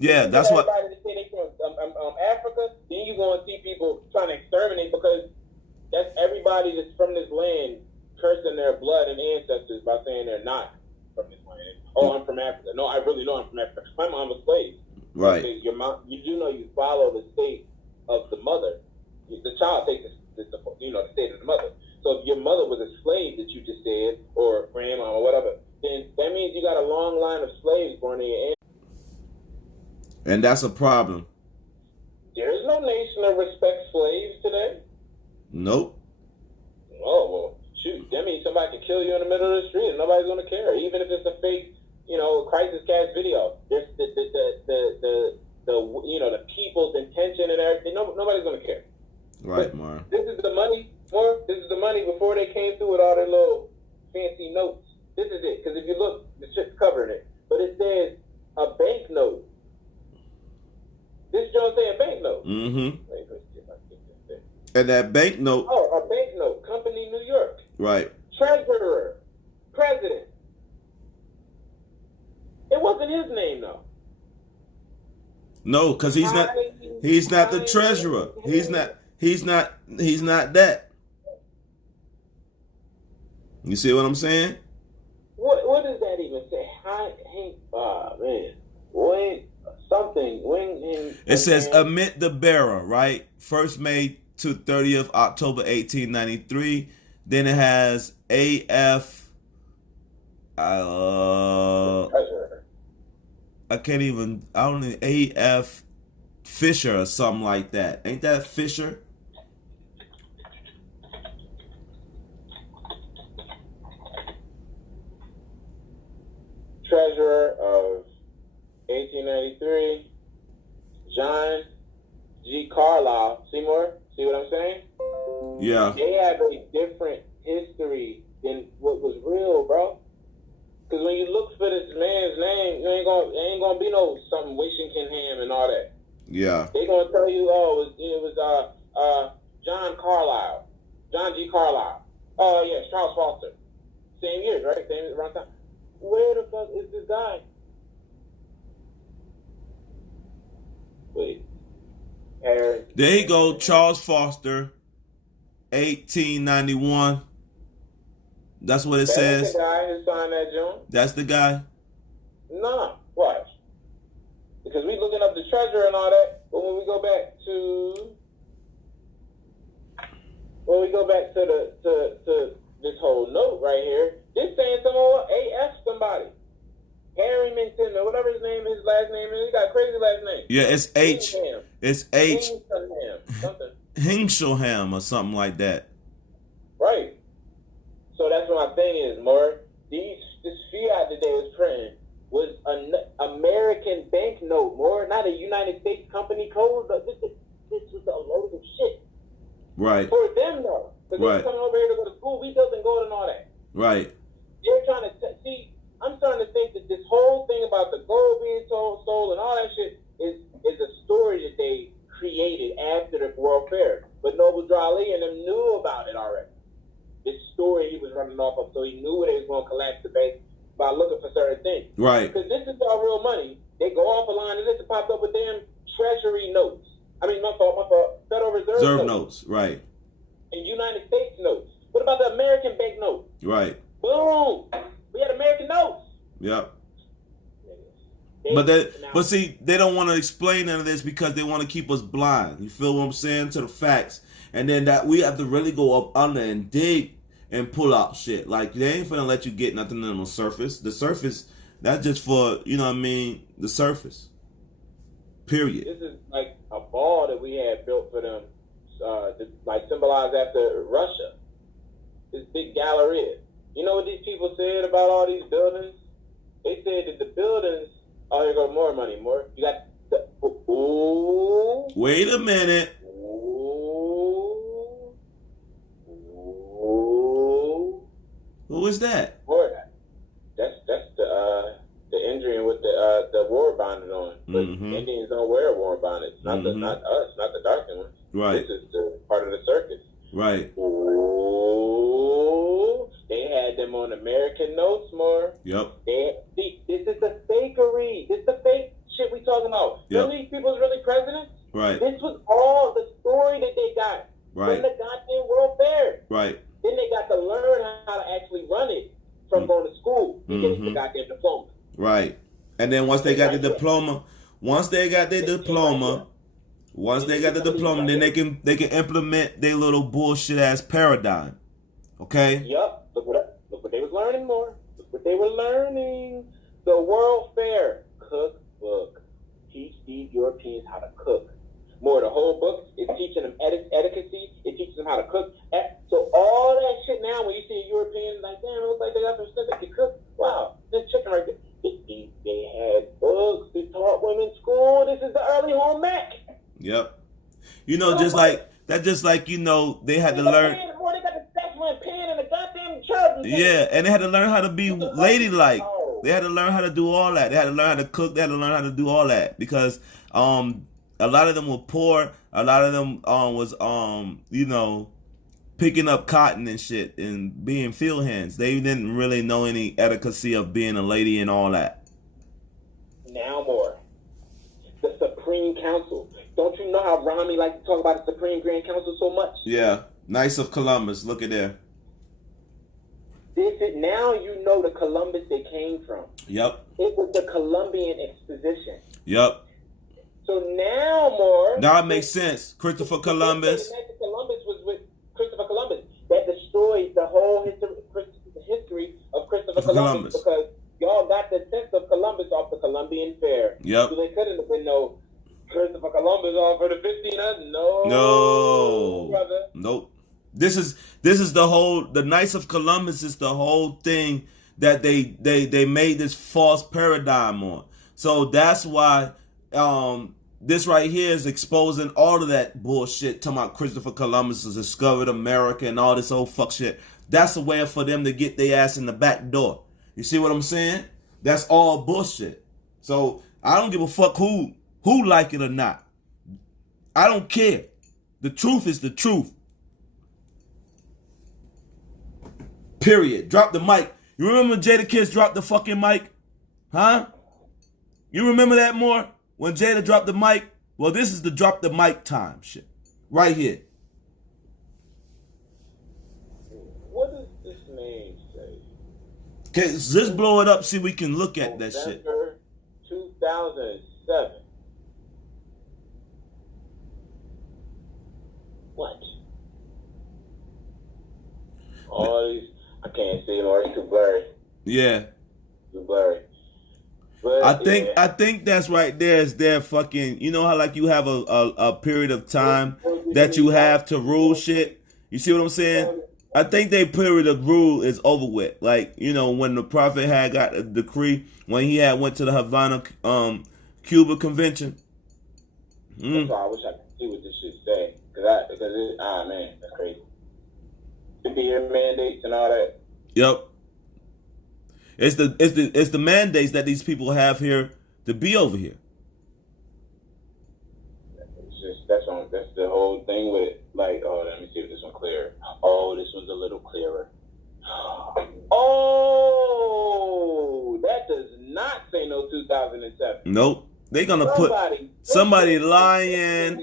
Yeah, that's what. Everybody that say they from Africa, then you going to see people trying to exterminate, because that's everybody that's from this land cursing their blood and ancestors by saying they're not from this land. Oh, I'm from Africa. No, I really know I'm from Africa. My mom was slave. Right. Because your mom, you do know you follow the state of the mother. The child takes the state of the mother. So if your mother was a slave that you just said, or grandma or whatever, then that means you got a long line of slaves born in your ancestors. And that's a problem. There is no nation that respects slaves today. Nope. Oh, well, shoot. That means somebody can kill you in the middle of the street and nobody's going to care. Even if it's a fake, crisis cast video. There's the people's intention and everything. Nobody's going to care. Right, Mar. This is the money, Mar. This is the money before they came through with all their little fancy notes. This is it. Because if you look, the shit's covering it. But it says a bank note. This Joe say a bank note. Mm-hmm. Wait, let's see if I can get this thing. And that bank note. Oh, a bank note. Company New York. Right. Treasurer. President. It wasn't his name, though. No, because he's not the treasurer. He's not that. You see what I'm saying? What does that even say? Man. It says amid the bearer, right? First May to 30th October 1893. Then it has AF. AF Fisher or something like that. Ain't that Fisher? Treasurer of 1893, John G. Carlisle. Seymour, see what I'm saying? Yeah. They have a different history than what was real, bro. Because when you look for this man's name, it ain't gonna be no something Wishingham and all that. Yeah. They gonna tell you, it was John Carlisle, John G. Carlisle. Oh yes, Charles Foster. Same years, right? Same around time. Where the fuck is this guy? Wait. Harry. There you go, Charles Foster, 1891. That's what it says. That's the guy who signed that joint? That's the guy? Nah, watch. Because we looking up the treasurer and all that, but when we go back to this whole note right here, this saying someone AF somebody. Harrington or whatever his last name is. He got a crazy last name. Yeah, it's H. Hingham. It's H. Something. Hingshelham or something like that. Right. So that's what my thing is, more. This fiat that they was printing was an American banknote, more, not a United States company code. This was a load of shit. Right. For them, though. Because they're coming over here to go to school. We built in gold and all that. Right. They're trying to see. I'm starting to think that this whole thing about the gold being stolen and all that shit is a story that they created after the World Fair. But Noble Drew Ali and them knew about it already. This story he was running off of, so he knew they was going to collapse the bank by looking for certain things. Right. Because this is all real money. They go off a line and this popped up with damn treasury notes. I mean, my fault. Federal Reserve notes. Right. And United States notes. What about the American bank note? Right. Boom. We had American notes. Yep. But see, they don't want to explain none of this because they want to keep us blind. You feel what I'm saying? To the facts. And then that we have to really go up under and dig and pull out shit. Like, they ain't finna let you get nothing on the surface. The surface, that's just for, the surface. Period. This is like a ball that we had built for them, like symbolized after Russia. This big Galleria. You know what these people said about all these buildings? They said that the buildings. Oh, here go more money. More. You got the. Ooh. Wait a minute. Ooh. Ooh. Who is that? More. That's the injury with the war bonnet on. But Mhm. Indians don't wear war bonnets. Not Mhm. not us. Not the dark ones. Right. This is the part of the circus. Right. Ooh, they had them on American Notes more. Yep. See, this is the fakery. This is the fake shit we talking about. Yep. None of these people's really presidents. Right. This was all the story that they got from Right. the goddamn World Fair. Right. Then they got to learn how to actually run it from going to school and getting the Mhm. goddamn diploma. Right. And then once they got the diploma, then they can implement their little bullshit ass paradigm. Okay? Yup. Look what they was learning more. Look what they were learning. The World Fair cookbook. Teach these Europeans how to cook. More, the whole book is teaching them etiquette. It teaches them how to cook. So all that shit now, when you see a European, like, damn, it looks like they got some stuff that can cook. Wow, this chicken right there. They had books. They taught women school. This is the early home ec. Yep. You know, just like you know, they had to learn. Boy, they got the spatula and pan and the goddamn chub. Yeah, and they had to learn how to be ladylike. They had to learn how to do all that. They had to learn how to cook. They had to learn how to do all that because a lot of them were poor. A lot of them was you know, picking up cotton and shit and being field hands. They didn't really know any etiquette of being a lady and all that. Now more. The Supreme Council. Don't you know how Romney likes to talk about the Supreme Grand Council so much? Yeah, Knights of Columbus. Look at there. This is now you know the Columbus they came from. Yep. It was the Columbian Exposition. Yep. So now more. Now it makes sense. Christopher Columbus. Columbus was with Christopher Columbus. That destroys the whole history of Christopher Columbus because y'all got the sense of Columbus off the Columbian Fair. Yep. So they couldn't have been no Christopher Columbus off for the 1500s. No. Brother. Nope. This is the Knights of Columbus is the whole thing that they made this false paradigm on. So that's why this right here is exposing all of that bullshit talking about Christopher Columbus has discovered America and all this old fuck shit. That's a way for them to get their ass in the back door. You see what I'm saying? That's all bullshit. So I don't give a fuck who like it or not. I don't care. The truth is the truth. Period. Drop the mic. You remember when Jadakiss dropped the fucking mic? Huh? You remember that more? When Jada dropped the mic? Well, this is the drop the mic time shit. Right here. What does this name say? Okay, just blow it up so we can look at that shit. November 2007. What? All these, I can't see more. It's too blurry. Yeah. Too blurry. But, I think that's right there is their fucking, you know how like you have a period of time that you have to rule shit? You see what I'm saying? I think their period of rule is over with. Like, you know, when the prophet had got a decree, when he had went to the Havana, Cuba convention. That's why I wish I could see what this shit say. Man, that's crazy. To be here mandates and all that. Yep. It's the mandates that these people have here to be over here. It's just that's the whole thing with it. Like, oh, let me see if this one's clear. Oh, this one's a little clearer. Oh, that does not say no 2007. Nope. They're gonna put somebody lying.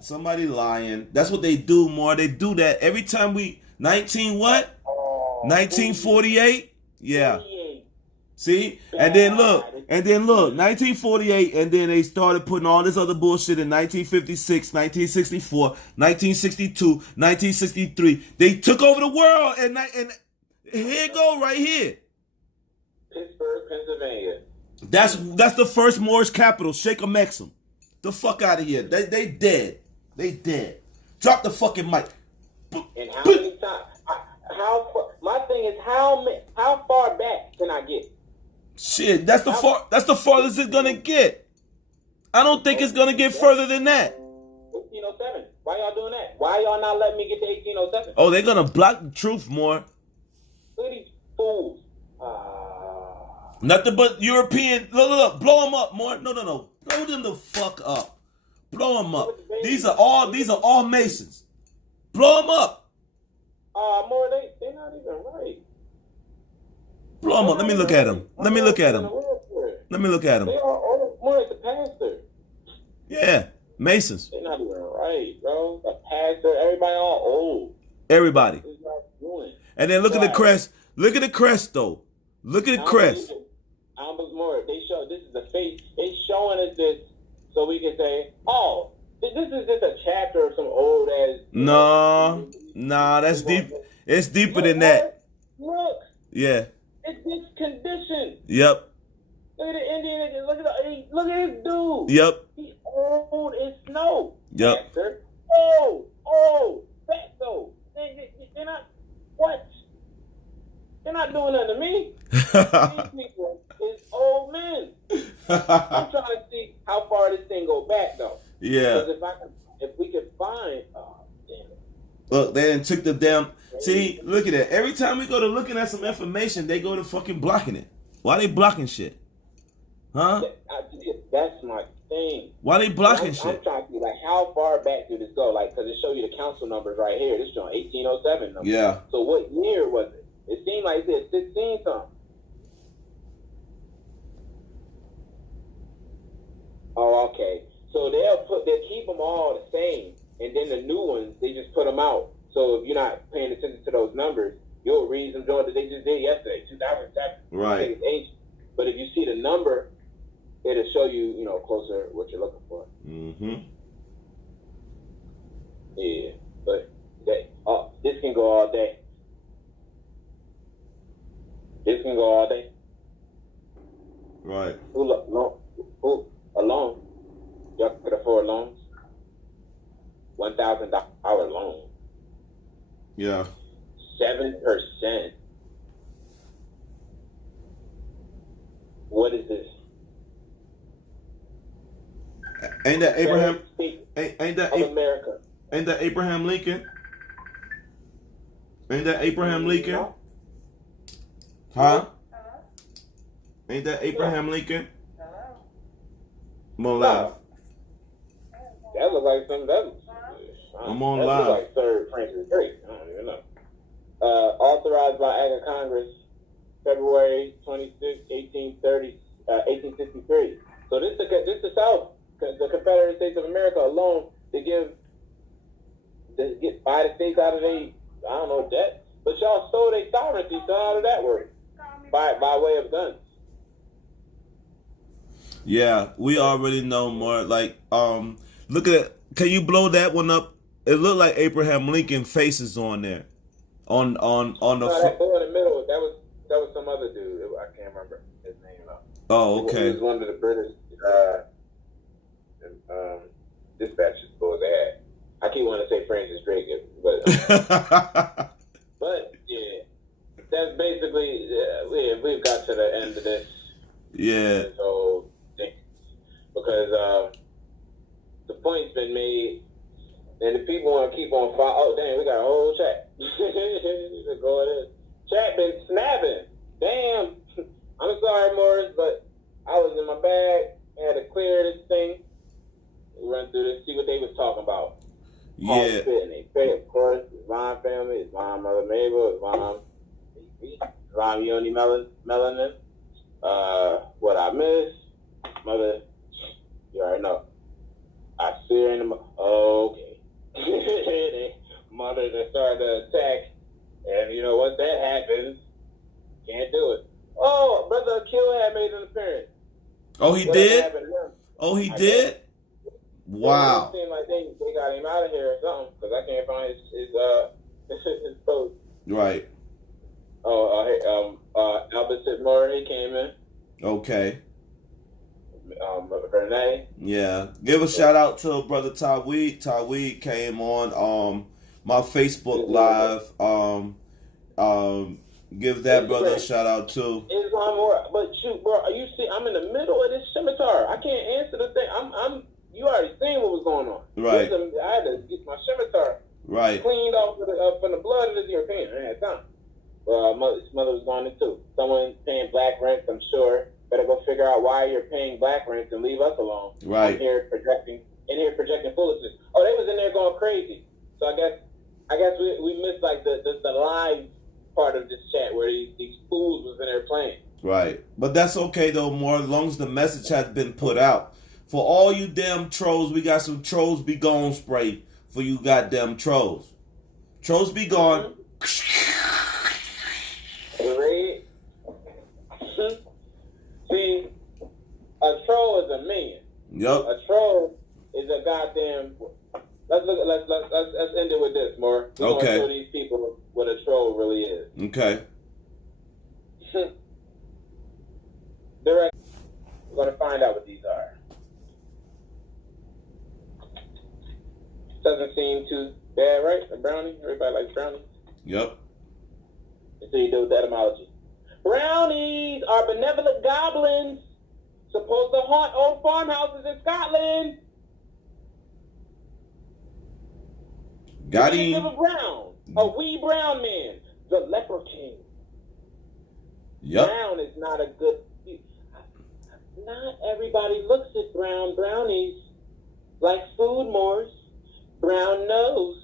Somebody lying. That's what they do more. They do that every time we 1948? Yeah. See? And then look, 1948, and then they started putting all this other bullshit in 1956, 1964, 1962, 1963. They took over the world, and here it go right here. Pittsburgh, Pennsylvania. That's the first Moorish capital. Sheikh Mexum. The fuck out of here. They dead. They dead. Drop the fucking mic. And how many times? My thing is how far back can I get? Shit, that's the farthest it's gonna get. I don't think it's gonna get further than that. 1807. Why y'all doing that? Why y'all not letting me get to 1807? Oh, they're gonna block the truth more. Look at these fools. Nothing but European. Look, blow them up more. No. Blow them the fuck up. Blow them up. These are all Masons. Blow them up. More they're not even right. Blow them up. Let me look at them. Let me look at them. They are all more like the pastor. Yeah, Masons. They're not even right, bro. The pastor, everybody all old. Everybody. It's not doing. And then look at the crest. Look at the crest, though. Look at the crest. More. They show this is the face. They showing us this so we can say, oh, this is just a chapter of some old ass. Nah, that's deep. It's deeper than that. Look. Yeah. It's this condition. Yep. Look at the Indian. Look at this dude. Yep. He's old as snow. Yep. Pastor. Oh, fat though. They're not. What? They're not doing nothing to me. These people is old men. I'm trying to see how far this thing go back though. Yeah. Because if we could find, damn it. Look, they done took the damn. See, look at that. Every time we go to looking at some information, they go to fucking blocking it. Why they blocking shit? Huh? That's my thing. Why they blocking I'm shit? trying to see like how far back did this go? Like, because it show you the council numbers right here. This showing 1807 numbers. Yeah. So what year was it? It seemed like it said 16 something. Oh, okay. So they'll keep them all the same, and then the new ones they just put them out. So if you're not paying attention to those numbers, you'll read some joint that they just did yesterday, 2007. Right. It's ancient. But if you see the number, it'll show you, closer what you're looking for. Mm-hmm. Yeah, but this can go all day. This can go all day. Right. Who a loan? Y'all could afford loans. $1,000 loan. Yeah. 7%. What is this? Ain't that Abraham? Ain't that America? Ain't that Abraham Lincoln? Ain't that Abraham Lincoln? No. Huh? Ain't that Abraham Lincoln? I'm on live. That looks like something that. I'm on that live. Looks like Sir Francis Drake. I don't even know. Authorized by Act of Congress, February 26, 1863. So this is the South, the Confederate States of America alone to buy the states out of debt. But y'all stole their sovereignty, so how did that work? By way of guns. Yeah, we already know more. Like, look at. Can you blow that one up? It looked like Abraham Lincoln faces on there, on the. That boy in the middle. That was some other dude. I can't remember his name though. Oh, okay. He was one of the British dispatches boys they had. I keep wanting to say Francis Drake, but but yeah, that's basically we've got to the end of this. Yeah. This whole thing because the point's been made, and the people want to keep on fire. Oh damn, we got a whole chat. Go ahead. Chat been snapping. Damn. I'm sorry, Morris, but I was in my bag. I had to clear this thing. Run through this, see what they was talking about. Yeah. Of course, his mom family, his mom, Mother Mabel, his mom Yoni Melanin. What I miss, Mother, you already know. I see her in the okay. Mother that started to attack, and once that happens, can't do it. Oh, Brother Akil had made an appearance. Oh, he did? Oh, he did? Wow. It seemed like they got him out of here or something, because I can't find his post. Right. Albert Sidmore, he came in. Okay. Renee. Yeah. Give a shout out to Brother Taweed. Taweed came on my Facebook Live. Give that brother a shout out too. Islam Moore. But shoot, bro, you see, I'm in the middle of this scimitar. I can't answer the thing. You already seen what was going on. Right. I had to get my scimitar Right. cleaned off from the blood of this European. I had time. Well, his mother was gone too. Someone paying black rent, I'm sure. Better go figure out why you're paying black rent and leave us alone. Right. I'm here projecting foolishness. Oh, they was in there going crazy. So I guess we missed like the live part of this chat where these fools was in there playing. Right. But that's okay though, more as long as the message has been put out. For all you damn trolls, we got some Trolls Be Gone spray for you goddamn trolls. Trolls be gone. Right? See, a troll is a man. Yep. A troll is a goddamn. Let's end it with this, more. We're Okay. gonna show these people what a troll really is. Okay. We're gonna find out what these are. Doesn't seem too bad, right? A brownie. Everybody likes brownies. Yep. Until you do with the etymology. Brownies are benevolent goblins supposed to haunt old farmhouses in Scotland. Got The him. of a brown, a wee brown man, the leper king. Yep. Brown is not a good. Not everybody looks at brown brownies like food mores. Brown nose.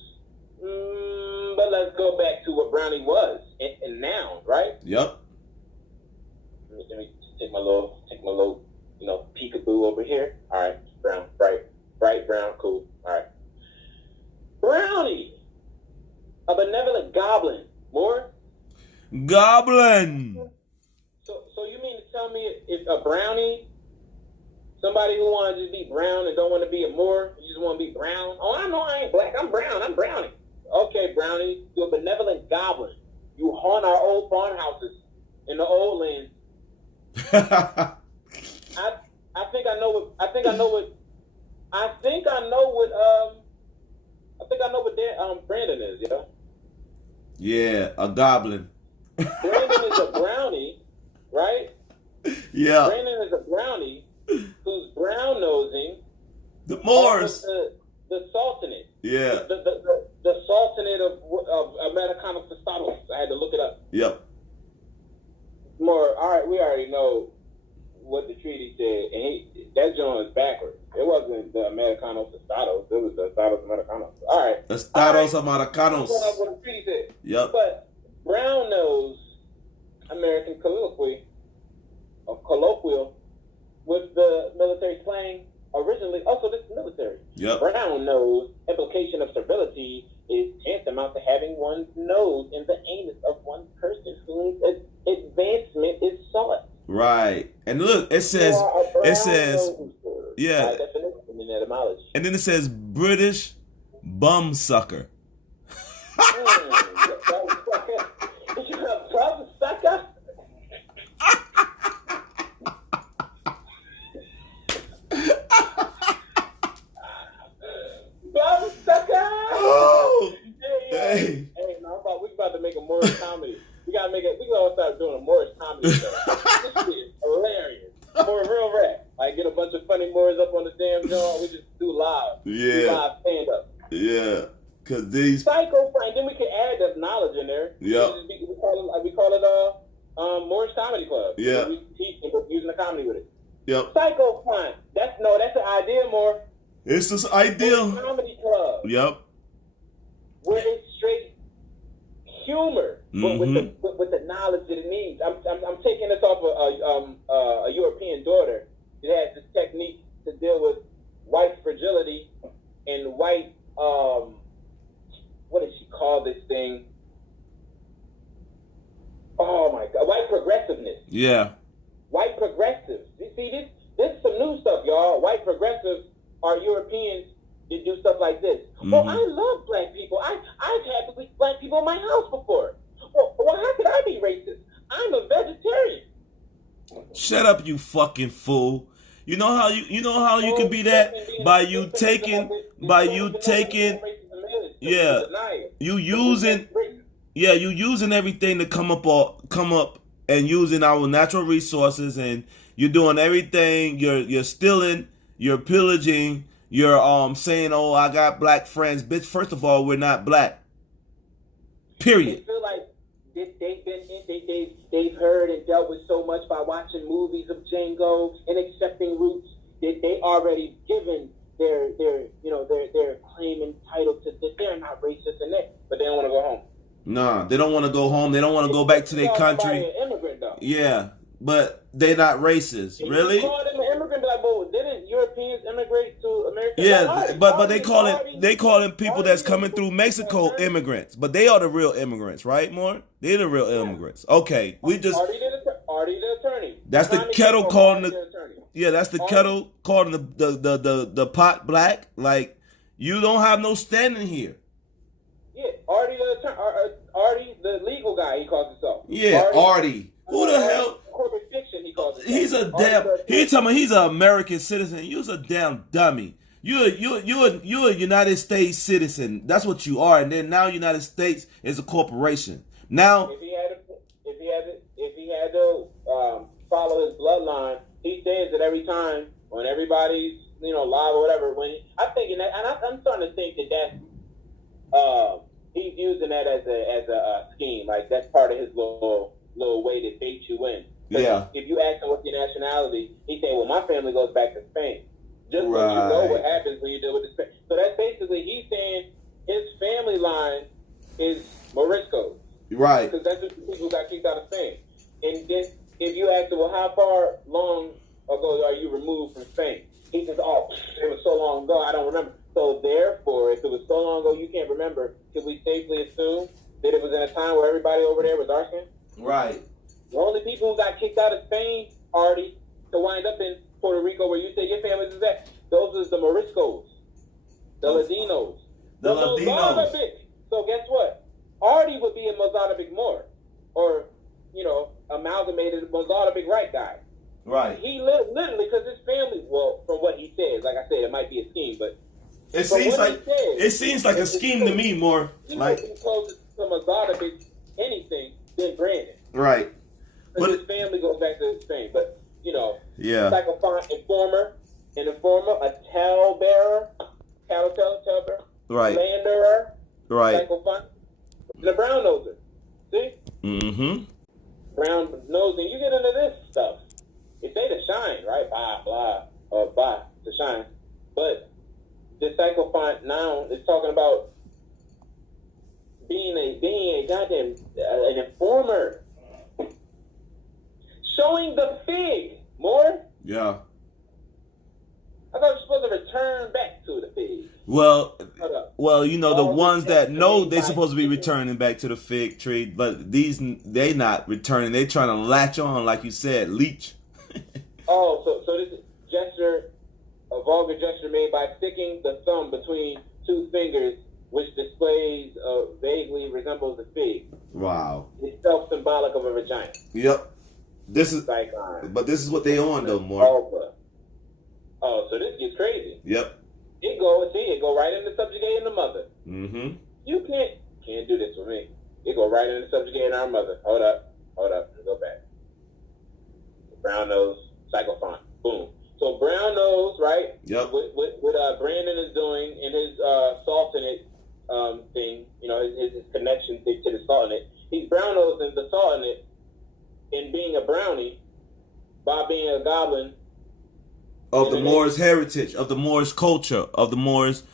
But let's go back to what brownie was and noun, right? Yep. Let me take my little, peekaboo over here. All right, brown, bright brown, cool. All right. Brownie, a benevolent goblin. More? Goblin. So you mean to tell me if a brownie, somebody who wanted to be brown and don't want to be a Moor, you just want to be brown? Oh, I know I ain't black. I'm brown. I'm brownie. Okay, brownie, you're a benevolent goblin. You haunt our old farmhouses in the old lands. I think I know what Brandon is, yo. Yeah, a goblin. Brandon is a brownie, right? Yeah. Brandon is a brownie who's brown nosing The Moors. the sultanate. Yeah. The sultanate of Americanos Tostados. I had to look it up. Yep. More. All right, we already know what the treaty said, and that joint is backwards. It wasn't the Americanos Tostados. It was the Estados Americanos. All right. Estados All right. Americanos. That's what the treaty said. Yep. But brown nose American colloquial with the military slang originally. Also, this is military. Yep. Brown nose implication of servility is tantamount to having one's nose in the anus of one person whose advancement is sought. Right. And look, it says, yeah. By definition in etymology. And then it says British bum sucker. You're a bum sucker? Bum sucker! Oh! Hey, no, we about to make a Morris comedy. We gotta start doing a Morris comedy show. This shit is hilarious. For a real rap. Like, get a bunch of funny Moors up on the damn joint. We just do live. Yeah. Do live stand up. Yeah. Cause these. Psycho Frank. Then we can add the knowledge in there. Yeah. We call it Morris Comedy Club. Yeah. We teach and using the comedy with it. Yep. Psycho Frank. That's an idea, more. It's this Morris ideal. Comedy Club. Yep. Where it's straight humor, but Mm-hmm. with the knowledge that it needs. I'm taking this off a European daughter. It has this technique to deal with white fragility and white what did she call this thing? Oh my God, white progressiveness. Yeah. White progressives. You see, this is some new stuff, y'all. White progressives are Europeans that do stuff like this. Mm-hmm. Well, I love black people. I've had black people in my house before. Well, how could I be racist? I'm a vegetarian. Shut up, you fucking fool. You know how you can be that by you taking, yeah, you Yeah, you using everything to come up and using our natural resources, and you're doing everything. You're stealing, you're pillaging, you're saying, "Oh, I got black friends." Bitch, first of all, we're not black. They Period. feel like they've heard and dealt with so much by watching movies of Django and accepting roots that they already given their claim and title to that they're not racist and that, but they don't want to go home. Nah, they don't want to go home. They don't want to go back to their country. An immigrant though. Yeah, but they're not racist. Really? You call them an immigrant, like, well, didn't Europeans immigrate to America? Yeah, but they call it people that's coming through Mexico immigrants, but they are the real immigrants, right? More, they're the real immigrants. Okay, we just Artie the attorney. that's the kettle calling the that's the kettle calling the pot black. Like, you don't have no standing here. Yeah, Artie the legal guy, he calls himself. Yeah, Artie. Who the hell? Corporate fiction, he calls himself. He's a damn. He talking about he's an American citizen. You's a damn dummy. You're a United States citizen. That's what you are. And then now United States is a corporation. Now, if he had to follow his bloodline, he says that every time when everybody's live or whatever. I'm thinking that, and I'm starting to think that that's he's using that as a scheme. Like, that's part of his little way to bait you in. Yeah. If you ask him what's your nationality, he say, "Well, my family goes back to Spain." Just so Right. you know what happens when you deal with the Spain. So that's basically he's saying his family line is Moriscos. right. Because that's just the people who got kicked out of Spain. And then if you ask him, well, how far long ago are you removed from Spain? He says, oh, it was so long ago, I don't remember. So therefore, if it was so long ago you can't remember, could we safely assume that it was in a time where everybody over there was dark skin? Right. The only people who got kicked out of Spain, Artie, to wind up in Puerto Rico, where you say your family is at, those are the Moriscos, the Ladinos. The Ladinos. Mozambique. So guess what? Artie would be a Mozambique Moor, or, amalgamated Mozambique right guy. Right. He literally, because his family, well, from what he says, like I said, it might be a scheme, but It from seems what like he says, it seems like a scheme to me more. he Like, would be closer to Mozambique anything than Brandon. right. Because But his family goes back to Spain. But, yeah. like an informer, a talebearer, talebearer, Right. slanderer, Right. psychophant, and a brown noser. See? Mm-hmm. Brown nosing. You get into this stuff. It say to shine, right? Blah, to shine. But the psychophant now is talking about being a goddamn an informer. Showing the fig. More? Yeah. I thought you were supposed to return back to the fig. Well, Hold up. the ones that know they're by supposed to be fig. returning back to the fig tree, but they not returning. They trying to latch on, like you said, leech. Oh, so this is a vulgar gesture made by sticking the thumb between two fingers, which displays vaguely resembles a fig. Wow. It's self-symbolic of a vagina. Yep. This is, but this is what they on though, more. Oh, so this gets crazy. Yep. It go right into subjugating the mother. Mm-hmm. You can't do this with me. It go right into subjugating our mother. Hold up, go back. Brown nose, psychophant, boom. So brown nose, right? Yep. What Brandon is doing in his salt in it thing, his connection to the salt in it. He's brown nosing the salt in it, and being a brownie by being a goblin Of the Moors heritage, of the Moors culture, of the Moors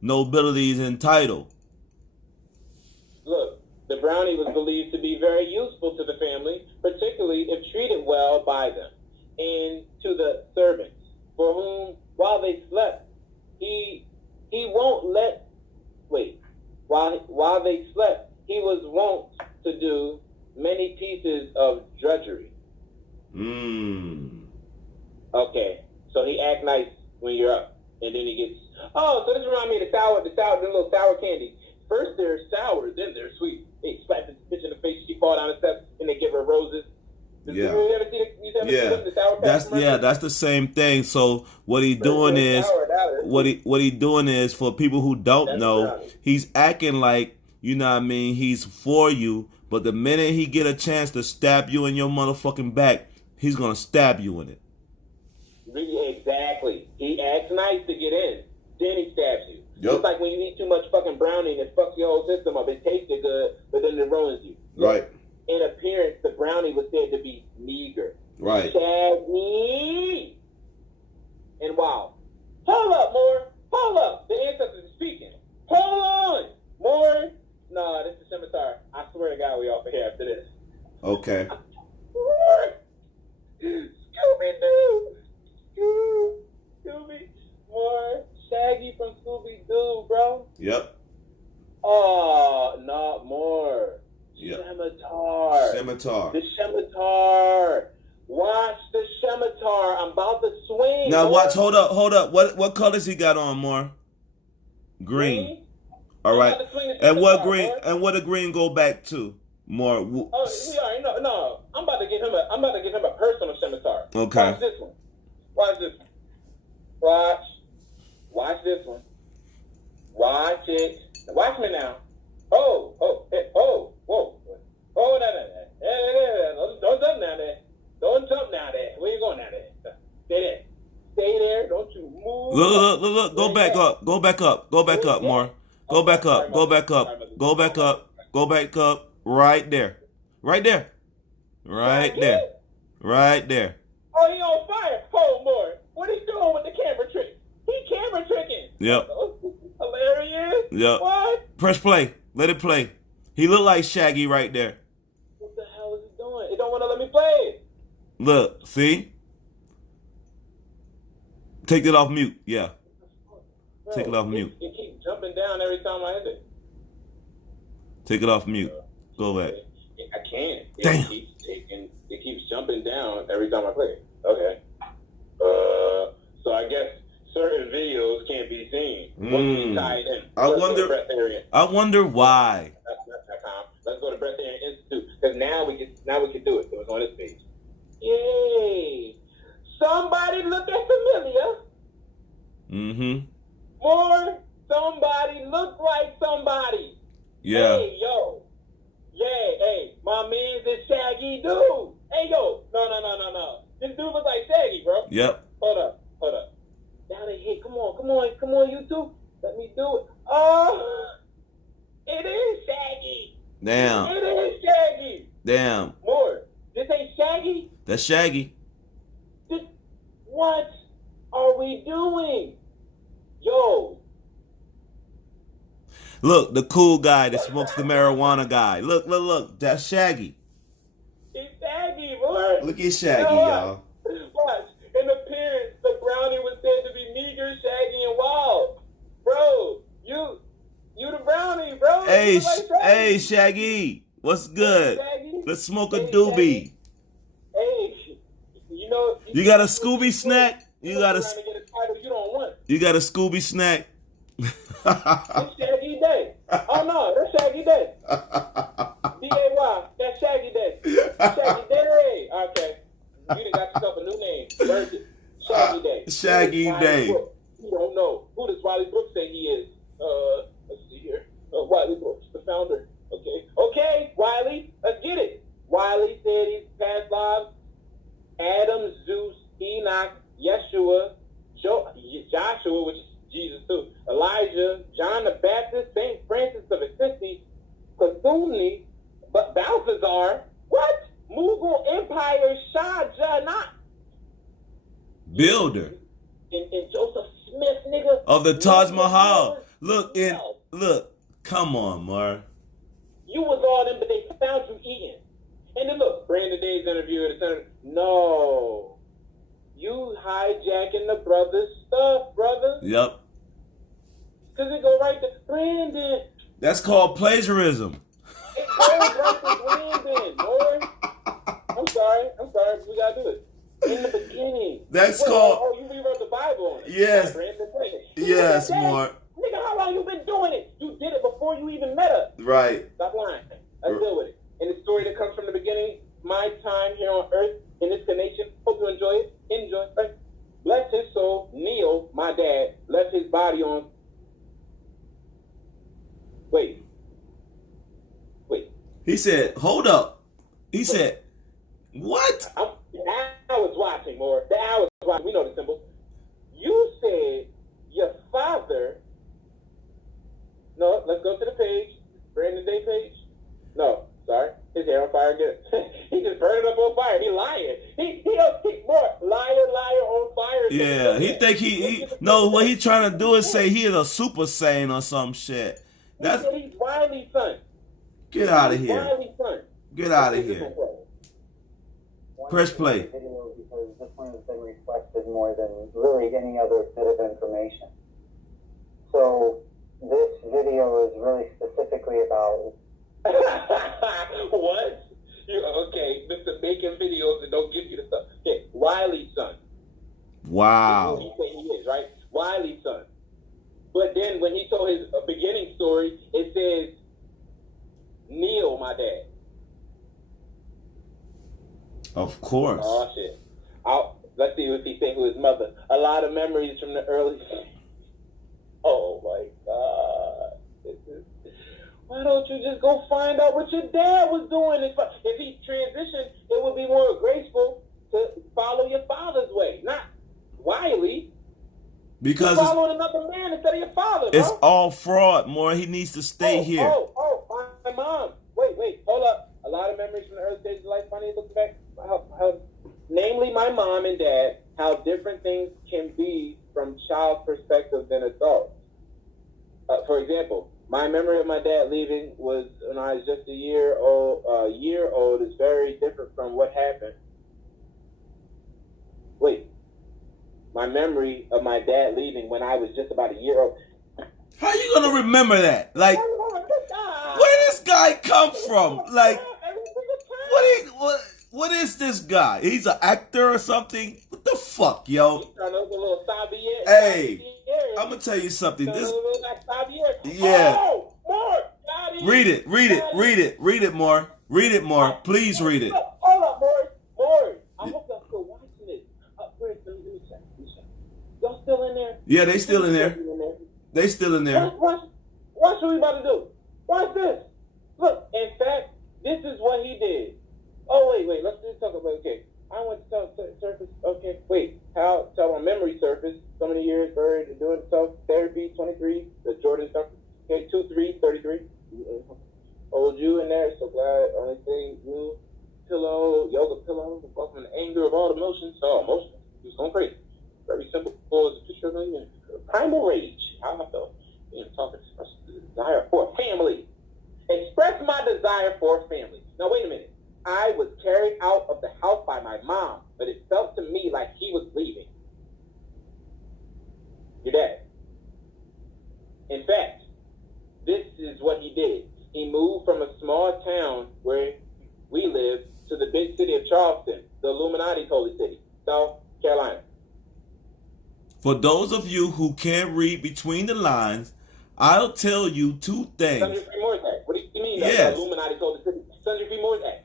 nobilities and title. Look, the brownie was believed to be very useful to the family, particularly if treated well by them, and to the servants, for whom, while they slept, while they slept, he was wont to do many pieces of drudgery. Okay, so he act nice when you're up, and then he gets. Oh, so this reminds me of the little sour candy. First they're sour, then they're sweet. They slap this bitch in the face, she fall down the steps, and they give her roses. Yeah. You ever see the Sour Patch commercial? That's the same thing. So what he doing is, what he doing is, for people who don't know, he's acting like you know what I mean, he's for you, but the minute he get a chance to stab you in your motherfucking back, he's gonna stab you in it. Really, exactly. He acts nice to get in, then he stabs you. Yep. It's like when you eat too much fucking brownie and it fucks your whole system up. It tasted good, but then it ruins you. Right. In appearance, the brownie was said to be meager. Right. Shaggy. And wow. Hold up, Moore. Hold up. The ancestors are speaking. Hold on. Moore. Nah, this is Scimitar. I swear to God we off of here after this. Okay. Scooby-Doo. Scooby. Moore. Shaggy from Scooby-Doo, bro. Yep. Oh, not more. Yep. Scimitar. Scimitar. The Scimitar. Watch the Scimitar. I'm about to swing. Now Moore. watch. Hold up. What colors he got on, more? Green. All right. And what green? Moore. And what the green go back to? More. Oh, we already know. No, I'm about to give him a personal Scimitar. Okay. Watch this one. Watch this one. Watch this one. Watch it. Watch me now. Oh, whoa. Oh, no. Don't jump now there. Don't jump now there. Where you going now there? Stay there. Don't you move. Look. Go back up. Go back up, more. Go back up. Right there. Right there. Oh, he on fire. Hold more. What he doing with the camera trick? He camera tricking. Yep. Hilarious. Yep. What? Press play. Let it play. He look like Shaggy right there. What the hell is he doing? He don't want to let me play it. Look, see? Take it off mute. Yeah. Bro, Take it off mute. It keeps jumping down every time I hit it. Take it off mute. Go back. I can't. Damn. It keeps jumping down every time I play it. Okay. So I guess certain videos can't be seen. Tied in. I wonder why. Let's go to Breatharian Institute because now we can do it. So it's on this page. Yay! Somebody look at familiar. Mm-hmm. Or somebody look like somebody. Yeah. Hey, yo. Yeah, hey, my man's this Shaggy dude. Hey, yo. No. This dude looks like Shaggy, bro. Yep. Hold up. Down the hit. Come on, you two. Let me do it. Oh, it is Shaggy. Damn. It is Shaggy. Damn. More. This ain't Shaggy. That's Shaggy. What are we doing? Yo. Look, the cool guy that smokes the marijuana guy. Look. That's Shaggy. It's Shaggy, boy. Look at Shaggy, You know y'all. Watch. In appearance, the brownie was said to be meager, shaggy, and wild. Bro, you the brownie, bro. Hey, You like Shaggy. hey, Shaggy. What's good? Shaggy. Let's smoke a Hey, doobie. Shaggy. Hey, you know. You got a Scooby snack? You got to get a title you don't want. You got a Scooby snack? It's Shaggy Day. Oh no, that's Shaggy Day. D-A-Y, that's Shaggy Day. Shaggy Day. Okay. You done got yourself a new name. Virgin. Shaggy Day. Shaggy Wiley Day. Brooks. You don't know. Who does Wiley Brooks say he is? Let's see here. Wiley Brooks, the founder. Okay, Wiley, let's get it. Wiley said his past lives, Adam, Zeus, Enoch, Yeshua, Joshua, which is Jesus too, Elijah, John the Baptist, St. Francis of Assisi, Cthulhu, but Balthazar, what? Mughal Empire, Shah Jahan, Builder and Joseph Smith, nigga. of the Taj Mahal. Look. Come on, Mar. You was all them, but they found you eating. And then look, Brandon Day's interview at the center. No. You hijacking the brother's stuff, brother. Yep. Because it go right to Brandon. That's called plagiarism. It goes right to Brandon, boy. I'm sorry. We got to do it. In the beginning. That's called... Oh, you rewrote the Bible on it. Yes. Brandon, Yes, more. Nigga, how long you been doing it? You did it before you even met us. Right. Stop lying. Let's deal with it. And the story that comes from the beginning, my time here on earth, in this nation. Hope you enjoy it. Enjoy. Right? Bless his soul. Neil, my dad, left his body on. Wait. He said, hold up. He said, what? I was watching, more. I was watching. We know the symbol. You said your father. No, let's go to the page. Brandon Day page. No, sorry. His hair on fire again. He just burned it up on fire. He lying. He more liar on fire. Yeah, he think he no, what he trying to do is say he is a Super Saiyan or some shit. That's he's Wiley's son. Get out of here. Wiley's son. Get out of here. Press play. Video because this one has been requested more than really any other bit of information. So this video is really specifically about. What? Okay, Mr. Making videos and don't give you the stuff. Okay, Wiley's son. Wow. He say he is, right? Wiley's son. But then when he told his beginning story, it says Neil, my dad. Of course. Oh shit. Let's see what he say who his mother. A lot of memories from the early. Oh my God. Why don't you just go find out what your dad was doing? If he transitioned, it would be more graceful to follow your father's way, not Wiley. Because you followed another man instead of your father, bro. It's all fraud, more. He needs to stay here. My mom. Wait, hold up. A lot of memories from the early stages of life. Funny, looking back. Namely, my mom and dad, how different things can be from child perspective than adults. For example, my memory of my dad leaving was when I was just a year old is very different from what happened. Wait. My memory of my dad leaving when I was just about a year old. How you gonna remember that? Like, where did this guy come from? Like, what is this guy? He's an actor or something? What the fuck, yo? Hey, I'm gonna tell you something. Yeah. Read it more. Read it more. Please read it. Hold up, Morris. I hope y'all still watching this. Let me check. Y'all still in there? Yeah, they still in there. They still in there. Watch what we about to do. Watch this. Look, in fact, this is what he did. Oh, wait. Let's just talk about, okay. I went to surface. Okay, wait. How tell on memory surface. So many years buried doing self-therapy, 23. The Jordan stuff. Okay, 2-3, 33. Hold you in there. So glad. Only thing you. Pillow, yoga pillow. From the anger of all the emotions. Oh, emotions. He was going crazy. Very simple. It's a picture of me. Primal rage. How I felt. Talking express desire for a family. Express my desire for a family. Now wait a minute. I was carried out of the house by my mom, but it felt to me like he was leaving. Your dad. In fact, this is what he did. He moved from a small town where we live to the big city of Charleston, the Illuminati's holy city, South Carolina. For those of you who can't read between the lines, I'll tell you two things. What do you mean? Yes. Illuminati told the city.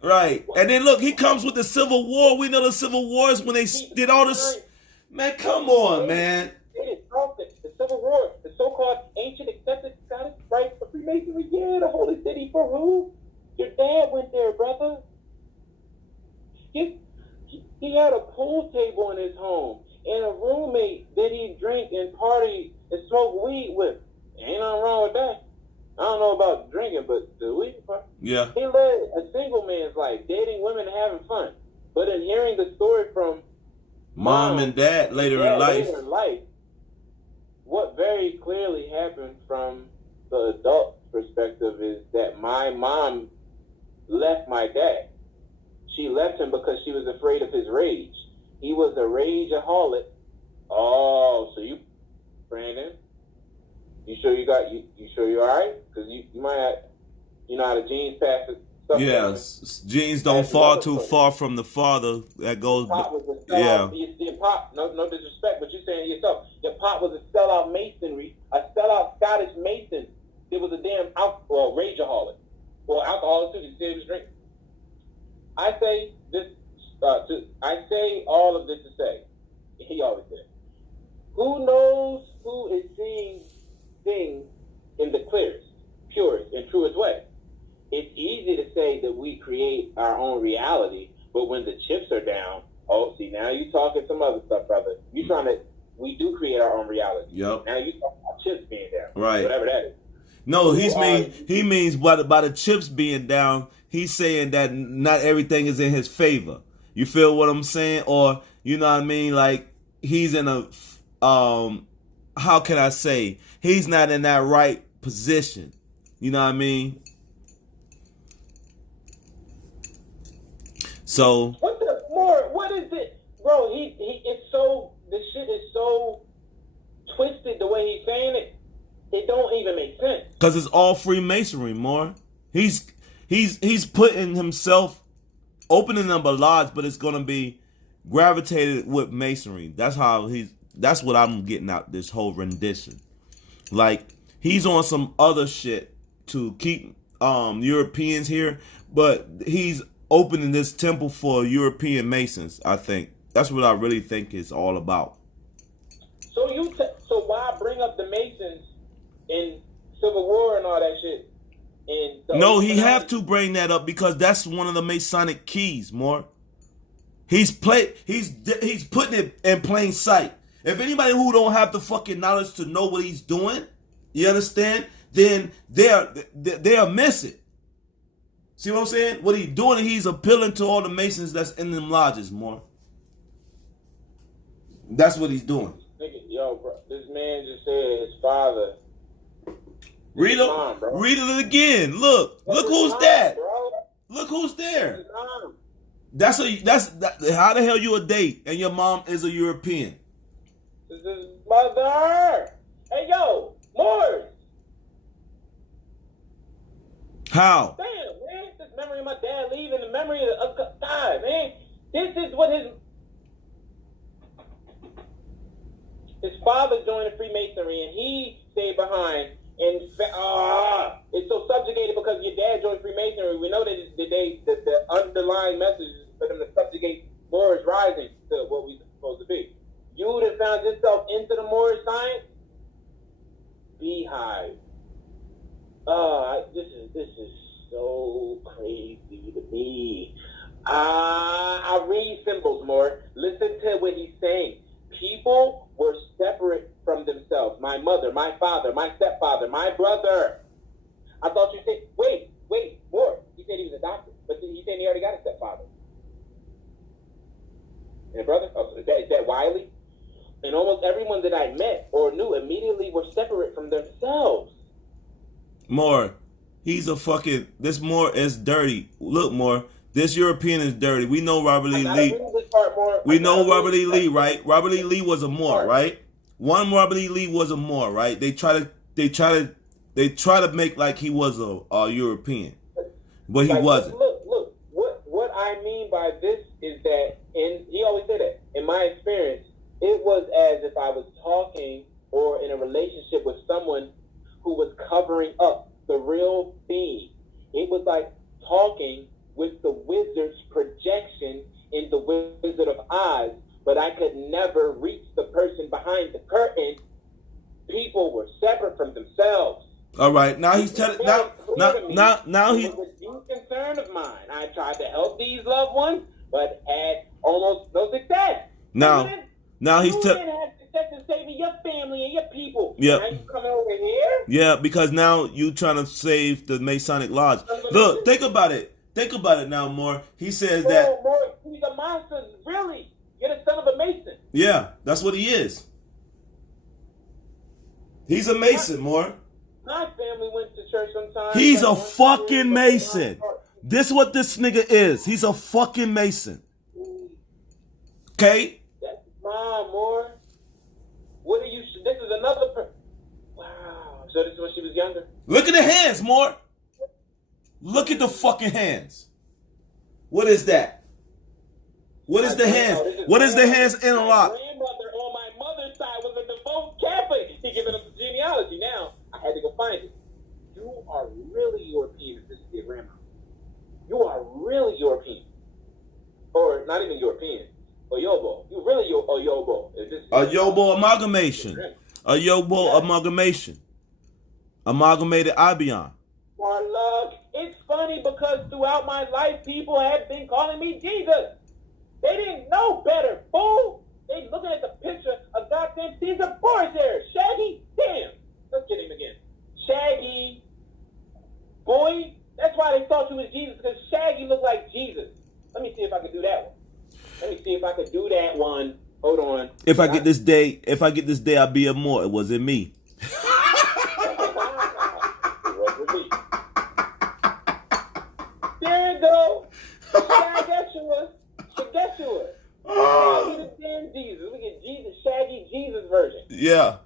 Right. And then look, he comes with the Civil War. We know the Civil War is when they did all this. Man, come on, man. It is the Civil War, the so-called ancient accepted Scottish right for Freemasonry. Yeah, the holy city for who? Your dad went there, brother. He had a pool table in his home and a roommate that he drank and party and smoke weed with. Ain't nothing wrong with that. I don't know about drinking, but the weed part. Yeah. He led a single man's life, dating women and having fun. But in hearing the story from mom and dad later in life, what very clearly happened from the adult perspective is that my mom left my dad. She left him because she was afraid of his rage. He was a rageaholic. Oh, so you, Brandon, you sure you all right? Because you might have, how the genes pass it. Yes, genes don't fall too far from the father. That goes. Pop was a yeah. Your pop, no disrespect, but you're saying to yourself, your pop was a sellout masonry, a sellout Scottish mason. It was a damn rageaholic. Well, alcoholic too. He said he was drinking. I say this. I say all of this to say, he always said, who knows who is seeing things in the clearest, purest, and truest way? It's easy to say some other stuff, brother. We do create our own reality. Yep. Now you talk about chips being down. Right. Whatever that is. No, he means by the chips being down, he's saying that not everything is in his favor. You feel what I'm saying? Or, you know what I mean? Like, he's in a, how can I say? He's not in that right position. You know what I mean? So. What is it? Bro, it's so, this shit is so twisted the way he's saying it. It don't even make sense. Because it's all Freemasonry, more. He's putting himself, opening up a lodge, but it's gonna be gravitated with Masonry. That's what I'm getting out this whole rendition. Like, he's on some other shit to keep Europeans here, but he's opening this temple for European Masons, I think. That's what I really think it's all about. So why bring up the Masons in Civil War and all that shit? No, he have to bring that up because that's one of the Masonic keys, more. He's putting it in plain sight. If anybody who don't have the fucking knowledge to know what he's doing, you understand? Then they'll miss it. See what I'm saying? What he's doing, he's appealing to all the Masons that's in them lodges, more. That's what he's doing. Nigga, yo, bro, this man just said his father. Read it again. Look who's that. Bro. Look who's there. That's how the hell you a date and your mom is a European? This is mother. Hey, yo, Morris. How? Damn, man, this memory of my dad leaving, the memory of God, man. This is what his father joined the Freemasonry, and he stayed behind. And it's so subjugated because your dad joined Freemasonry. We know that the underlying message is for them to subjugate Moorish rising to what we're supposed to be. You would have found yourself into the Moorish science. Beehive. This is so crazy to me. I read symbols more. Listen to what he's saying. People were separate from themselves. My mother, my father, my stepfather, my brother. I thought you said, wait, more. He said he was adopted, but he said he already got a stepfather. And a brother? Oh, is that Wiley? And almost everyone that I met or knew immediately were separate from themselves. More. This Moore is dirty. Look, More. This European is dirty. We know Robert E. Lee. We know Robert E. Lee, right? Robert E. Lee was a Moor, right? One Robert E. Lee was a Moor, right? They try to make like he was a European, but he wasn't. Look. What I mean by this is that, and he always said that. In my experience, it was as if I was talking or in a relationship with someone who was covering up the real being. It was like talking with the wizard's projection in the Wizard of Oz, but I could never reach the person behind the curtain. People were separate from themselves. All right, now he's telling now he. It was a deep concern of mine. I tried to help these loved ones, but had almost no success. Now he's telling. You didn't have success in saving your family and your people. Yeah. Now you coming over here? Yeah, because now you trying to save the Masonic Lodge. Look, think about it. Think about it now, More. He says that. More, he's a monster. Really? You're the son of a Mason. Yeah, that's what he is. He's a Mason, More. My family went to church sometimes. He's a fucking Mason. This what this nigga is. He's a fucking Mason. Okay? That's mom, More. What are you? This is another. Wow. So this is when she was younger. Look at the hands, More. Look at the fucking hands. What is that? What is the hands? What is the hands interlock? My grandmother on my mother's side was a devout Catholic. He giving us the genealogy. Now I had to go find it. You are really European if this is your grandma. You are really European, or not even European. Oyobo. You really Oyobo. A Yobo amalgamation. A Yobo amalgamation. Amalgamated Albion. My love. It's funny because throughout my life, people have been calling me Jesus. They didn't know better, fool. that one. Hold on. If I get this day, I'll be a more. It wasn't me. There you go. Shageshua. Oh, look at damn Jesus. Look at Jesus, Shaggy Jesus version. Yeah.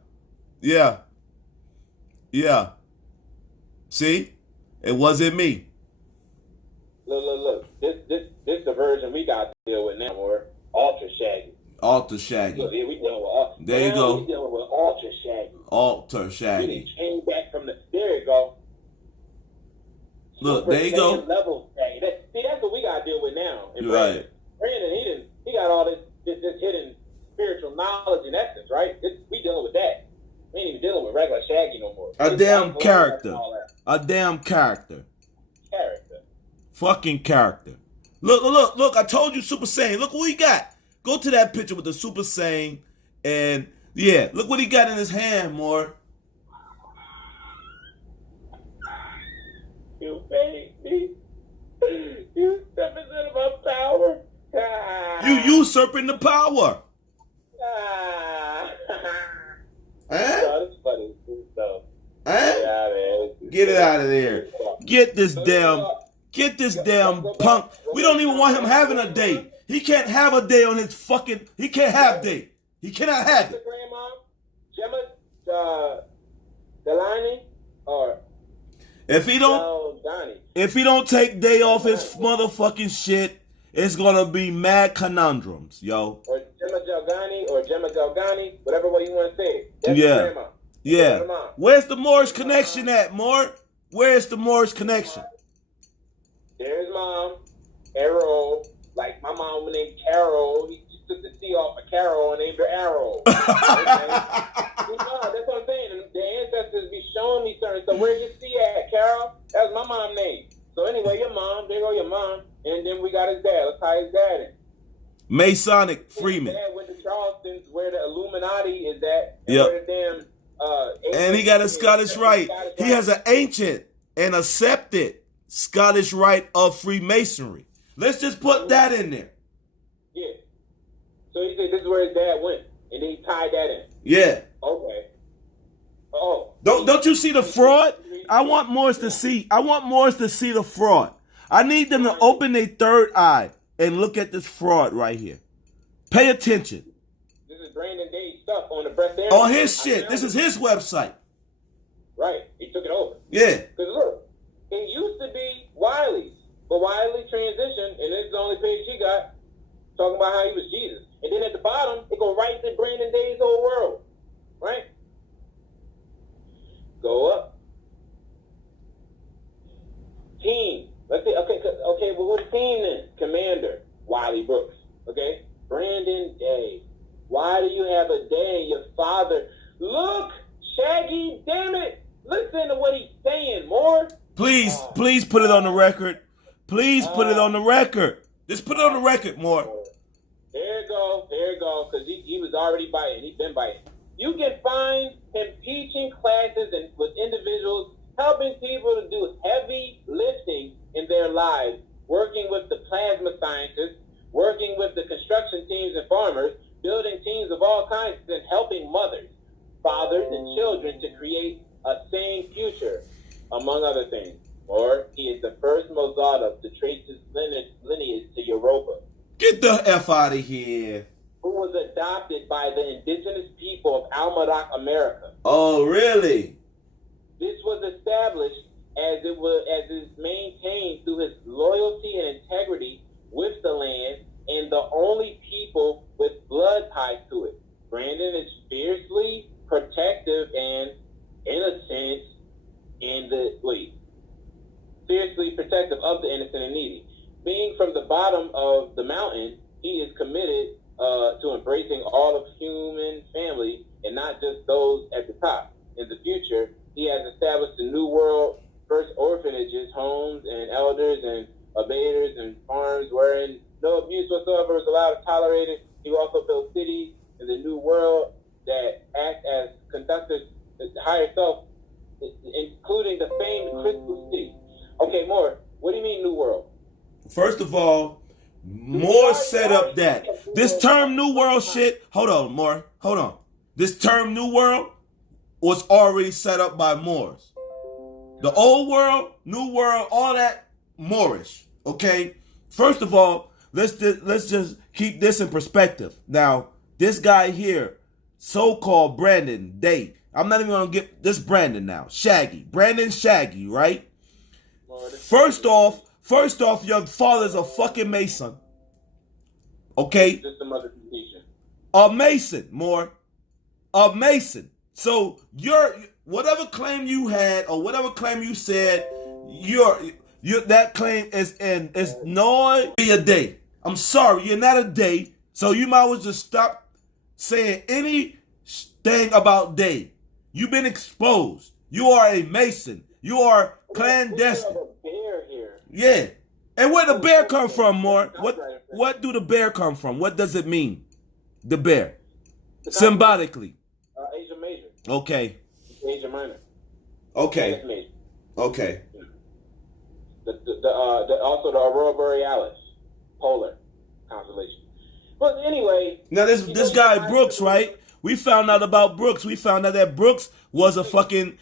See? It wasn't me. Look. This the version we got to deal with now, or Ultra Shaggy. Alter Shaggy. Look, yeah, we dealing with There you go. We dealing with Ultra Shaggy. Alter We Shaggy. came back from the. There you go. Look, Super there you go. Saiyan level Shaggy. That's what we got to deal with now. And Right. Brandon, he got all this hidden spiritual knowledge and essence, right? We dealing with that. We ain't even dealing with regular Shaggy no more. A damn character. All A damn character. character. Fucking character. Look, I told you Super Saiyan. Look what he got. Go to that picture with the Super Saiyan. And yeah, look what he got in his hand, more. You made me. You stepping into my power. You usurping the power. Huh? No, that's funny. So, Huh? yeah, man. Get it out of there. Get this damn punk. We don't even want him having a day. He can't have a day on his fucking. He can't have day. He cannot have it. Grandma, Gemma, Delaney, or If he don't Donnie. take day off his motherfucking shit, it's gonna be mad conundrums, yo. Or Gemma Delgani, whatever way you want to say it. That's Yeah. the grandma. Yeah. That's the mom. Where's the Moorish connection at, Moore? Where's the Moorish connection? There's mom, Arrow. Like my mom was named Carol. He just took the C off of Carol and named her Arrow. Okay? That's what I'm saying. The ancestors be showing me certain stuff. Where's your C at, Carol? That was my mom's name. So anyway, your mom, there go your mom. And then we got his dad. Let's tie his dad in. Masonic Freeman. His dad went to Charleston, where the Illuminati is at. And Yep. where the damn, And he got a Scottish Rite. He has an ancient and accepted Scottish Rite of Freemasonry. Let's just put that in there. Yeah. So he said this is where his dad went. And then he tied that in. Yeah. Okay. Oh. Don't you see the fraud? I want Morris to see the fraud. I need them to open their third eye and look at this fraud right here. Pay attention. This is Brandon Day's stuff on the breast area. On his shit. This is his website. Right. He took it over. Yeah. Because look, it used to be Wiley's. But Wiley transitioned, and this is the only page he got, talking about how he was Jesus. And then at the bottom, it go right to Brandon Day's whole world. Right? Go up. Team. Let's see. Okay, well, who's the team then? Commander, Wiley Brooks. Okay? Brandon Day. Why do you have a day in your father? Look, Shaggy, damn it. Listen to what he's saying, more. Please put it on the record. Please put it on the record. Just put it on the record, more. There you go, because he was already biting. He's been biting. You can find him teaching classes and with individuals, helping people to do heavy lifting in their lives, working with the plasma scientists, working with the construction teams and farmers, building teams of all kinds, and helping mothers, fathers, and children to create a sane future, among other things. Or he is the first Mozart to trace his lineage to Europa, Get the F out of here. who was adopted by the indigenous people of Almanac, America. Oh, really? This was established as is maintained through his loyalty and integrity with the land and the only people with blood tied to it. Brandon is fiercely protective and innocent fiercely protective of the innocent and needy. Being from the bottom of the mountain, he is committed to embracing all of human family and not just those at the top. In the future, he has established a new world, first orphanages, homes, and elders, and abaters, and farms wherein no abuse whatsoever is allowed or tolerated. He also built cities in the new world that act as conductors of the higher self, including the famed Crystal City. Okay, more. What do you mean new world? First of all, Moore set up that. This term New World shit, hold on, more. Hold on. This term New World was already set up by Moors. The old world, new world, all that Moorish. Okay? First of all, let's just keep this in perspective. Now, this guy here, so-called Brandon Day. I'm not even gonna get this Brandon now. Shaggy. Brandon Shaggy, right? First off, your father's a fucking Mason. Okay? Just a mother teacher. A Mason, more. A Mason. So your whatever claim you had or whatever claim you said, your that claim is no be a day. I'm sorry, you're not a day. So you might as well just stop saying anything about day. You've been exposed. You are a Mason. You are clandestine. We have a bear here. Yeah. And where the bear come from, more? What do the bear come from? What does it mean? The bear. Symbolically. Asia Major. Okay. Asia Minor. Okay. Major. Okay. Also the Aurora Borealis, polar constellation. But anyway, Now this guy Brooks, right? We found out about Brooks. We found out that Brooks was a fucking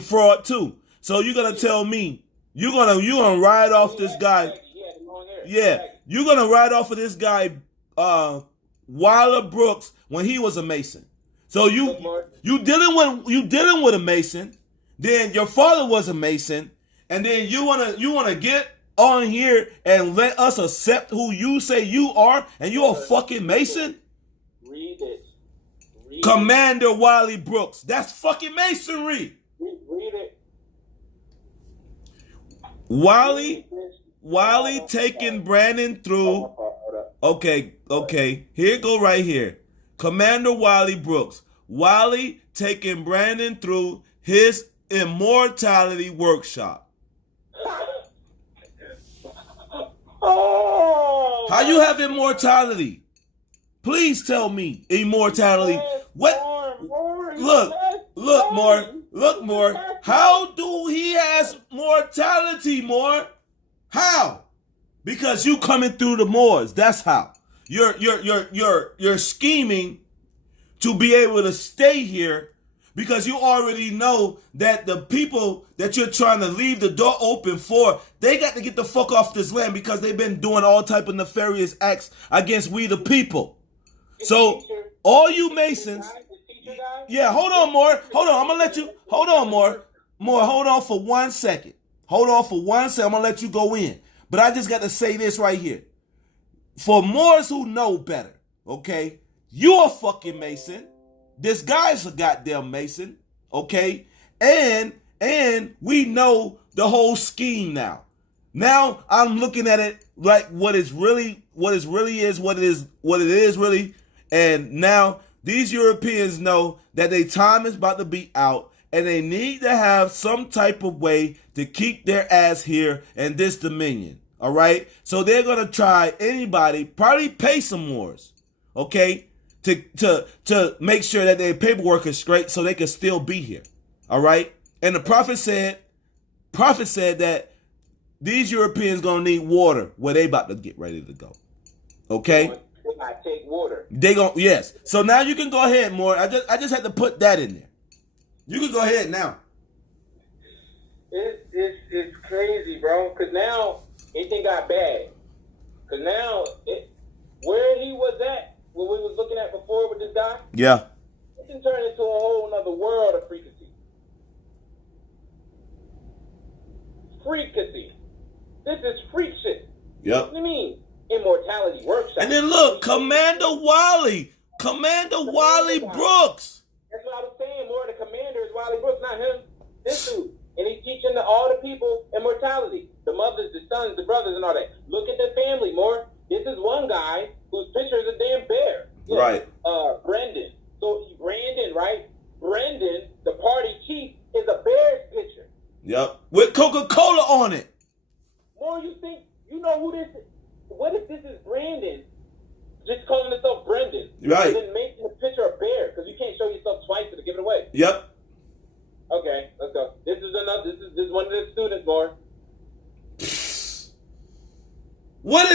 fraud too. So you're gonna tell me you're gonna ride off this guy? Yeah, you're gonna ride off of this guy, Wilder Brooks, when he was a Mason. So you dealing with a Mason. Then your father was a Mason, and then you wanna get on here and let us accept who you say you are, and you're a fucking Mason. Read it. Commander Wiley Brooks. That's fucking masonry. Read it. Wiley taking Brandon through. Okay. Here go right here. Commander Wiley Brooks. Wiley taking Brandon through his immortality workshop. Oh, How you have immortality? Please tell me immortality. What? Look, more. How do he has mortality, more? How? Because you coming through the Moors. That's how. You're scheming to be able to stay here because you already know that the people that you're trying to leave the door open for, they got to get the fuck off this land because they've been doing all type of nefarious acts against we the people. So all you Masons, yeah, hold on, more. Hold on, I'm gonna let you. Hold on, more. Hold on for 1 second. I'm gonna let you go in. But I just got to say this right here. For Moors who know better, okay, you're a fucking Mason. This guy's a goddamn Mason, okay, and we know the whole scheme now. Now I'm looking at it like what it is really. And now these Europeans know that their time is about to be out and they need to have some type of way to keep their ass here in this dominion. All right. So they're going to try anybody, probably pay some Moors, okay, to make sure that their paperwork is straight so they can still be here. All right. And the prophet said that these Europeans going to need water where they about to get ready to go. Okay. I take water. They gon' yes. So now you can go ahead, more. I just had to put that in there. You can go ahead now. It's crazy, bro. Cause now anything got bad. Cause now where he was at when we was looking at before with this guy. Yeah. It can turn into a whole nother world of frequency. This is freak shit. Yep. What do you mean? Immortality workshop. And then look, Commander Wiley Brooks. That's what I was saying. More the commander is Wiley Brooks, not him. This dude. And he's teaching all the people immortality. The mothers, the sons, the brothers, and all that. Look at the family, more. This is one guy whose picture is a damn bear. Yeah. Right. Brendan. So Brandon, right? Brendan, the party chief, is a bear's picture. Yep. With Coca-Cola on it. More you think, you know who this is? What if this is Brandon? Just calling himself Brendan. Right. And then making the picture a bear, because you can't show yourself twice to give it away. Yep. Okay, let's go. This is one of the students, more. What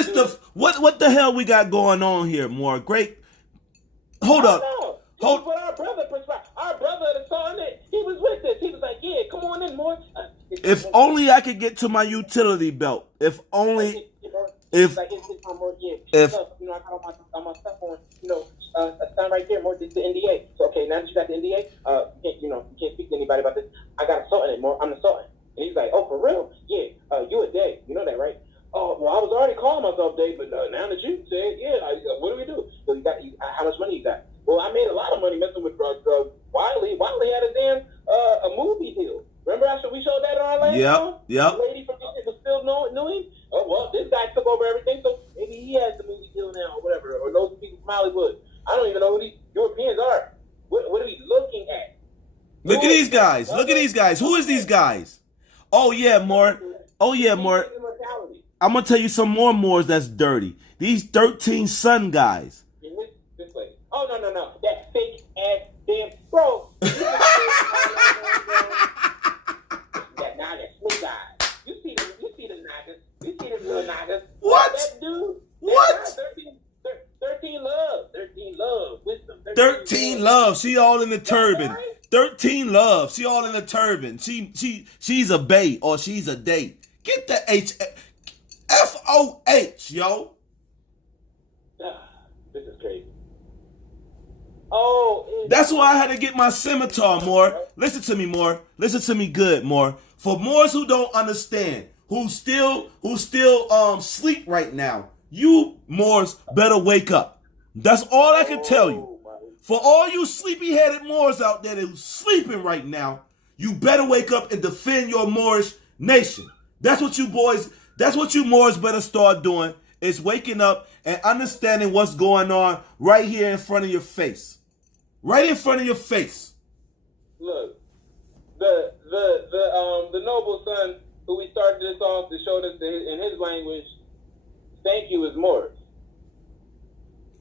What the hell we got going on here, more? Great. Hold up. No. Hold. What our brother prescribed. Our brother that saw it, he was with us. He was like, yeah, come on in, more. If only I could get to my utility belt. If only. If like, it's more, yeah, if stuff, you know, I got all my stuff on, you know, a sign right there, more. This is the NDA. So okay, now that you got the NDA, you can't speak to anybody about this. I got a Sultan more. I'm the Sultan. And he's like, oh, for real? Yeah. You a Day. You know that, right? Oh, well, I was already calling myself Day, but now that you said, yeah, what do we do? So how much money you got? Well, I made a lot of money messing with Wiley. Wiley had a damn a movie deal. Remember we showed that on our last show? Yep. The lady from was still knew him. Oh, well, this guy took over everything, so maybe he has the movie deal now or whatever, or those people from Hollywood. I don't even know who these Europeans are. What are we looking at? Look at these guys. Look at these guys. Who is these guys? Oh, yeah, more. Oh, yeah, more. I'm going to tell you some more Moors that's dirty. These 13 Sun guys. This way. Oh, no. That fake ass damn bro. That's smooth guys. You see the Nagas. You see the little Nagas. What? That dude. What? 13 love. 13 love. Wisdom. 13 love. She all in the turban. 13 love. She all in the turban. She's a bae or she's a Day. Get the FOH, yo. This is crazy. Oh, that's why I had to get my scimitar, more. Listen to me, more. Listen to me good, more. For Moors who don't understand, who still sleep right now, you Moors better wake up. That's all I can tell you. For all you sleepy-headed Moors out there who's sleeping right now, you better wake up and defend your Moorish nation. That's what you Moors better start doing, is waking up and understanding what's going on right here in front of your face. Right in front of your face. Look, the noble son who we started this off to show us in his language, thank you is Moors.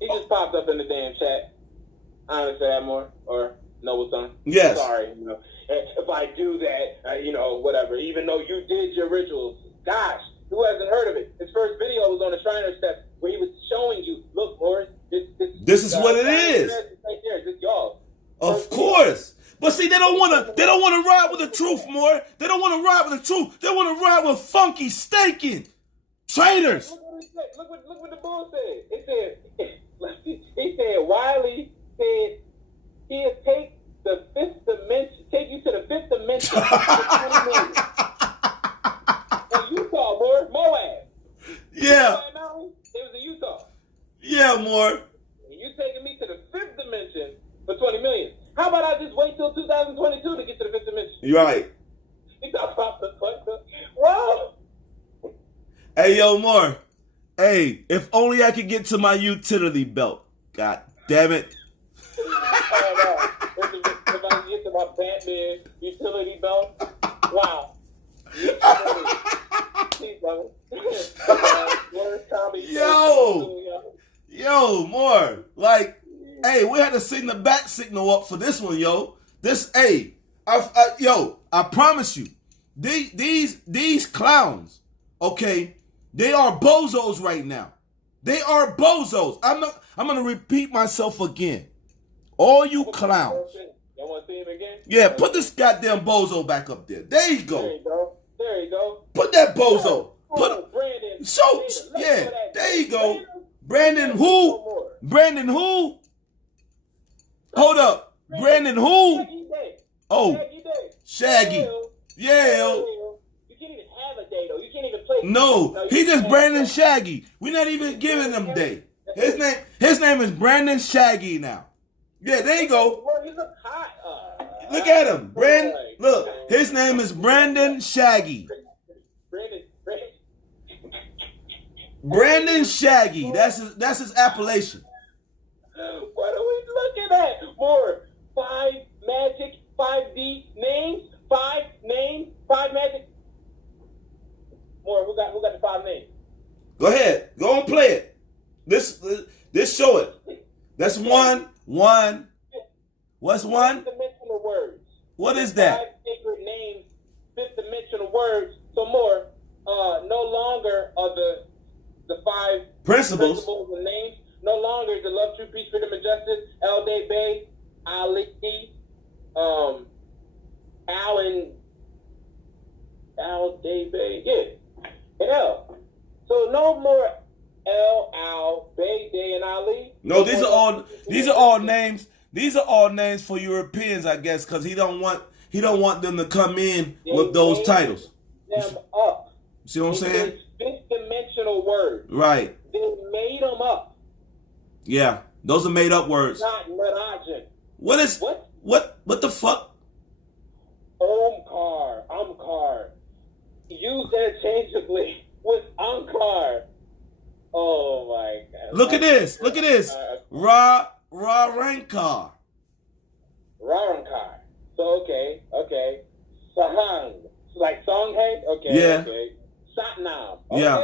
He just popped up in the damn chat. I understand more, or noble son. Yes. Sorry, if I do that, whatever. Even though you did your rituals, gosh, who hasn't heard of it? His first video was on the Shriner Steps where he was showing you, look, Moors, this is what it is. Right there, just y'all. Of course. But see, they don't wanna ride with the truth, more. They don't wanna ride with the truth. They wanna ride with funky staking. Traitors. Look what the bull said. He said Wiley said he'll take you to the fifth dimension for 20 million. In Utah, Moab. Yeah. It was in Utah. Yeah, more. You taking me to the fifth dimension for 20 million. How about I just wait till 2022 to get to the fifth dimension? You're right. He talking about the fuck. Whoa. Hey, yo, more. Hey, if only I could get to my utility belt. God damn it. Oh, no. If I can get to my Batman utility belt, wow. Yo, more. Like, hey, we had to send the bat signal up for this one, yo. I promise you, these clowns, okay, they are bozos right now. They are bozos. I'm gonna repeat myself again. All you clowns. Y'all want to see him again? Yeah, put this goddamn bozo back up there. There you go. There you go. Put that bozo. Brandon. Yeah, there you go. Brandon who? Brandon who? Hold up. Brandon who? Oh, Shaggy. Yeah. You can't even have a day, though. You can't even play. No, he just Brandon Shaggy. We're not even giving him day. His name is Brandon Shaggy now. Yeah, there you go. Look at him. Look, his name is Brandon Shaggy. Brandon Shaggy. That's his appellation. What are we looking at? More 5 magic, 5D names, 5 names, 5 magic. More. Who got the 5 names? Go ahead. Go and play it. This show it. That's one. What's one? 5th dimensional words. What is that? 5 sacred names, 5th dimensional words. So more. No longer are the the 5 Principles. and names. No longer is it love, truth, peace, freedom, and justice. El Day Bay, Ali, Al Day Bay, yeah, and L. So no more Al, Bay, Day, and Ali. No, these are all names. These are all names for Europeans, I guess, because he don't want them to come in with those titles. Them up. See what I'm saying? Fifth-dimensional words. Right. They made them up. Yeah, those are made up words. Not Merajan. What the fuck? Umkar. Used interchangeably with Ankar. Oh my God. Look at this. Rankar. Rankar. So okay. Sahang. Like Songhai? Okay. Yeah. Okay. Satnam. Okay. Yeah.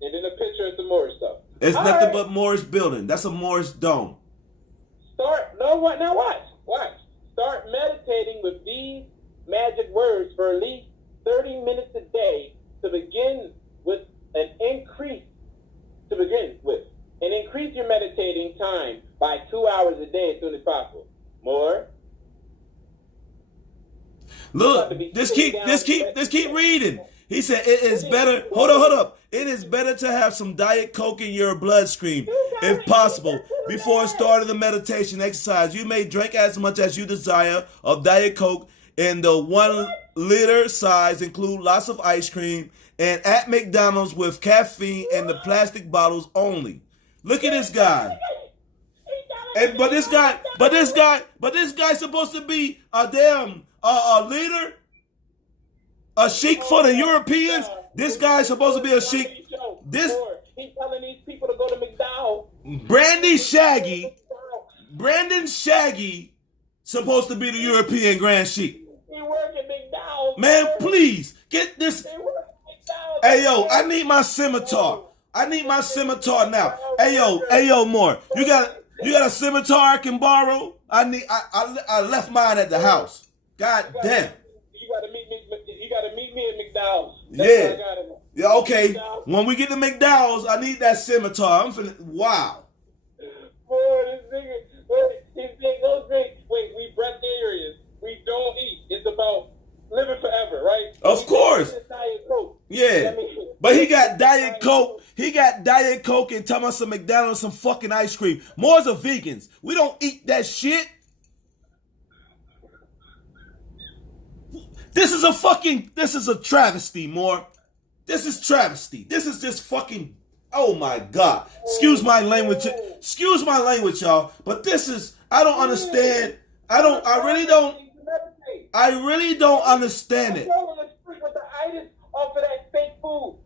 And then a picture of some more stuff. It's All nothing right. but Moorish building. That's a Moorish dome. Now watch. Start meditating with these magic words for at least 30 minutes a day to begin with, and increase your meditating time by 2 hours a day as soon as possible. More. Look, just keep reading. He said it is better. Hold up. It is better to have some Diet Coke in your bloodstream, if possible, before starting the meditation exercise. You may drink as much as you desire of Diet Coke in the 1 liter size, include lots of ice cream, and at McDonald's with caffeine and the plastic bottles only. Look at this guy. But this guy's supposed to be a damn a leader, a sheik for the Europeans. This guy's supposed to be a sheik. He's telling these people to go to McDonald's. Brandon Shaggy, supposed to be the European Grand Sheik. He work at McDonald's. Man, please get this. They work at McDonald's. Hey yo, I need my scimitar. Now. Hey yo, Moore. You got a scimitar I can borrow? I left mine at the house. God damn. You gotta meet me at McDonald's. Yeah. Yeah, okay. When we get to McDonald's, I need that scimitar. Wow. Boy, this nigga, go drink. Wait, we breatharians. We don't eat. It's about living forever, right? Of course. Yeah. But he got Diet Coke. He got Diet Coke and talking about some McDonald's, some fucking ice cream. Moors are vegans. We don't eat that shit. This is a travesty, Moore. This is travesty. This is just fucking, oh my God. Excuse my language, y'all. But this is, I don't understand. I really don't understand it. Off of that fake food.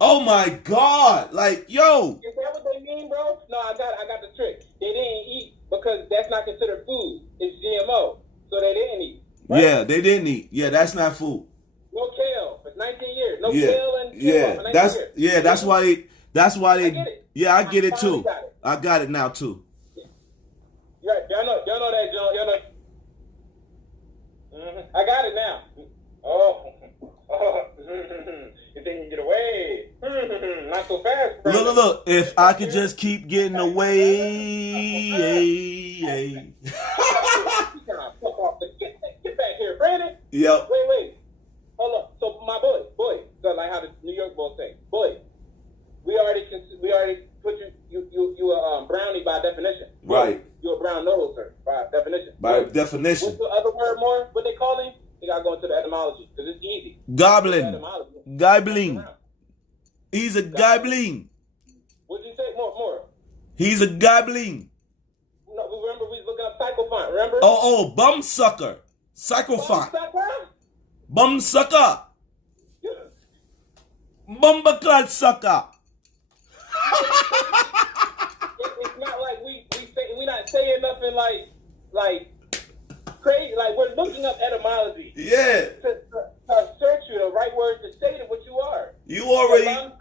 Oh my God. Like, yo. Is that what they mean, bro? No, I got the trick. They didn't eat because that's not considered food. It's GMO. So they didn't eat. Right? Yeah, they didn't eat. Yeah, that's not food. No kale for 19 years. No Yeah. kale and quinoa for 19 years. That's why they I get it. yeah, I get it finally too. got it. I got it now too. Right. Y'all know that, John. Y'all know. I got it now. Oh. You think you can get away? Not so fast, bro. Look. If I could just keep getting away. Get back here, Brandon. Yep. Wait. Hold up. So my boy. So like how the New York boys say, boy. We already put you a brownie by definition. Right. You're a brown noser by definition. By definition. What's the other word more? What they call him? You gotta go into the etymology because it's easy. Goblin. Goblin. He's a goblin. What'd you say? More. He's a goblin. No, remember we was looking up psychophant. Remember? Oh, bum sucker. Psychophant. Bum sucker. Bumbaclad sucker. It's not like we not saying nothing like crazy. Like we're looking up etymology. Yeah. To search you the right words to say to what you are. You already.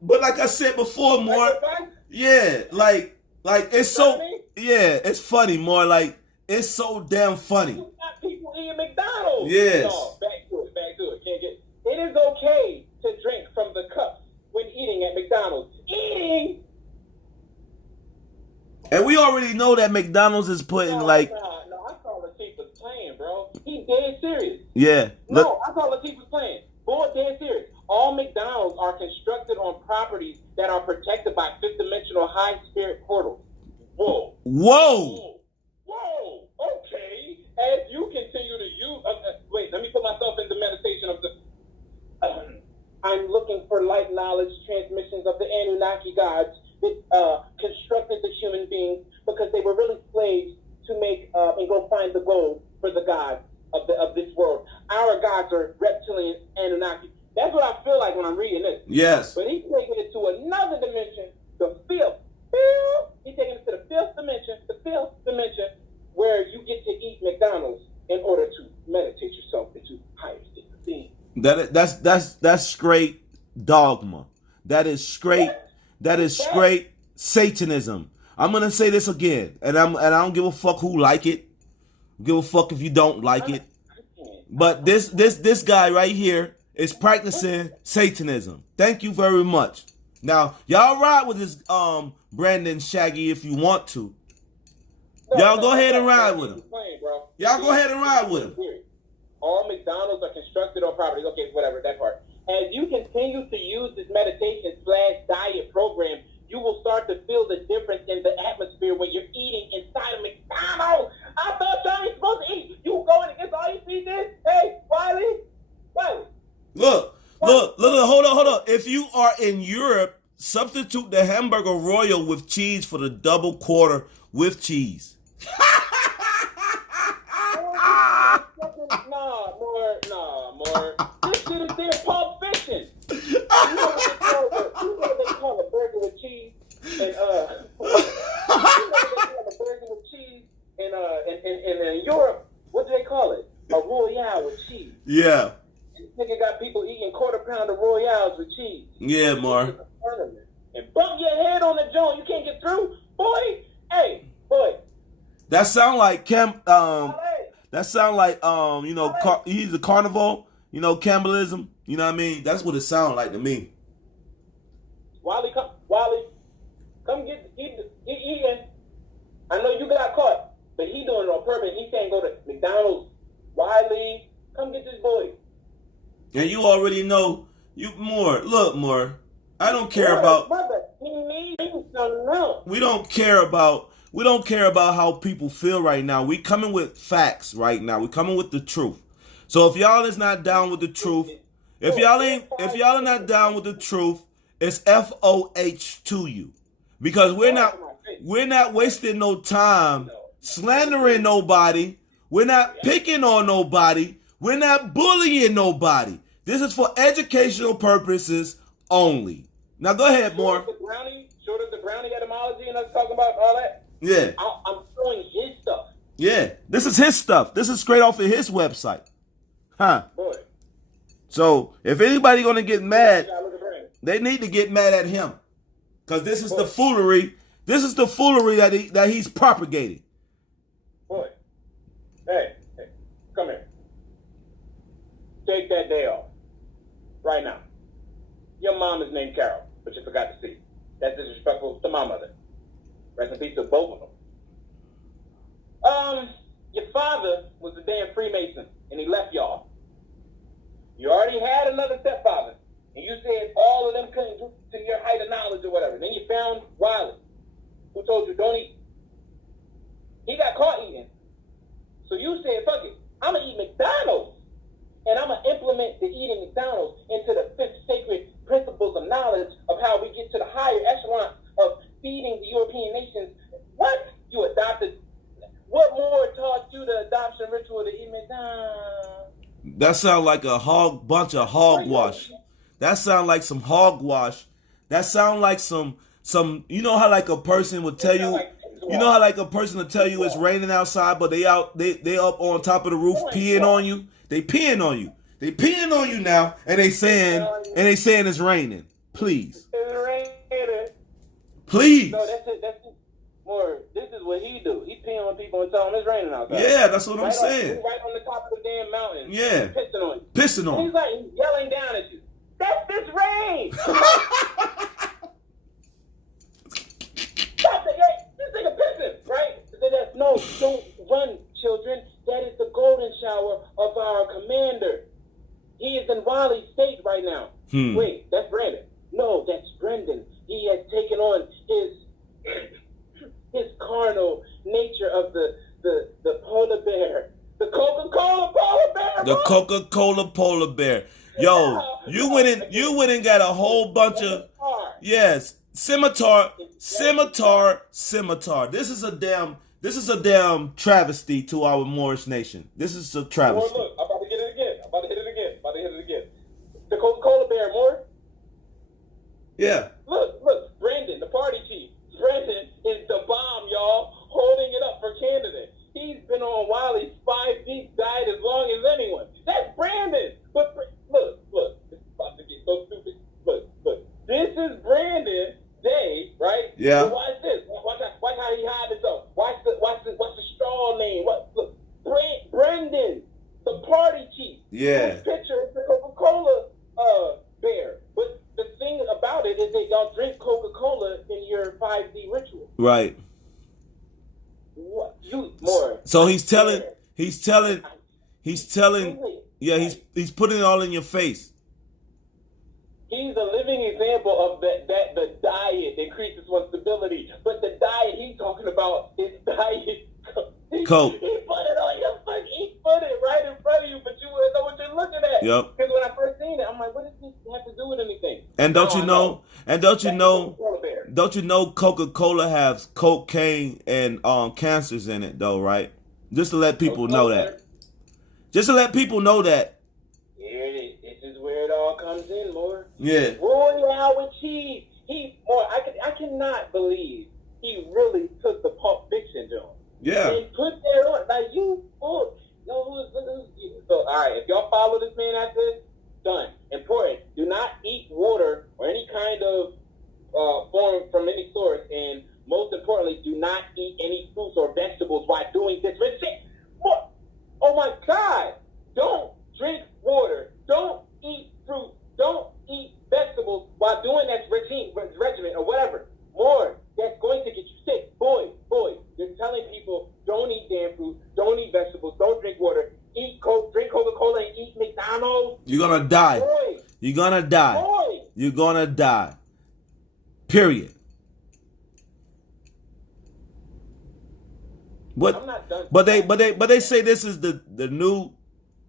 But like I said before, more. Yeah, like it's so. Yeah, it's funny, more like it's so damn funny. You got people eating McDonald's. Yes. No, back to it. Can't get. It is okay to drink from the cup when eating at McDonald's. Eating! And we already know that McDonald's is putting No, like, no, I thought Latif was playing, bro. He dead serious. yeah. No, Look, I thought Latif was playing. Boy, dead serious. All McDonald's are constructed on properties that are protected by fifth-dimensional high-spirit portals. Whoa. whoa. Whoa. Okay. As you continue to use... wait, let me put myself into meditation of the... I'm looking for light knowledge transmissions of the Anunnaki gods that constructed the human beings because they were really slaves to make and go find the gold for the gods of this world. Our gods are reptilian Anunnaki. That's what I feel like when I'm reading this. Yes. But he's taking it to another dimension, the fifth. He's taking it to the fifth dimension, where you get to eat McDonald's in order to meditate yourself into higher states of being. That's straight dogma. That is straight Satanism. I'm gonna say this again, and I don't give a fuck who like it. Give a fuck if you don't like it. But this guy right here is practicing Satanism. Thank you very much. Now y'all ride with this Brandon Shaggy if you want to. Y'all go ahead and ride with him. Y'all go ahead and ride with him. All McDonald's are constructed on properties. Okay, whatever, that part. As you continue to use this meditation/diet program, you will start to feel the difference in the atmosphere when you're eating inside of McDonald's. I thought y'all ain't supposed to eat. You go in and get all you see this? Hey, Wiley. Look, hold on. If you are in Europe, substitute the hamburger royal with cheese for the double quarter with cheese. Nah, more. This shit is their Pulp Fiction. You know what they call a burger with cheese and in Europe, what do they call it? A Royale with cheese. Yeah. This nigga got people eating quarter pounder Royales with cheese. Yeah, Mar. And bump your head on the joint. You can't get through, boy. Hey, boy. That sound like he's a carnival, cannibalism, you know what I mean? That's what it sounds like to me. Wally, come get eating. I know you got caught, but he doing it on purpose. He can't go to McDonald's. Wiley, come get this boy. And you already know, look, more. I don't care about. Brother, he needs something else. We don't care about how people feel right now. We coming with facts right now. We coming with the truth. So if y'all is not down with the truth, if y'all are not down with the truth, it's FOH to you. Because we're not wasting no time slandering nobody. We're not picking on nobody. We're not bullying nobody. This is for educational purposes only. Now go ahead, more. Short of the brownie etymology and us talking about all that. Yeah. I'm showing his stuff. Yeah. This is his stuff. This is straight off of his website. Huh. Boy. So if anybody gonna get mad, they need to get mad at him. Because this is the foolery. This is the foolery that he's propagating. Boy. Hey, come here. Take that day off. Right now. Your mom is named Carol, but you forgot to see. That's disrespectful to my mother. Rest in peace to both of them. Your father was a damn Freemason, and he left y'all. You already had another stepfather, and you said all of them couldn't do to your height of knowledge or whatever. Then you found Wiley, who told you don't eat. He got caught eating. So you said, fuck it, I'm going to eat McDonald's. And I'm going to implement the eating McDonald's into the fifth sacred principles of knowledge of how we get to the higher echelon of feeding the European nations. What? You adopted. What more taught you the adoption ritual to eat McDonald's? That sounds like a bunch of hogwash. That sounds like some hogwash. That sounds like some, how like a person would tell you, how like a person will tell you it's raining outside, but they up on top of the roof peeing on you. They peeing on you. They peeing on you now, and they saying it's raining. Please. Please. No, that's it. More. This is what he do. He peeing on people and tell them it's raining outside. Yeah, that's what I'm saying. Right on the top of the damn mountain. Yeah. Pissing on you. Pissing on. He's like yelling down at you. That's this rain. No, don't run, children. That is the golden shower of our commander. He is in Wally State right now. Wait, that's Brandon. No, that's Brendan. He has taken on his carnal nature of the polar bear. The Coca-Cola polar bear. The Coca-Cola polar bear. Yo, you went and got a whole bunch of scimitar. This is a damn travesty to our Moorish nation. This is a travesty. Look, I'm about to get it again. The Coca-Cola bear, more. Yeah. Look, Brandon, the party chief. Brandon is the bomb, y'all, holding it up for Canada. He's been on Wiley's 5 deep diet as long as anyone. That's Brandon. But look, it's about to get so stupid. Look, this is Brandon Day, right? Yeah. So watch this. Watch how he hides himself. Watch the straw name. Look, Brandon, the party chief. Yeah. His picture is the Coca-Cola bear. But the thing about it is that y'all drink Coca-Cola in your 5D ritual. Right. What? You more. So he's telling, yeah, he's putting it all in your face. He's a living example of that the diet increases one's stability. But the diet he's talking about is diet Coke. He put it on your foot. He put it right in front of you, but you wouldn't know what you're looking at. Yep. Because when I first seen it, I'm like, what does this have to do with anything? And don't you know Coca-Cola has cocaine and cancers in it though, right? Just to let people know that. Just to let people know that. Here it is. This is where it all comes in, more. Yeah. Roy Howard Cheese. I cannot believe he really took the Pulp Fiction joint. Yeah. And put that on. Like, you fool. So, all right, if y'all follow this man after this, done. Important. Do not eat water or any kind of form from any source. And most importantly, do not eat any fruits or vegetables while doing this. Oh, my God. Don't drink water. Don't eat fruit. Don't eat vegetables while doing that regimen or whatever. More. That's going to get you sick. Boy, you're telling people don't eat damn fruit, don't eat vegetables, don't drink water, eat Coke, drink Coca-Cola, and eat McDonald's. You're gonna die. Boy. You're gonna die. Boy. You're gonna die. Period. I'm not done. But they say this is the new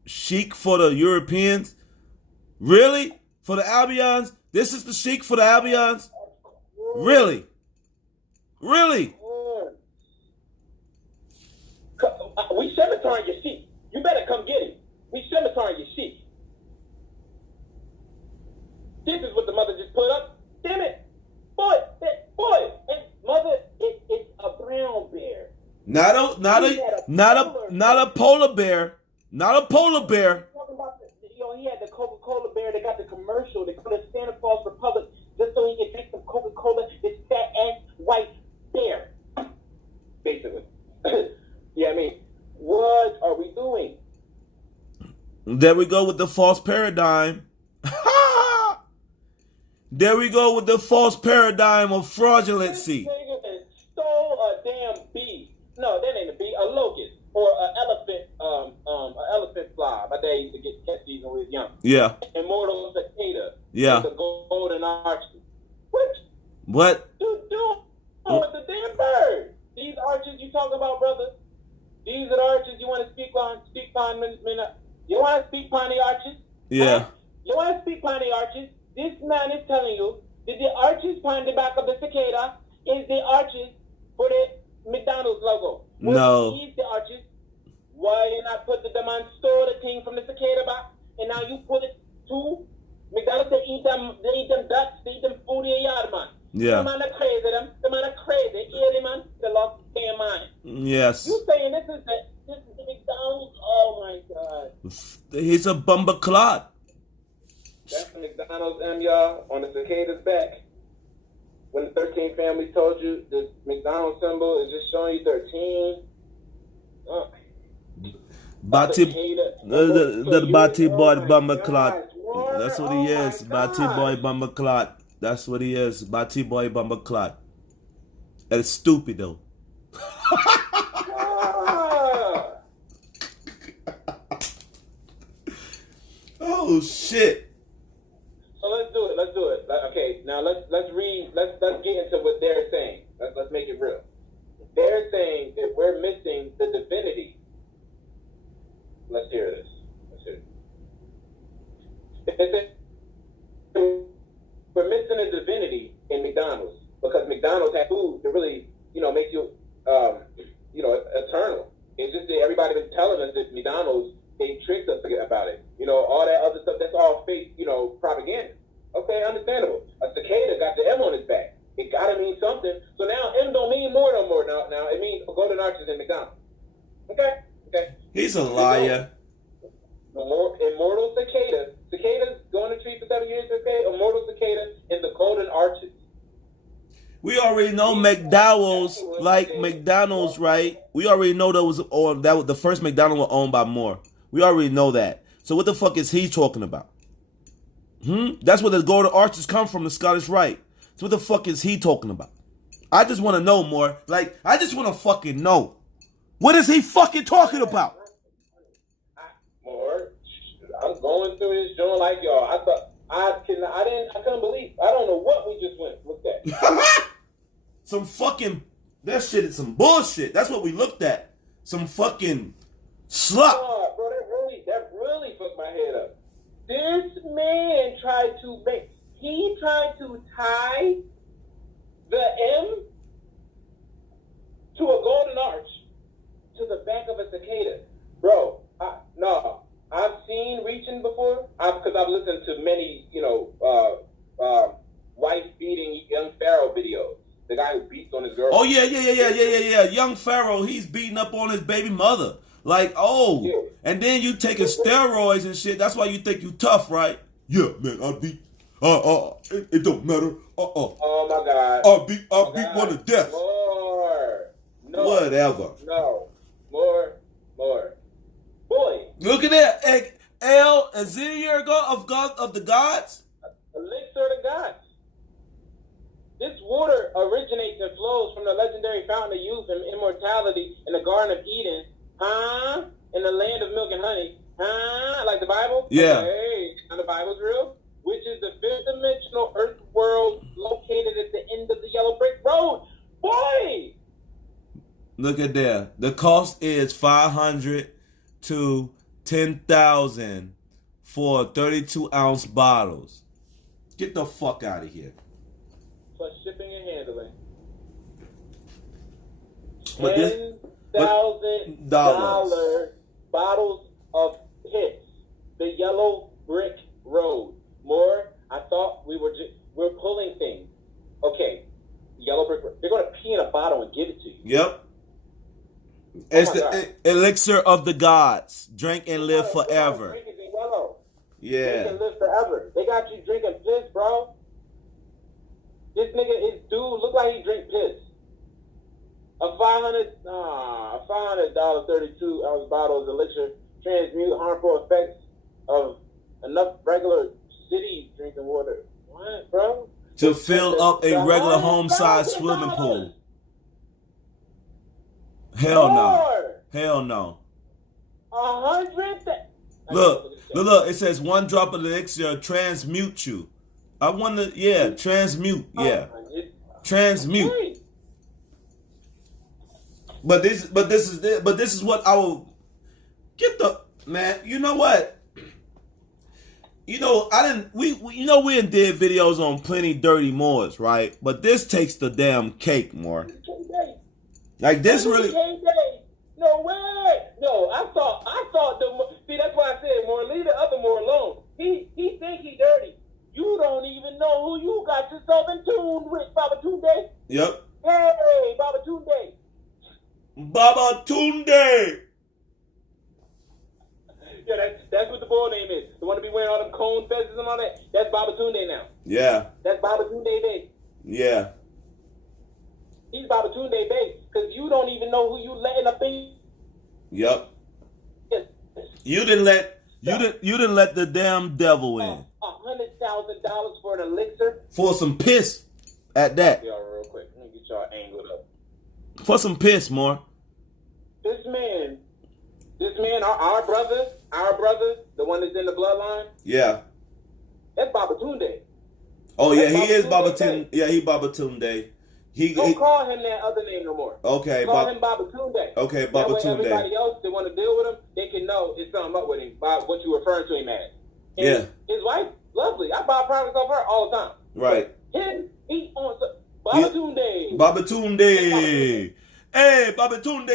chic for the Europeans. Really? For the Albions? This is the chic for the Albions? Really? Really? We cemeterying your sheep. You better come get him. We cemeterying your sheep. This is what the mother just put up. Damn it. Boy. And mother, it's a brown bear. Not a polar bear. Not a polar bear. He had the Coca-Cola bear. They got the commercial. They put a Santa Claus Republic just so he can drink some Coca-Cola. This fat ass white bear. Basically. Yeah, I mean, what are we doing? There we go with the false paradigm. There we go with the false paradigm of fraudulency. This nigga stole a damn bee. No, that ain't a bee. A locust or an elephant fly. My dad used to catch these when we was young. Yeah. Immortal cicada. Yeah. The golden arches. What? You doing with the damn bird? These arches you talking about, brother? These are the arches you want to speak on. You want to speak on the arches? Yeah. You want to speak on the arches? This man is telling you that the arches on the back of the cicada is the arches for the McDonald's logo. No. These the arches. Why you not put the man store the thing from the cicada back, and now you put it to McDonald's? They eat them ducks, they eat them food in your yard, man. Yeah. The man are crazy, the man are crazy. Hear them, man? They lost their mind. Yes. You saying this is the McDonald's? Oh my God. He's a bumper clot. That's the McDonald's y'all on the cicada's back. When the 13 family told you the McDonald's symbol is just showing you 13. Bati, the Bati boy bumper clot. That's what he is. Bati boy bumper clot. That's what he is. Bati boy bumper clot. And it's stupid though. Oh shit. So let's do it. Okay, now let's read. Let's get into what they're saying. Let's make it real. They're saying that we're missing the divinity. Let's hear this. We're missing a divinity in McDonald's because McDonald's has food that really, makes you, eternal. It's just that everybody been telling us that McDonald's, they tricked us about it. All that other stuff, that's all fake, propaganda. Okay, understandable. A cicada got the M on his back. It gotta mean something. So now M don't mean more no more. Now it means golden arches in McDonald's. Okay. He's a liar. Immortal cicada. Cicadas go in the tree for 7 years, okay? Immortal cicada in the golden arches. We already know McDowell's, like McDonald's, right? We already know that was the first McDonald's was owned by Moore. We already know that. So what the fuck is he talking about? That's where the golden arches come from, the Scottish Rite. So what the fuck is he talking about? I just want to know more. Like, I just want to fucking know. What is he fucking talking about? More. I'm going through his joint like y'all. I couldn't believe. I don't know what we just looked at. That shit is some bullshit. That's what we looked at. Some fucking slut. Oh, bro, that really fucked my head up. This man tried to tie the M to a golden arch to the back of a cicada. Bro, I've seen reaching before, because I've listened to many, wife-beating young Pharaoh videos. The guy who beats on his girl. Oh, yeah. Young Pharaoh, he's beating up on his baby mother. Like, oh. Yeah. And then you taking steroids and shit. That's why you think you tough, right? Yeah, man, I beat. It don't matter. Oh, my God. I beat one to death. More. No. Whatever. No. More. Boy. Look at that. Is it a year ago of the gods? Elixir of the gods. This water originates and flows from the legendary fountain of youth and immortality in the Garden of Eden, in the land of milk and honey, like the Bible? Yeah. Okay, and the Bible's real? Which is the fifth dimensional earth world located at the end of the yellow brick road. Boy! Look at there. The cost is $500 to $10,000 for 32-ounce bottles. Get the fuck out of here. Plus shipping and handling. But this- $10,000 bottles of piss. The yellow brick road. More, I thought we're pulling things. Okay, yellow brick road. They're going to pee in a bottle and give it to you. Yep. It's the elixir of the gods. Drink and live forever. Drink is in yellow. Yeah. Drink and live forever. They got you drinking piss, bro. This nigga, his dude, look like he drink piss. A $500 32-ounce bottle of elixir transmute harmful effects of enough regular city drinking water. What, bro? To fill up a regular home-sized swimming pool. Hell no. Hell no. 100. Look. It says 1 drop of elixir transmute you. I wonder. Yeah, transmute. Yeah, transmute. But this is what I will get the man. You know what? We did videos on plenty dirty Moors, right? But this takes the damn cake more. Like this really. No way. No, I thought see, that's why I said more. Leave the other more alone. He think he dirty. You don't even know who you got yourself in tune with, Baba Tunde. Yep. Hey, Baba Tunde. Baba Tunde. Yeah, that's what the boy name is. The one to be wearing all them cone feathers and all that. That's Baba Tunde now. Yeah. That's Baba Tunde Bay. Yeah. He's Baba Tunde Bay because you don't even know who you letting up in. Yep. Yes. You didn't let the damn devil in. $100,000 for an elixir. For some piss at that. Y'all real quick. Let me get y'all angled up. For some piss, more. This man, our brother, our brother, the one that's in the bloodline, Yeah. that's Babatunde. Oh yeah, That's he is Babatunde. Babatunde. Yeah, he Babatunde. Don't call him that other name no more. Okay, Call him Babatunde. okay, That way Babatunde. everybody else that want to deal with him, they can know it's something up with him by what you referring to him as. And Yeah. his wife, lovely. I buy products off her all the time. Right. Him, he on Babatunde. Babatunde. Hey, Babatunde.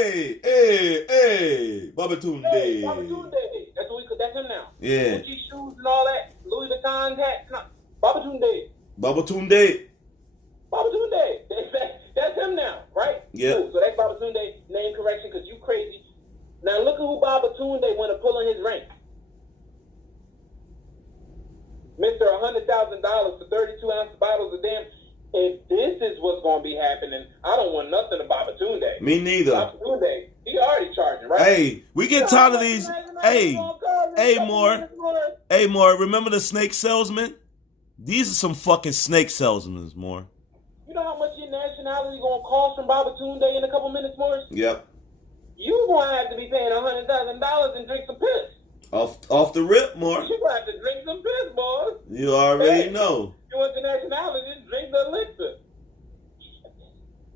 Hey, Hey, Babatunde. Babatunde. That's him now. Yeah. Gucci shoes and all that. Louis Vuitton hat. No, Babatunde. Babatunde. Babatunde. That's him now, right? Yeah. Cool. So that's Babatunde. Name correction because you crazy. Now look at who Babatunde want to pull in his rank. Mr. $100,000 for 32-ounce bottles of damn. If this is what's going to be happening, I don't want nothing to Babatunde. Me neither. Babatunde, he already charging, right? Hey, we get tired of these. Hey, more. Hey, more. Remember the snake salesman? These are some fucking snake salesmen, more. You know how much your nationality going to cost from Babatunde in a couple minutes, Morris? Yep. You going to have to be paying $100,000 and drink some piss. Off the rip, more. You going to have to drink some piss, boys. You already Hey. know. You want the nationality, just drink the elixir.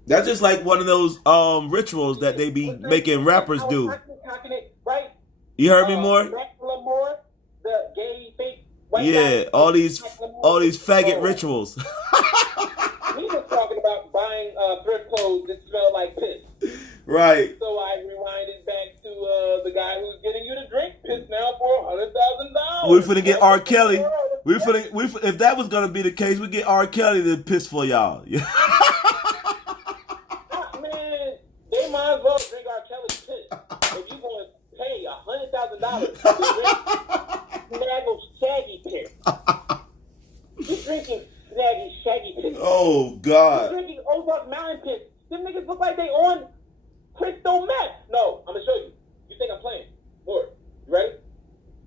That's just like one of those rituals that they be making rappers do. Right? You heard me, more? Macklemore, the gay fake white Yeah, guy. all these faggot Oh. rituals. He was talking about buying thrift clothes that smell like piss. Right. So I rewinded back to the guy who's getting you to drink piss now for $100,000. We finna get R. Kelly. We finna, if that was gonna be the case, we get R. Kelly to piss for y'all. Yeah. Man, they might as well drink R. Kelly's piss. If you going to pay $100,000 to drink Snaggle Shaggy piss, you drinking Snaggy Shaggy piss. Oh You God. drinking Ozark Mountain piss. Them niggas look like they on crystal meth. No, I'm gonna show you. You think I'm playing? More. You ready?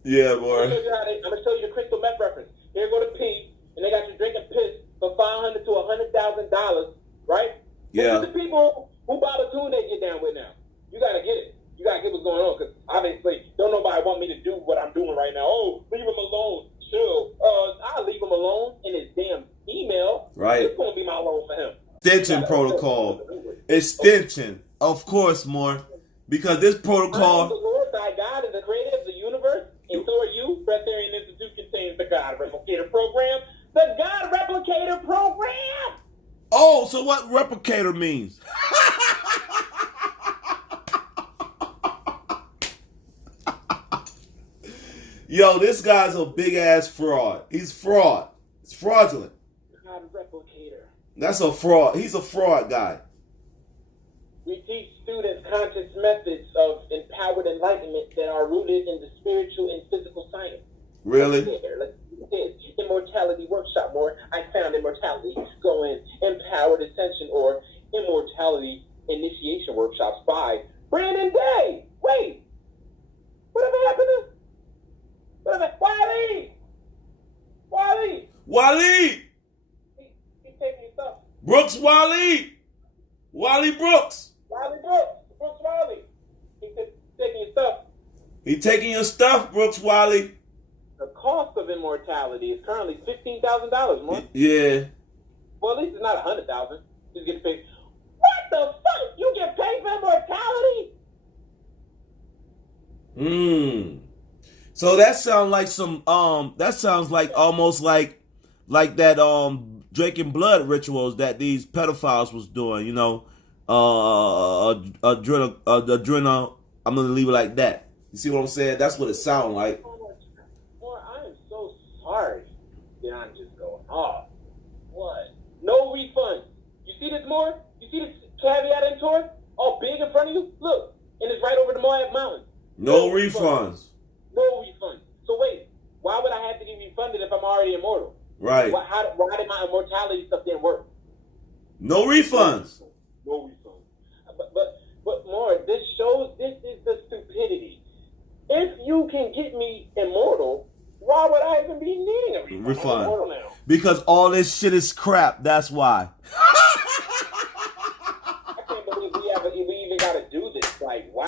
Yeah, I'm boy. gonna show you the crystal meth reference. Here go to P, and they got you drinking piss for $500,000 to $100,000, right? Yeah. These are the people who Babatunde get down with now. You gotta get it. You gotta get what's going on, because obviously don't nobody want me to do what I'm doing right now. Oh, leave him alone. Chill. I'll leave him alone in his damn email. Right. It's gonna be my loan for him. Extension protocol. Extension. Of course, more. Because this I am protocol. the Lord thy God is the creator of the universe, and so are you. Breatharian Institute contains the God Replicator Program. The God Replicator Program! Oh, so what replicator means? Yo, this guy's a big ass fraud. He's fraud. It's fraudulent. God Replicator. That's a fraud. He's a fraud guy. We teach students conscious methods of empowered enlightenment that are rooted in the spiritual and physical science. Really? Let's do this. Immortality workshop. More. I found immortality. Go in. Empowered ascension or immortality initiation workshops by Brandon Day. Wait. Whatever happened to? Whatever. Wally. Wally! He's taking your stuff. Brooks Wally! Wally Brooks! Wally Brooks Wally. He's taking your stuff. He taking your stuff, Brooks Wally. The cost of immortality is currently $15,000 more. Yeah. Well, at least it's not $100,000. He's getting paid. What the fuck? You get paid for immortality? So that sounds like some that sounds like almost like that drinking blood rituals that these pedophiles was doing, you know. Adrenal, I'm gonna leave it like that. You see what I'm saying? That's what it sounds like. Boy, I am so sorry that I'm just going off. What? No refund. You see this more? You see this caveat emptor? All big in front of you? Look. And it's right over the Moab Mountains. No refunds. No refund. So wait, why would I have to be refunded if I'm already immortal? Right. Why did my immortality stuff didn't work? No refunds. No refund. But more, this shows this is the stupidity. If you can get me immortal, why would I even be needing a refund? I'm immortal now. Because all this shit is crap. That's why. I can't believe we even got to do this. Like, wow.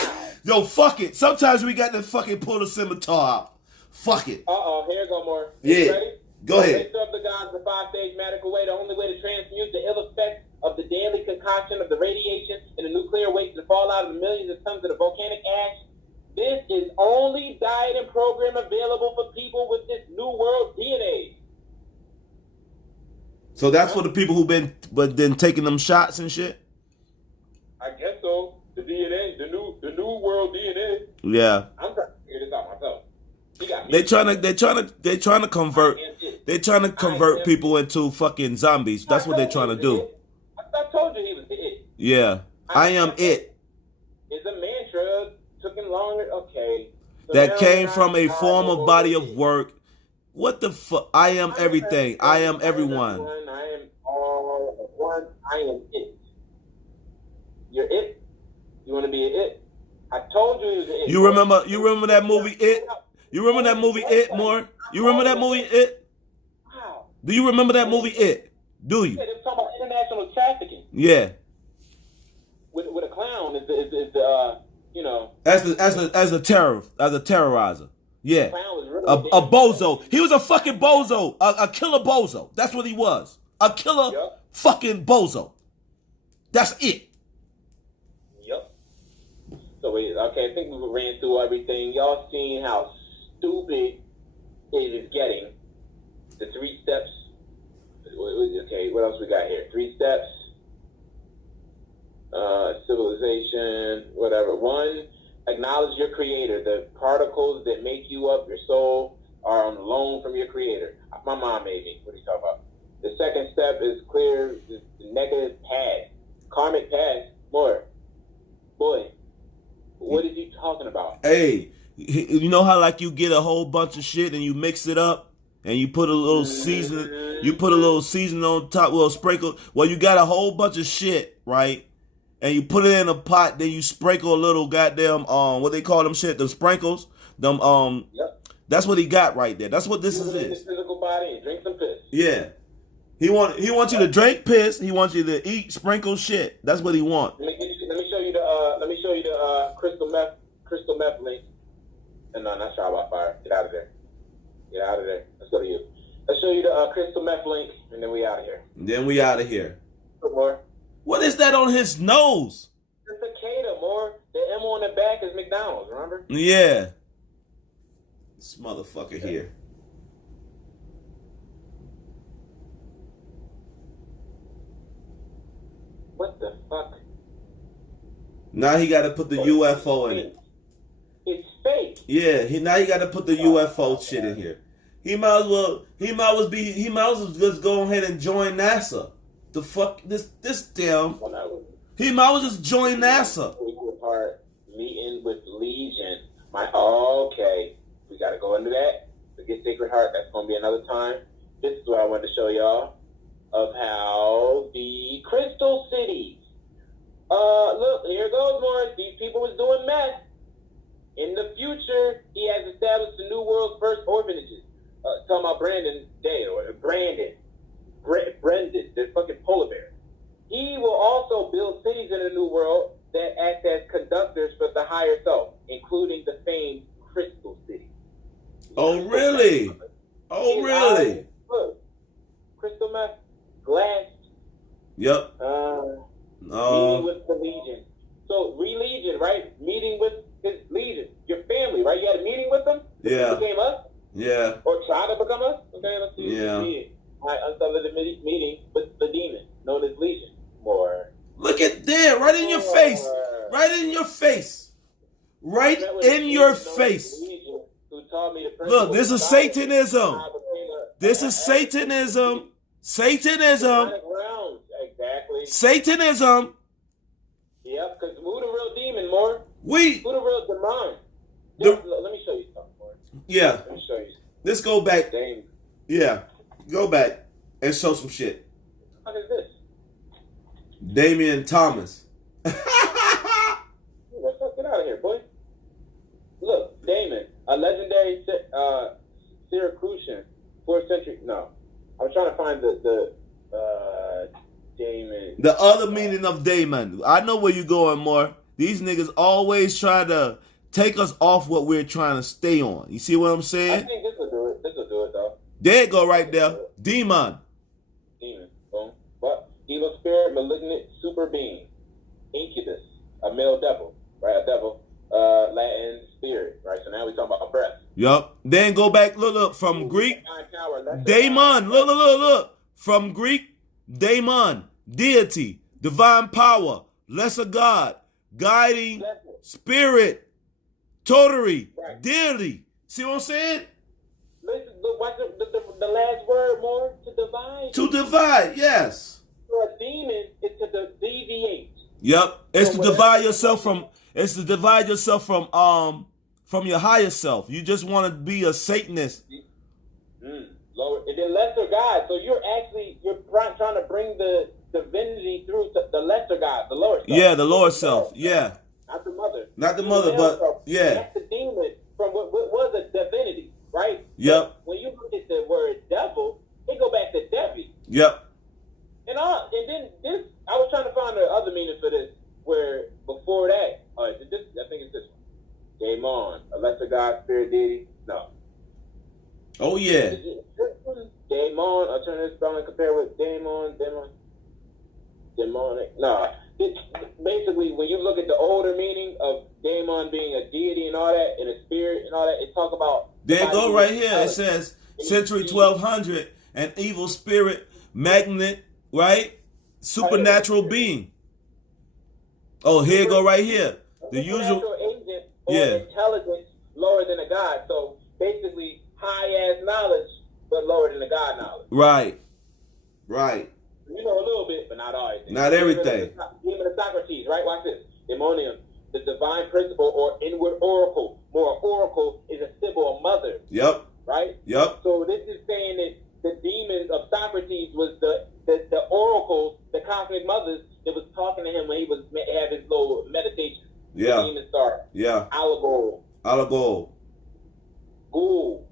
Yo, fuck it. Sometimes we got to fucking pull the scimitar out. Fuck it. Here you go, more. Yeah. Ready? Go ahead. They serve the gods the 5-stage medical way, the only way to transmute the ill effects of the daily concoction of the radiation and the nuclear waste and fallout of the millions of tons of the volcanic ash. This is only diet and program available for people with this new world DNA. So that's for the people who've been taking them shots and shit? I guess so. The DNA, the new world DNA. Yeah. I'm trying to figure this out myself. They're trying to convert people into fucking zombies. That's what they're trying to do. I told you he was the it. Yeah. I am it. It's a mantra. Took him longer. Okay. So That came from a form of body of work. What the fuck? I am everything. I am everyone. I am all one. I am it. You're it. You want to be an it? I told you he was an it. You remember that movie It? You remember that movie It, more? You remember that movie It? Wow. Do you remember that movie It? Do you? Yeah, they're talking about international trafficking. Yeah. With a clown is you know. As a terrorizer. Yeah. Clown was really A bozo. He was a fucking bozo. A killer bozo. That's what he was. A killer Yep. fucking bozo. That's it. Yep. So okay, I think we ran through everything. Y'all seen how stupid it is getting. The 3 steps. Okay, what else we got here? 3 steps. Civilization, whatever. 1, acknowledge your creator. The particles that make you up, your soul, are on loan from your creator. My mom made me. What are you talking about? The 2nd step is clear the negative past. Karmic past. More. Boy, what is you talking about? Hey, you know how like you get a whole bunch of shit and you mix it up and you put a little season, you put a little season on top, well sprinkle. Well, you got a whole bunch of shit, right? And you put it in a pot, then you sprinkle a little goddamn what they call them shit, them sprinkles, them Yep. That's what he got right there. That's what this Put it in is. his physical body and drink some piss. Yeah. He wants you to drink piss. He wants you to eat sprinkle shit. That's what he wants. Let me show you the crystal meth link. And no, not Trial by Fire. Get out of there. Get out of there. Let's go to you. Let's show you the crystal meth link, and then we out of here. Then we out of here. Good more. What is that on his nose? The cicada, more. The M on the back is McDonald's. Remember? Yeah. This motherfucker here. What the fuck? Now he got to put the UFO in it. It's fake. Yeah, now he got to put the UFO shit in here. He might as well just go ahead and join NASA. The fuck this damn. He might as well just join NASA. We were part meeting with Legion. Okay, we got to go into that. Forget Sacred Heart. That's gonna be another time. This is what I wanted to show y'all of how the Crystal Cities. Look, here goes Morris. These people was doing meth. In the future, he has established the new world's first orphanages. Talking about Brendan, the fucking polar bear. He will also build cities in the new world that act as conductors for the higher self, including the famed Crystal City. Oh really? Oh really? Look, crystal meth, glass. Yep. Meeting with the Legion. So Legion, right? Meeting with his Legion, your family, right? You had a meeting with them. Yeah. Became us. Yeah. Or try to become us. Okay, let's see. Yeah. My unsolicited meeting with the demon known as Legion. More. Look at there, right in your face. Right in your face. Right in your face. Look, this is Satanism. This is Satanism. Satanism. Exactly. Satanism. Yep, because who the real demon, more? Who the real demon? Let me show you something, more. Yeah. Let me show you. Let's go back. Damn. Yeah. Go back and show some shit. What is this? Damian Thomas. Get out of here, boy. Look, Damon, a legendary Syracuse, 4th century. No, I was trying to find the Damon. The other meaning of Damon. I know where you're going, more. These niggas always try to take us off what we're trying to stay on. You see what I'm I saying? think this will do it. This will do it, though. There you go right there. Demon. Demon. Boom. But evil spirit, malignant super being. Incubus. A male devil. Right? A devil. Latin spirit. Right? So now we're talking about breath. Yup. Then go back, look, from Greek. Divine power, lesser Daemon. Look. From Greek, daemon, deity, divine power, lesser God, guiding Lesser. spirit, totality, Right. deity. See what I'm saying? Listen, look, watch the last word more. To divide. To divide, yes. So a demon is to deviate. Yep. It's to From divide yourself from. It's to divide yourself from your higher self. You just want to be a Satanist. Lower, and then lesser God. So you're trying to bring the divinity through to the lesser God, the lower self. Yeah, the lower self. Yeah. Not the mother. Not the mother, but yeah. That's the demon from what was a divinity, right? Yep. When you look at the word devil, it go back to Devi. Yep. And then this, I was trying to find the other meaning for this, where before that, I think it's this one. Daemon, a lesser God, spirit deity. No. Oh yeah. Daemon, alternative spelling compared with demonic. Nah. Basically, when you look at the older meaning of daemon being a deity and all that, and a spirit and all that, it talk about. There you go right here. It says century 1200, an evil spirit, magnet, right? Supernatural being. Oh, here you go right here. The usual. Agent or intelligence lower than a god. So basically, high ass knowledge, but lower than the god knowledge. Right. You know a little bit, but not all. Not everything. Demon of Socrates, right? Watch this. Demonium, the divine principle or inward oracle. More oracle is a symbol of mother, Yep. right? Yep. So this is saying that the demons of Socrates was the oracles, the cosmic mothers that was talking to him when he was have his little meditation. Yeah. The demon star. Yeah. Allegor. Alago. Ghoul.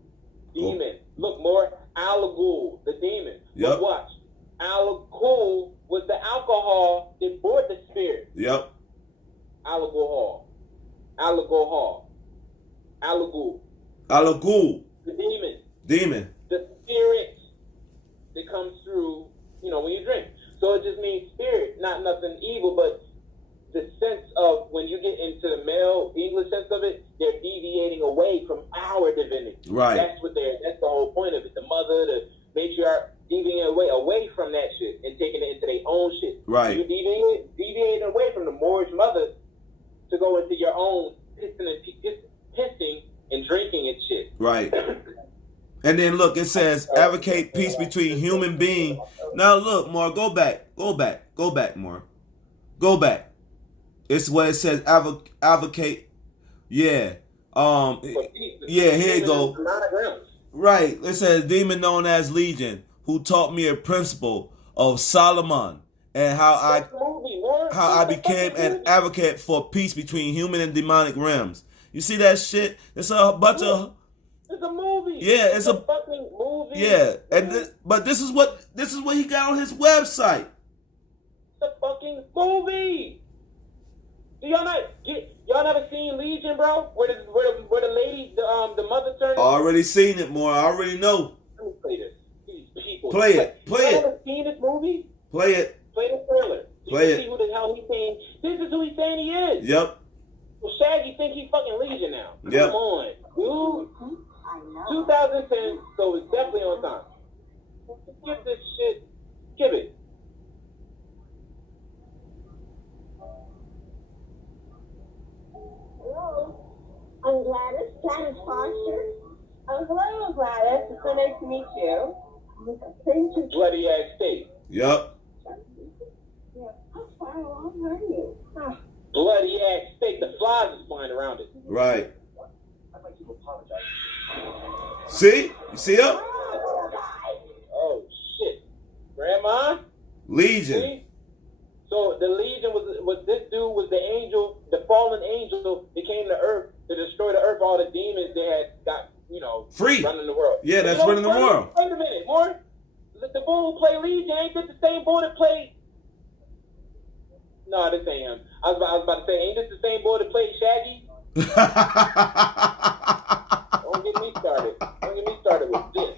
Demon. Look more. Allegor, the demon. Yep. But watch. Allegor was the alcohol that brought the spirit. Yep. Allegor. Alago. The demon. Demon. The spirit that comes through, when you drink. So it just means spirit, not nothing evil, but the sense of when you get into the male English sense of it, they're deviating away from our divinity. Right. That's the whole point of it. The mother, the matriarch, deviating away from that shit and taking it into their own shit. Right. You deviating away from the Moorish mother to go into your own pissing and drinking and shit. Right. And then look, it says advocate peace between human being. Now look, more, go back, more. Go back. It's what it says advocate. Yeah. Yeah, here you go. Right. It says demon known as Legion, who taught me a principle of Solomon and how I became an advocate for peace between human and demonic realms. You see that shit? It's a bunch of. It's a movie. Yeah, it's a fucking movie. Yeah, but this is what he got on his website. It's a fucking movie. Do y'all never seen Legion, bro? Where the lady, the mother turned. Already seen it, more. I already know. Let me play this. These people. Play it. You ever seen this movie? Play it. Play the trailer. Play it. See who the hell he's saying. This is who he's saying he is. Yep. Well, Shaggy think he's fucking Legion now. Yep. Come on, dude. 2010, so it's definitely on time. Give this shit. Give it. Hello. I'm Gladys Foster. Oh, hello, Gladys. It's so nice to meet you. Thank you. Bloody ass state. Yep. Yeah. How far along are you? Oh. Bloody ass state. The flies is flying around it. Right. I'd like to apologize. See? You see her? Oh shit, Grandma. Legion. See? So the Legion was this dude was the angel, the fallen angel that came to Earth to destroy the Earth. All the demons they had got, Free. running the world. Yeah, that's running the world. Wait a minute, more. The bull who played Legion ain't this the same bull that played? No, this ain't him. I was about to say, ain't this the same boy that played Shaggy? Don't get me started. Don't get me started with this.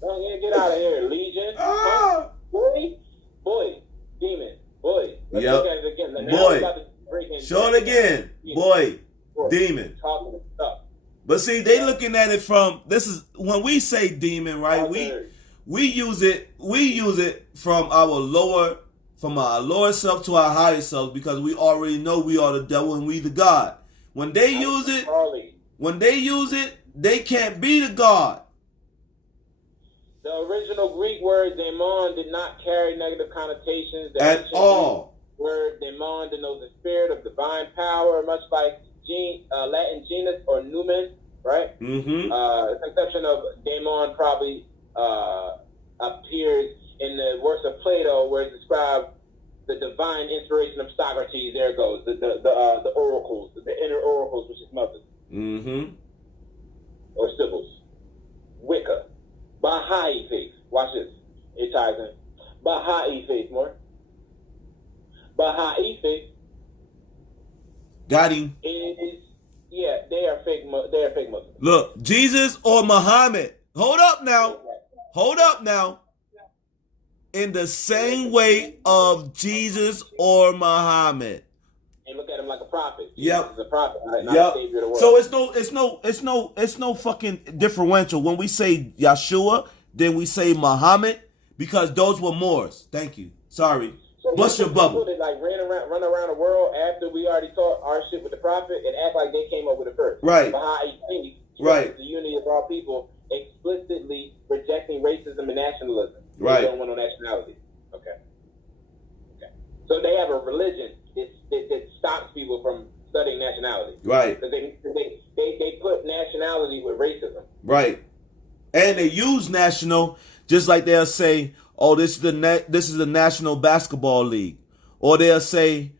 Don't get out of here, Legion. Huh? Boy, demon, boy. Let's look at it again. Now we're about to break in. Show it again. Boy, demon. Talking stuff. But see, they looking at it from, this is when we say demon, right? We use it from our lower self to our higher self, because we already know we are the devil and we the God. When they use it, they can't be the God. The original Greek word demon did not carry negative connotations. The At all. Word demon denotes the spirit of divine power, much like Latin genus or numen, right? Mm-hmm. The conception of daemon probably appears in the works of Plato, where it describes the divine inspiration of Socrates. There it goes, the oracles, the inner oracles, which is mothers. Mm-hmm. Or sibyls. Wicca. Baha'i faith. Watch this. It ties in. Baha'i faith, more. Baha'i faith. Got him. They are fake Muslims. Look, Jesus or Muhammad. Hold up now. In the same way of Jesus or Muhammad. And look at him like a prophet. Yep. He's a prophet, not Yep. the savior of the world. So it's no fucking differential when we say Yeshua, then we say Muhammad, because those were Moors. Thank you. Sorry. So Bust your bubble. People that like run around the world after we already taught our shit with the prophet and act like they came up with it first. Right. Baha'i faith, Right. the unity of all people, explicitly rejecting racism and nationalism. Right. They don't want no nationality. Okay. So they have a religion that stops people from studying nationality. Right. Because they put nationality with racism. Right. And they use national, just like they'll say, oh, this is the National Basketball League. Or they'll say,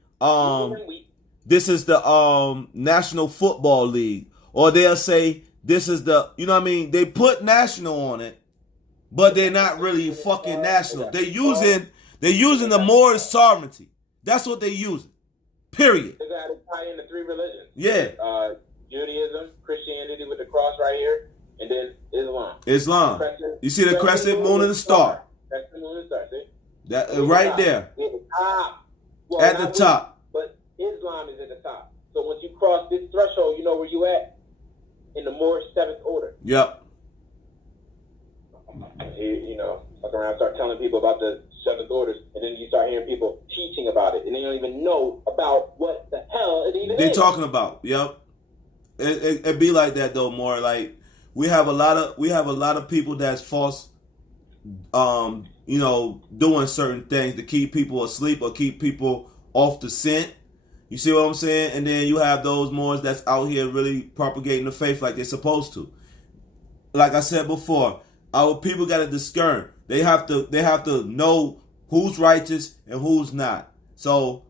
this is the National Football League. Or they'll say, this is the, you know what I mean? They put national on it, but they're not really fucking national. They're using the Moorish sovereignty. That's what they're using. Period. They got to tie in the three religions. Yeah. Judaism, Christianity with the cross right here, and then Islam. You see the crescent, moon, and the star. Crescent, moon, and star. See? That right there. At the top. Well, at the top. But Islam is at the top. So once you cross this threshold, you know where you at? In the Moorish seventh order. Yep. You know, fuck around, start telling people about the seventh orders, and then you start hearing people teaching about it, and they don't even know about what the hell it even is. They're talking about. Yep. It be like that though. More like we have a lot of people that's false. Doing certain things to keep people asleep or keep people off the scent. You see what I'm saying? And then you have those Moors that's out here really propagating the faith like they're supposed to. Like I said before, our people got to discern. They have to know who's righteous and who's not. So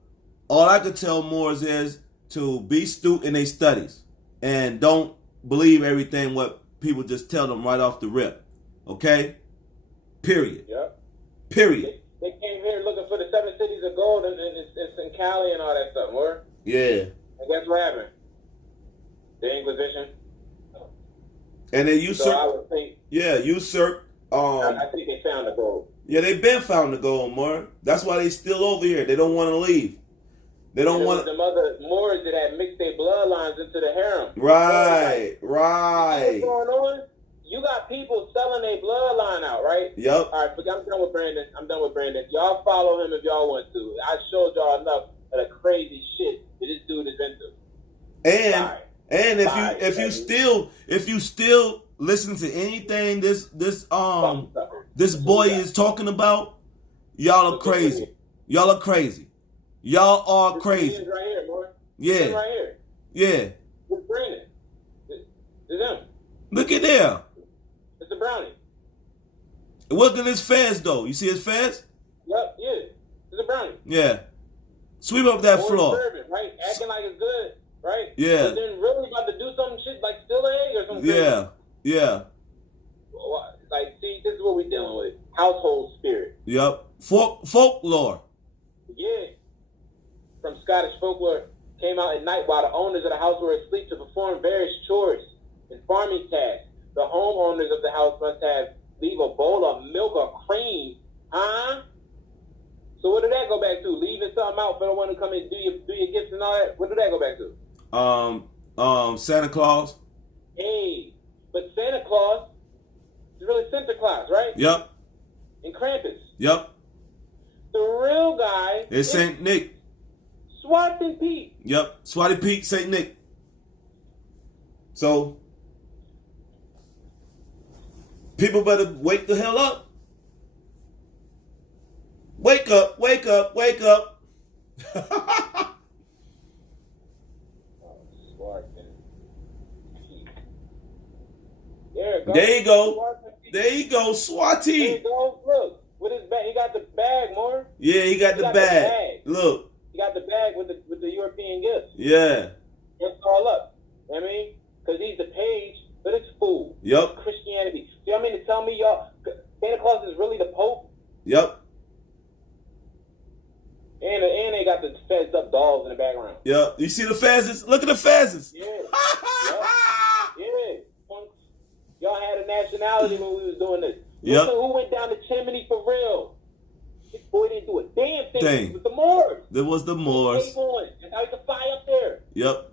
all I could tell Moors is to be astute in their studies and don't believe everything what people just tell them right off the rip. Okay? Period. Yep. Period. They came here looking for the 7 cities of gold, and it's in Cali and all that stuff, more. Yeah. And guess what happened? The Inquisition. And they usurp. So I would think. Yeah, usurp. I think they found the gold. Yeah, they been found the gold, more. That's why they still over here. They don't want to leave. They don't want. The mother Moors that had mixed their bloodlines into the harem. Right. What's going on? You got people selling their bloodline out, right? Yep. All right, I'm done with Brandon. Y'all follow him if y'all want to. I showed y'all enough of the crazy shit that this dude is into. And if you still listen to anything this boy is talking about, y'all are crazy. Y'all are crazy. Y'all are crazy. Right here, boy. Yeah. Right here. Yeah. It's Brandon. It's him. Look at there. It's a brownie. Look at his fez though. You see his fez? Yep, yeah. It's a brownie. Yeah. Sweep up that floor. Serving, right? Acting like it's good, right? Yeah. But then really about to do some shit like steal an egg or something. Yeah. Yeah. Like, see, this is what we're dealing with. Household spirit. Yep. Folklore. Yeah. from Scottish folklore came out at night while the owners of the house were asleep to perform various chores and farming tasks. The homeowners of the house must leave a bowl of milk or cream. Huh? So what did that go back to? Leaving something out for the one to come and do your gifts and all that? What did that go back to? Santa Claus. Hey, but Santa Claus is really Santa Claus, right? Yep. And Krampus. Yep. The real guy It's Saint Nick. Swatty Pete. Yep. Swatty Pete, Saint Nick. So people better wake the hell up. Wake up, wake up, wake up. There you go. There you go, Swati. There you go. Look, with his bag, he got the bag, more. Yeah, he got the bag. Look. He got the bag with the European gifts. Yeah. It's all up. You know what I mean? Because he's the page, but it's food. Yep. Christianity. Do you know what I mean to tell me, y'all, Santa Claus is really the Pope? Yep. And they got the feds up dolls in the background. Yep. You see the pheasants? Look at the pheasants. Yeah. Yeah. Punks. Y'all had a nationality when we was doing this. Yep. Look who went down the chimney for real. This boy didn't do a damn thing. With the Moors. There was the Moors. That's how you can fly up there. Yep.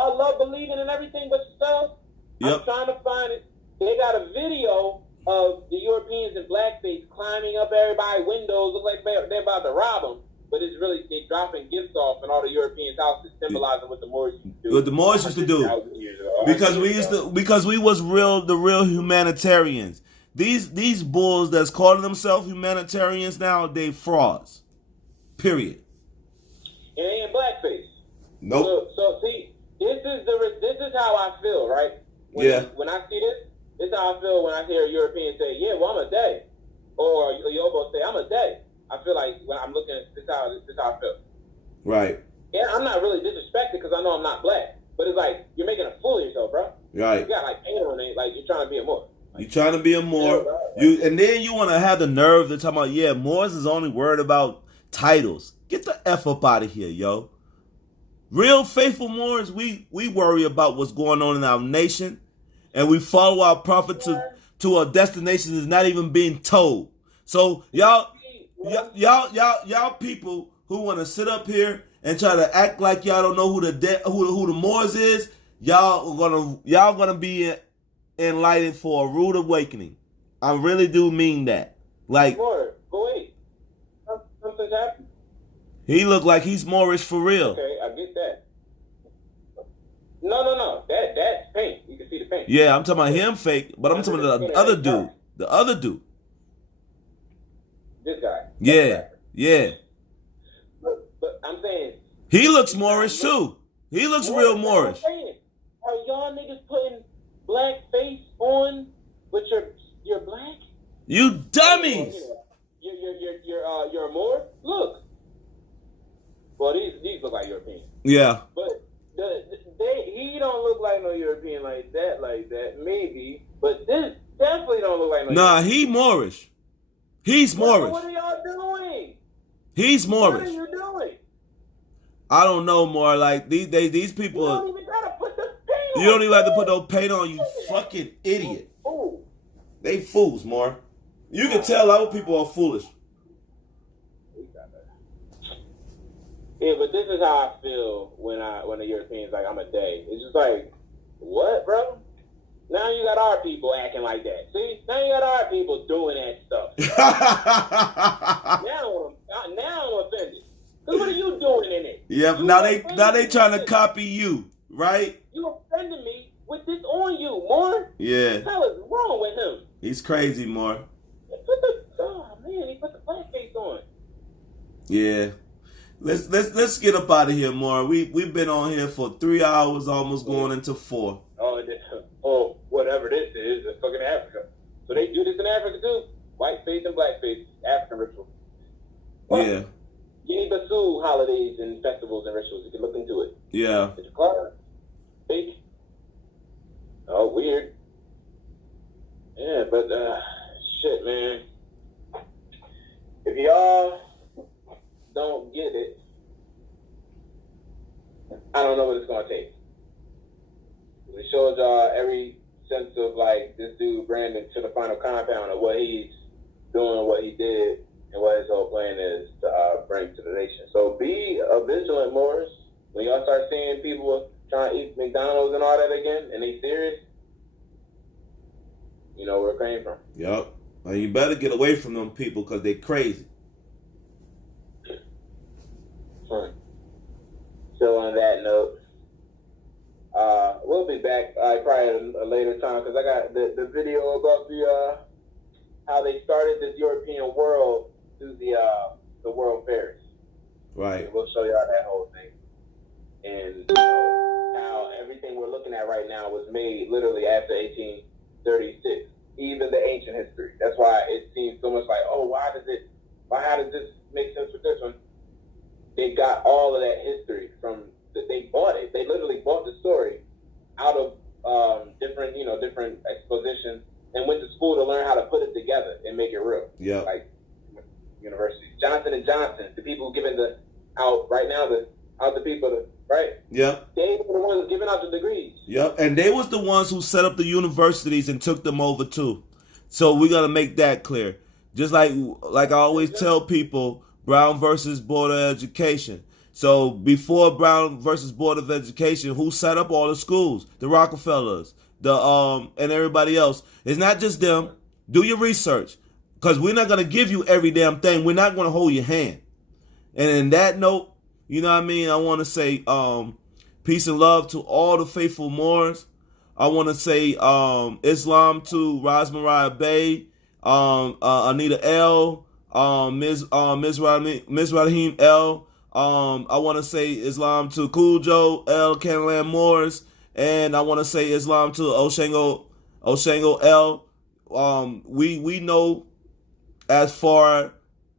I love believing in everything but yourself. Yep. I'm trying to find it. They got a video of the Europeans in blackface climbing up everybody's windows. Look like they're about to rob them. But it's really, they dropping gifts off in all the Europeans' houses, symbolizing what the Moors used to do. What the Moors used to do. Because we was the real humanitarians. These bulls that's calling themselves humanitarians now, they frauds. Period. And they in blackface. Nope. So see, this is how I feel, right? When I see this is how I feel when I hear a European say, "Yeah, well, I'm a day," or a Yobo say, "I'm a day." I feel like when I'm looking at this is how I feel. Right. Yeah, I'm not really disrespected because I know I'm not black, but it's like you're making a fool of yourself, bro. Right. You got like paint on it, like you're trying to be a Moor. You trying to be a Moor, and then you want to have the nerve to talk about, yeah, Moors is only worried about titles. Get the F up out of here, yo. Real faithful Moors, we worry about what's going on in our nation, and we follow our prophet to a destination that's not even being told. So y'all people who want to sit up here and try to act like y'all don't know who the Moors is, y'all gonna be enlightened for a rude awakening. I really do mean that. Like, Moor, but wait, something's happened. He look like he's Moorish for real. Okay, I get that. No, that's paint. You can see the paint. Yeah, I'm talking about him fake, but I'm talking about the other dude. The other dude. This guy. Yeah. But I'm saying he looks Moorish too. He looks real Moorish. Are y'all niggas putting black face on with your black? You dummies. You're a Moor? Look. Well, these look like Europeans. Yeah. But he don't look like no European like that, maybe. But this definitely don't look like no European. He Moorish. He's Moorish. What are y'all doing? He's Moorish. What are you doing? I don't know, more like these people. You don't even gotta put the paint on. You don't even have to put no paint on, you fucking idiot. Oh. They fools, more. You can tell our people are foolish. Yeah, but this is how I feel when the Europeans like I'm a day. It's just like, what, bro? Now you got our people acting like that. See, now you got our people doing that stuff. now I'm offended. Cause what are you doing in it? Yeah, now they trying to copy you, right? You offended me with this on you, Moore. Yeah. What the hell is wrong with him? He's crazy, Moore. He put the blackface on. Yeah. Let's get up out of here, Moore. We've been on here for 3 hours, almost going into 4. Oh, whatever this is, it's fucking Africa. So they do this in Africa too. Whiteface and blackface, African ritual. Well, yeah. Guinea Bissau holidays and festivals and rituals. You can look into it. Yeah. It's clever. Fake. Oh, weird. Yeah, but shit, man. If y'all don't get it, gonna take. We showed y'all every sense of like this dude Brandon to the final compound of what he's doing, what he did, and what his whole plan is to bring to the nation. So be vigilant, Morris. When y'all start seeing people trying to eat McDonald's and all that again, and they serious, you know where it came from. Yup. Well, you better get away from them people because they crazy. So on that note, we'll be back probably at a later time because I got the video about the how they started this European world through the World Fairs. Right. And we'll show y'all that whole thing. And you know, how everything we're looking at right now was made literally after 1836. Even the ancient history. That's why it seems so much like, oh, how does this make sense with this one? They got all of that history from they bought it. They literally bought the story out of different expositions and went to school to learn how to put it together and make it real. Yeah. Like universities. Johnson and Johnson, the people who giving the people right? Yep. They were the ones giving out the degrees. Yep. And they was the ones who set up the universities and took them over too. So we gotta make that clear. Just like I always tell people, Brown versus Board of Education. So before Brown versus Board of Education, who set up all the schools? The Rockefellers, and everybody else. It's not just them. Do your research. Because we're not gonna give you every damn thing. We're not gonna hold your hand. And in that note, you know what I mean? I want to say peace and love to all the faithful Moors. I want to say Islam to Ras Mariah Bey, Anita L, Ms. Rahim L. I want to say Islam to Cujo L. Canalan Moors, and I want to say Islam to Oshango L. We know as far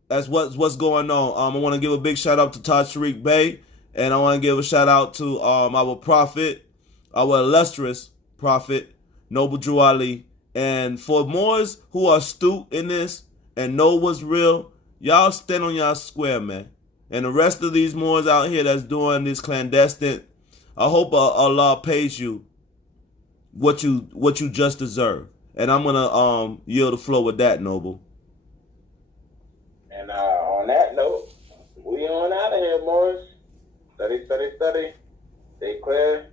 as what's going on. I want to give a big shout out to Taj Tariq Bey, and I want to give a shout out to our prophet, our illustrious prophet, Noble Drew Ali. And for Moors who are astute in this and know what's real, y'all stand on y'all square, man. And the rest of these Moors out here that's doing this clandestine, I hope Allah pays you what you just deserve. And I'm gonna yield the floor with that, Noble. And on that note, we on out of here, Morris. Study. Stay clear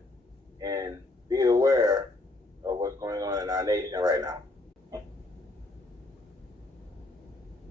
and be aware of what's going on in our nation right now.